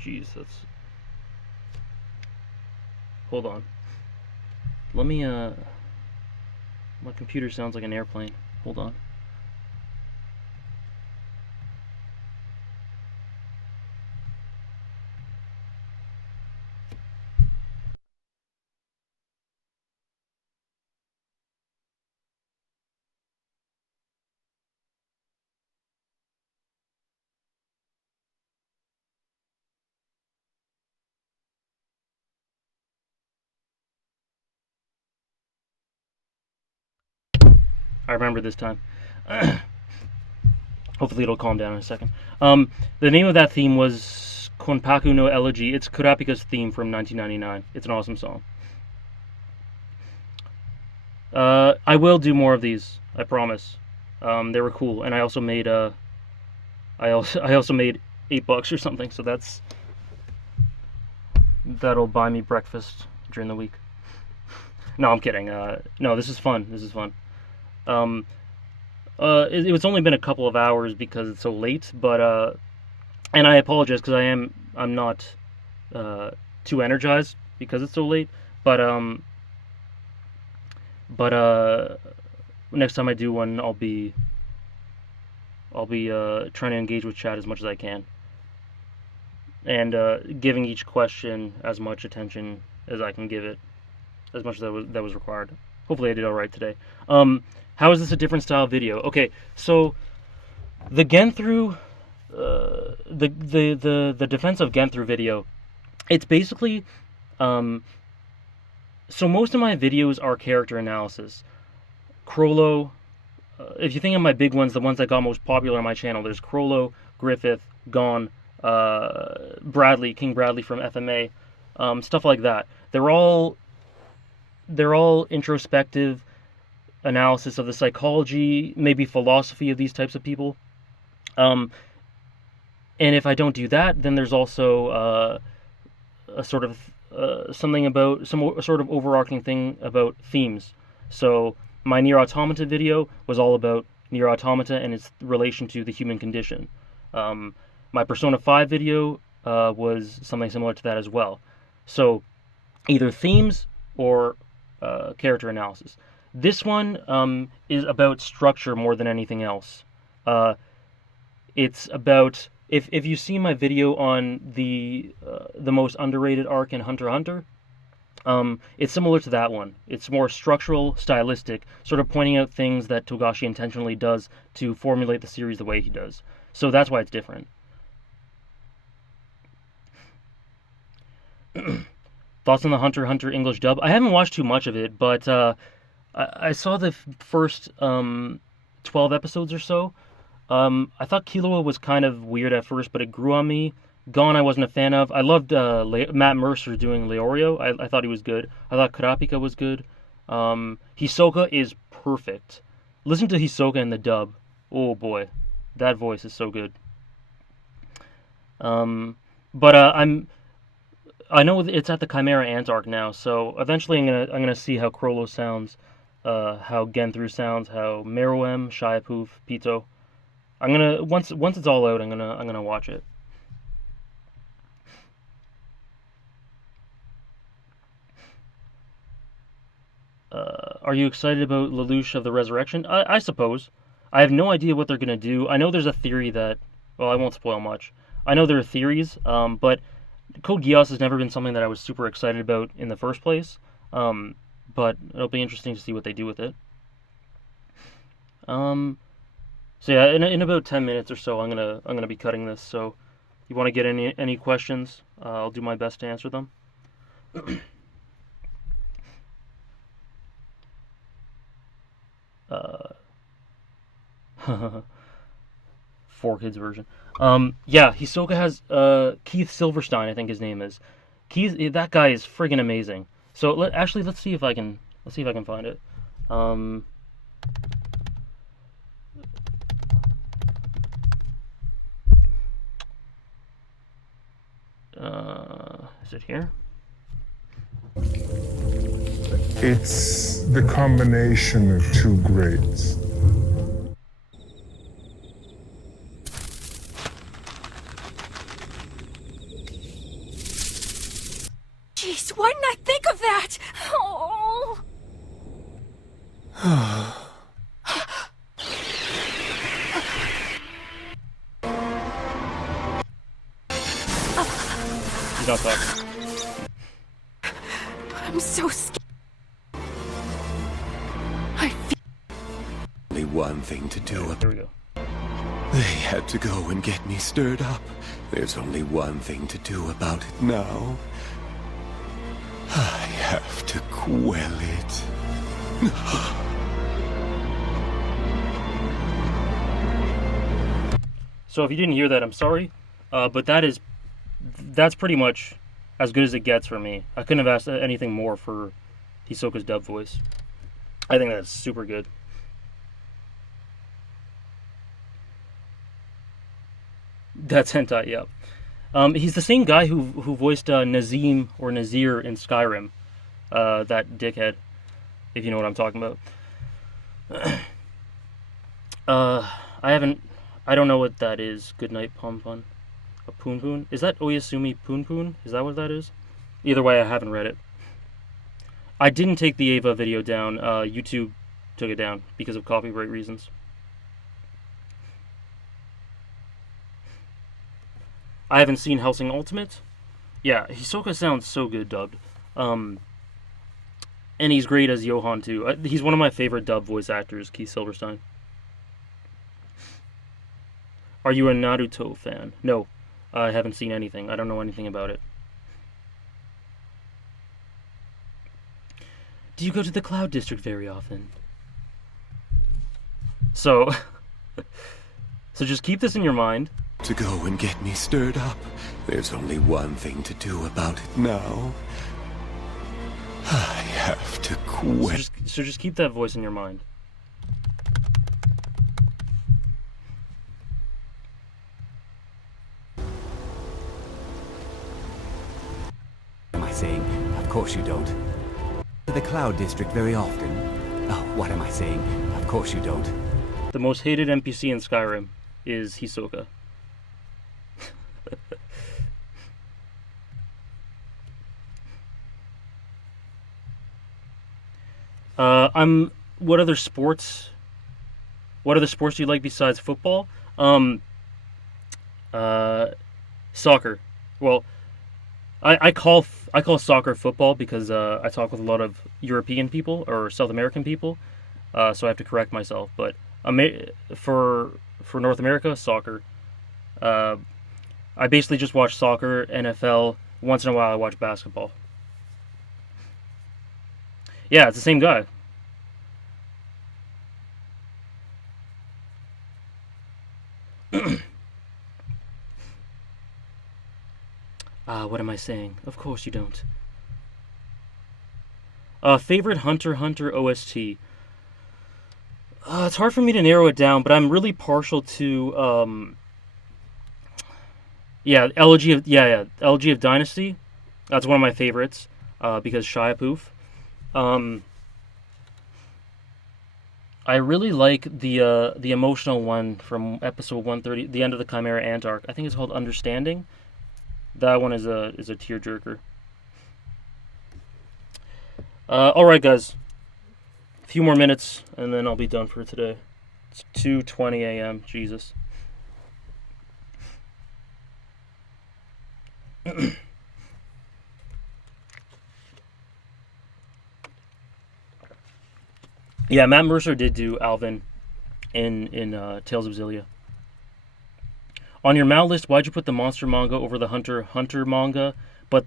Jeez, that's... Hold on. Let me, My computer sounds like an airplane. Hold on. I remember this time. Hopefully it'll calm down in a second. The name of that theme was Konpaku no Elegy. It's Kurapika's theme from 1999. It's an awesome song. I will do more of these. I promise. They were cool, and I also made I also made $8 or something. So that'll buy me breakfast during the week. No, I'm kidding. No, this is fun. This is fun. It's only been a couple of hours because it's so late, but and I apologize because I'm not too energized because it's so late, but next time I do one, I'll be trying to engage with chat as much as I can, and giving each question as much attention as I can give it, as much as that was required. Hopefully I did all right today. How is this a different style video? Okay, so the Genthru, the defense of Genthru video, it's basically, so most of my videos are character analysis. Crollo, if you think of my big ones, the ones that got most popular on my channel, there's Crollo, Griffith, Gon, Bradley, King Bradley from FMA, stuff like that. They're all introspective analysis of the psychology, maybe philosophy of these types of people. And if I don't do that, then there's also a sort of something about some sort of overarching thing about themes. So my Nier Automata video was all about Nier Automata and its relation to the human condition. My Persona 5 video was something similar to that as well. So either themes or character analysis. This one is about structure more than anything else. It's about if you see my video on the most underrated arc in Hunter x Hunter, it's similar to that one. It's more structural, stylistic, sort of pointing out things that Togashi intentionally does to formulate the series the way he does. So that's why it's different. Thoughts on the Hunter x Hunter English dub? I haven't watched too much of it, but I saw the first 12 episodes or so. I thought Killua was kind of weird at first, but it grew on me. Gon I wasn't a fan of. I loved Matt Mercer doing Leorio. I thought he was good. I thought Kurapika was good. Hisoka is perfect. Listen to Hisoka in the dub. Oh boy, that voice is so good. But I know it's at the Chimera Ant arc now, so eventually I'm gonna see how Chrollo sounds, how Genthru sounds, how Meruem, Shiapoof, Pito. I'm gonna once it's all out, I'm gonna watch it. Are you excited about Lelouch of the Resurrection? I suppose. I have no idea what they're gonna do. I know there's a theory that, well, I won't spoil much. I know there are theories, but Code Geass has never been something that I was super excited about in the first place. But it'll be interesting to see what they do with it. So yeah, in about 10 minutes or so, I'm gonna be cutting this. So, you want to get any questions? I'll do my best to answer them. 4Kids version. Yeah, Hisoka has Keith Silverstein, I think his name is. Keith, that guy is friggin' amazing. So let's see if I can find it. Is it here? It's the combination of two greats. Jeez, why didn't I think of that? Oh. He's not talking. I'm so scared. I feel Only one thing to do. There we go. They had to go and get me stirred up. There's only one thing to do about it now. I have to quell it. So if you didn't hear that, I'm sorry. But that's pretty much as good as it gets for me. I couldn't have asked anything more for Hisoka's dub voice. I think that's super good. That's hentai, yeah. He's the same guy who voiced Nazim or Nazir in Skyrim. That dickhead, if you know what I'm talking about. I don't know what that is. Goodnight, Pom Pon. A Poon Poon? Is that Oyasumi Poon Poon? Is that what that is? Either way, I haven't read it. I didn't take the Ava video down. YouTube took it down because of copyright reasons. I haven't seen Hellsing Ultimate. Yeah, Hisoka sounds so good dubbed. And he's great as Johan too. He's one of my favorite dub voice actors, Keith Silverstein. Are you a Naruto fan? No, I haven't seen anything. I don't know anything about it. Do you go to the Cloud District very often? So just keep this in your mind. To go and get me stirred up. There's only one thing to do about it now. I have to quell. So just keep that voice in your mind. Am I saying? Of course you don't. To the Cloud District very often. Oh, what am I saying? Of course you don't. The most hated NPC in Skyrim is Hisoka. What other sports? What other sports do you like besides football? Soccer. Well, I call soccer football because I talk with a lot of European people or South American people, so I have to correct myself. But for North America, soccer. I basically just watch soccer, NFL. Once in a while, I watch basketball. Yeah, it's the same guy. What am I saying? Of course you don't. Favorite Hunter x Hunter OST? It's hard for me to narrow it down, but I'm really partial to Elegy of Dynasty. That's one of my favorites because Shia Poof. I really like the emotional one from episode 130, the end of the Chimera Ant arc. I think it's called Understanding. That one is a tearjerker. All right, guys. A few more minutes, and then I'll be done for today. It's 2:20 a.m. Jesus. Yeah, Matt Mercer did do Alvin in Tales of Zillia. On your Mal list, why'd you put the monster manga over the Hunter x Hunter manga, but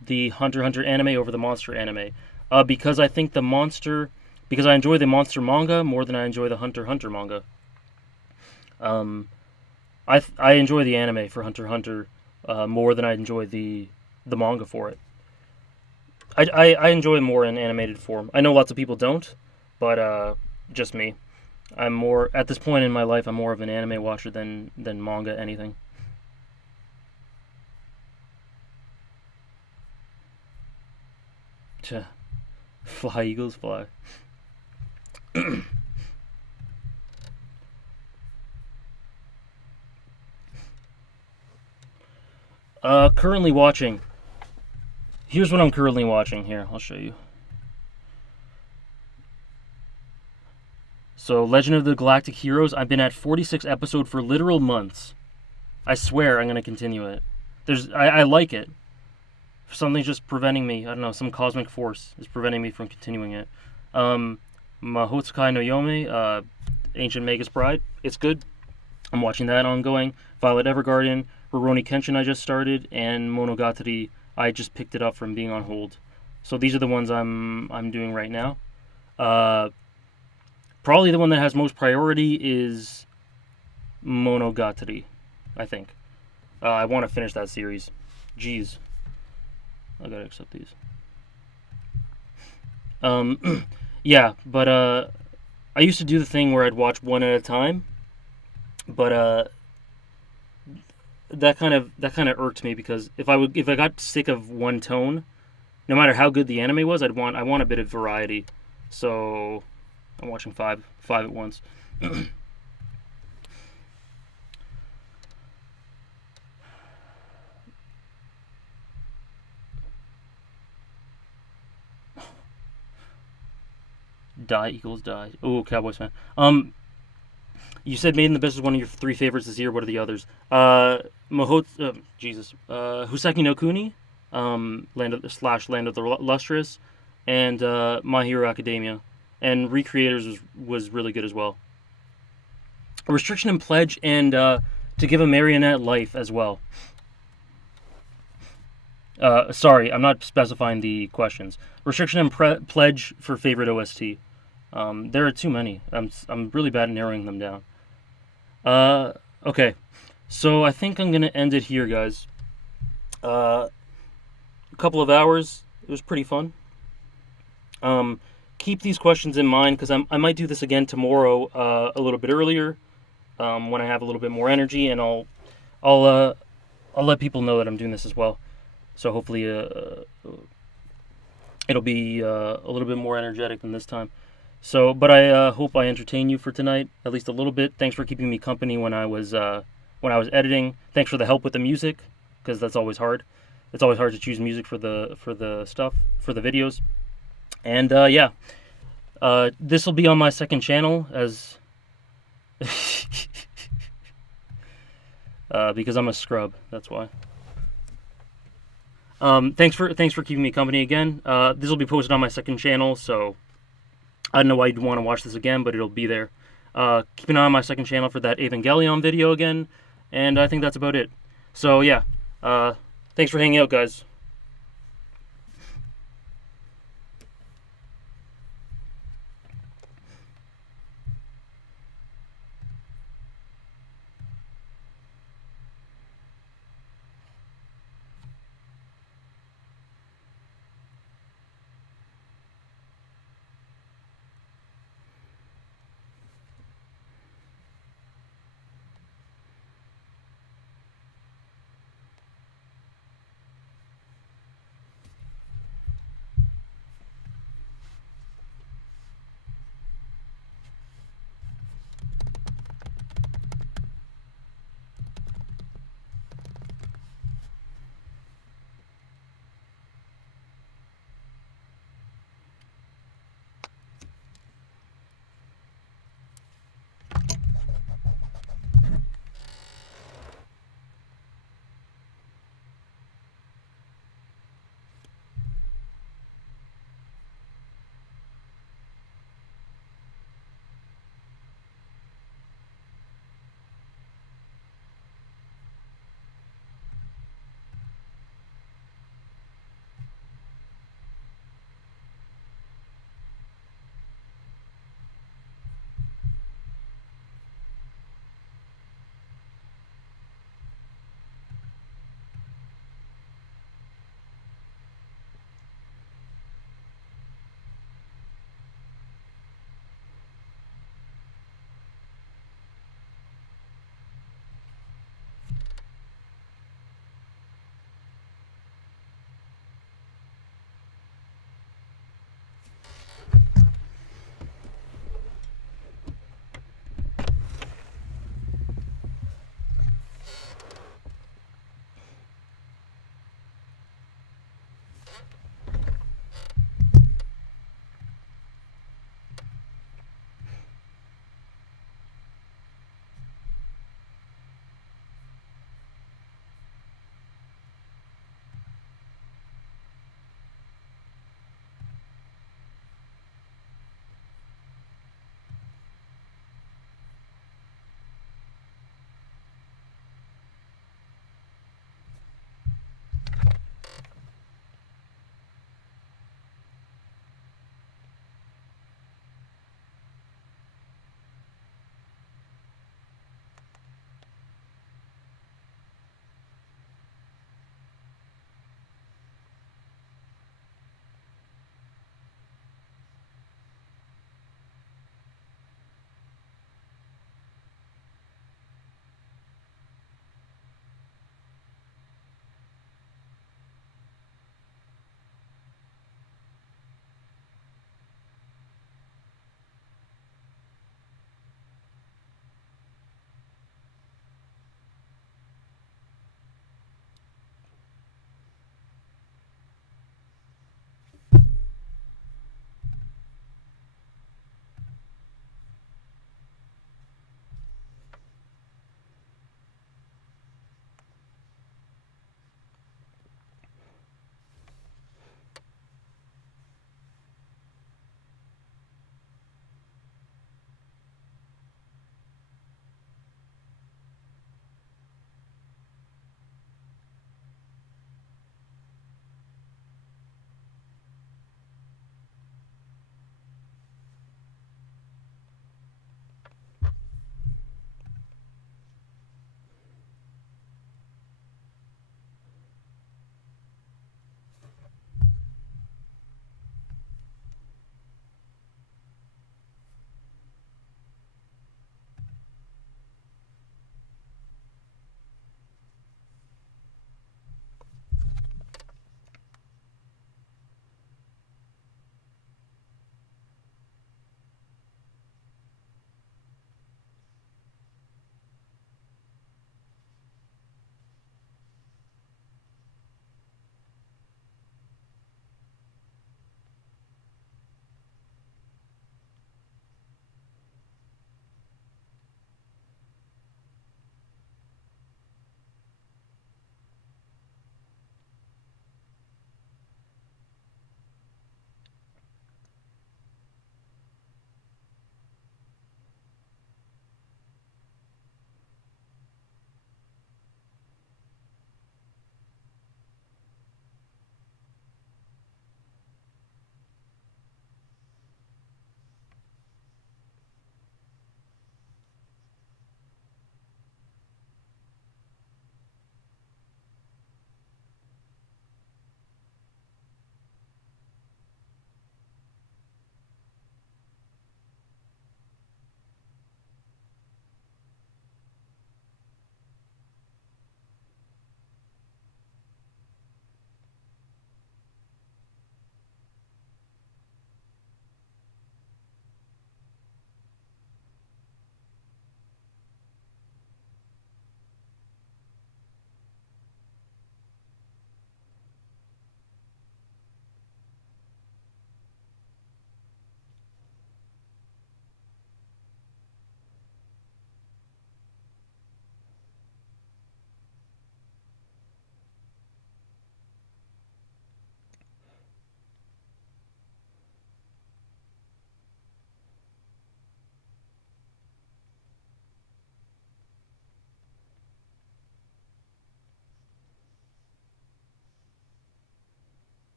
the Hunter x Hunter anime over the monster anime? Because I think because I enjoy the monster manga more than I enjoy the Hunter x Hunter manga. I enjoy the anime for Hunter x Hunter more than I enjoy the manga for it. I enjoy it more in animated form. I know lots of people don't, but just me. I'm more, at this point in my life, I'm more of an anime watcher than manga anything. Fly, Eagles, fly. Currently watching. Here's what I'm currently watching. Here, I'll show you. So, Legend of the Galactic Heroes, I've been at 46 episodes for literal months. I swear I'm going to continue it. I like it. Something's just preventing me. I don't know, some cosmic force is preventing me from continuing it. Mahotsukai no Yome, Ancient Magus Bride, it's good. I'm watching that ongoing. Violet Evergarden, Rurouni Kenshin I just started, and Monogatari, I just picked it up from being on hold. So these are the ones I'm doing right now. Probably the one that has most priority is Monogatari, I think. I want to finish that series. Jeez. I gotta accept these. Yeah, but I used to do the thing where I'd watch one at a time, but that kind of irked me because if I got sick of one tone, no matter how good the anime was, I want a bit of variety. So I'm watching five at once. Die equals die. Oh, Cowboys fan. You said Made in the Abyss is one of your 3 favorites this year. What are the others? Hoseki no Kuni, Land of the Lustrous, and My Hero Academia. And Recreators was really good as well. Restriction and Pledge, and To Give a Marionette Life as well. Sorry, I'm not specifying the questions. Restriction and Pledge for favorite OST. There are too many. I'm really bad at narrowing them down. Okay. So I think I'm going to end it here, guys. A couple of hours. It was pretty fun. Keep these questions in mind, because I might do this again tomorrow a little bit earlier when I have a little bit more energy, and I'll let people know that I'm doing this as well. So hopefully it'll be a little bit more energetic than this time. So, but I hope I entertain you for tonight, at least a little bit. Thanks for keeping me company when I was editing. Thanks for the help with the music, because that's always hard. It's always hard to choose music for the videos. And yeah, this will be on my second channel as because I'm a scrub. That's why. Thanks for keeping me company again. This will be posted on my second channel, so I don't know why you'd want to watch this again, but it'll be there. Keep an eye on my second channel for that Evangelion video again, and I think that's about it. So yeah, thanks for hanging out, guys.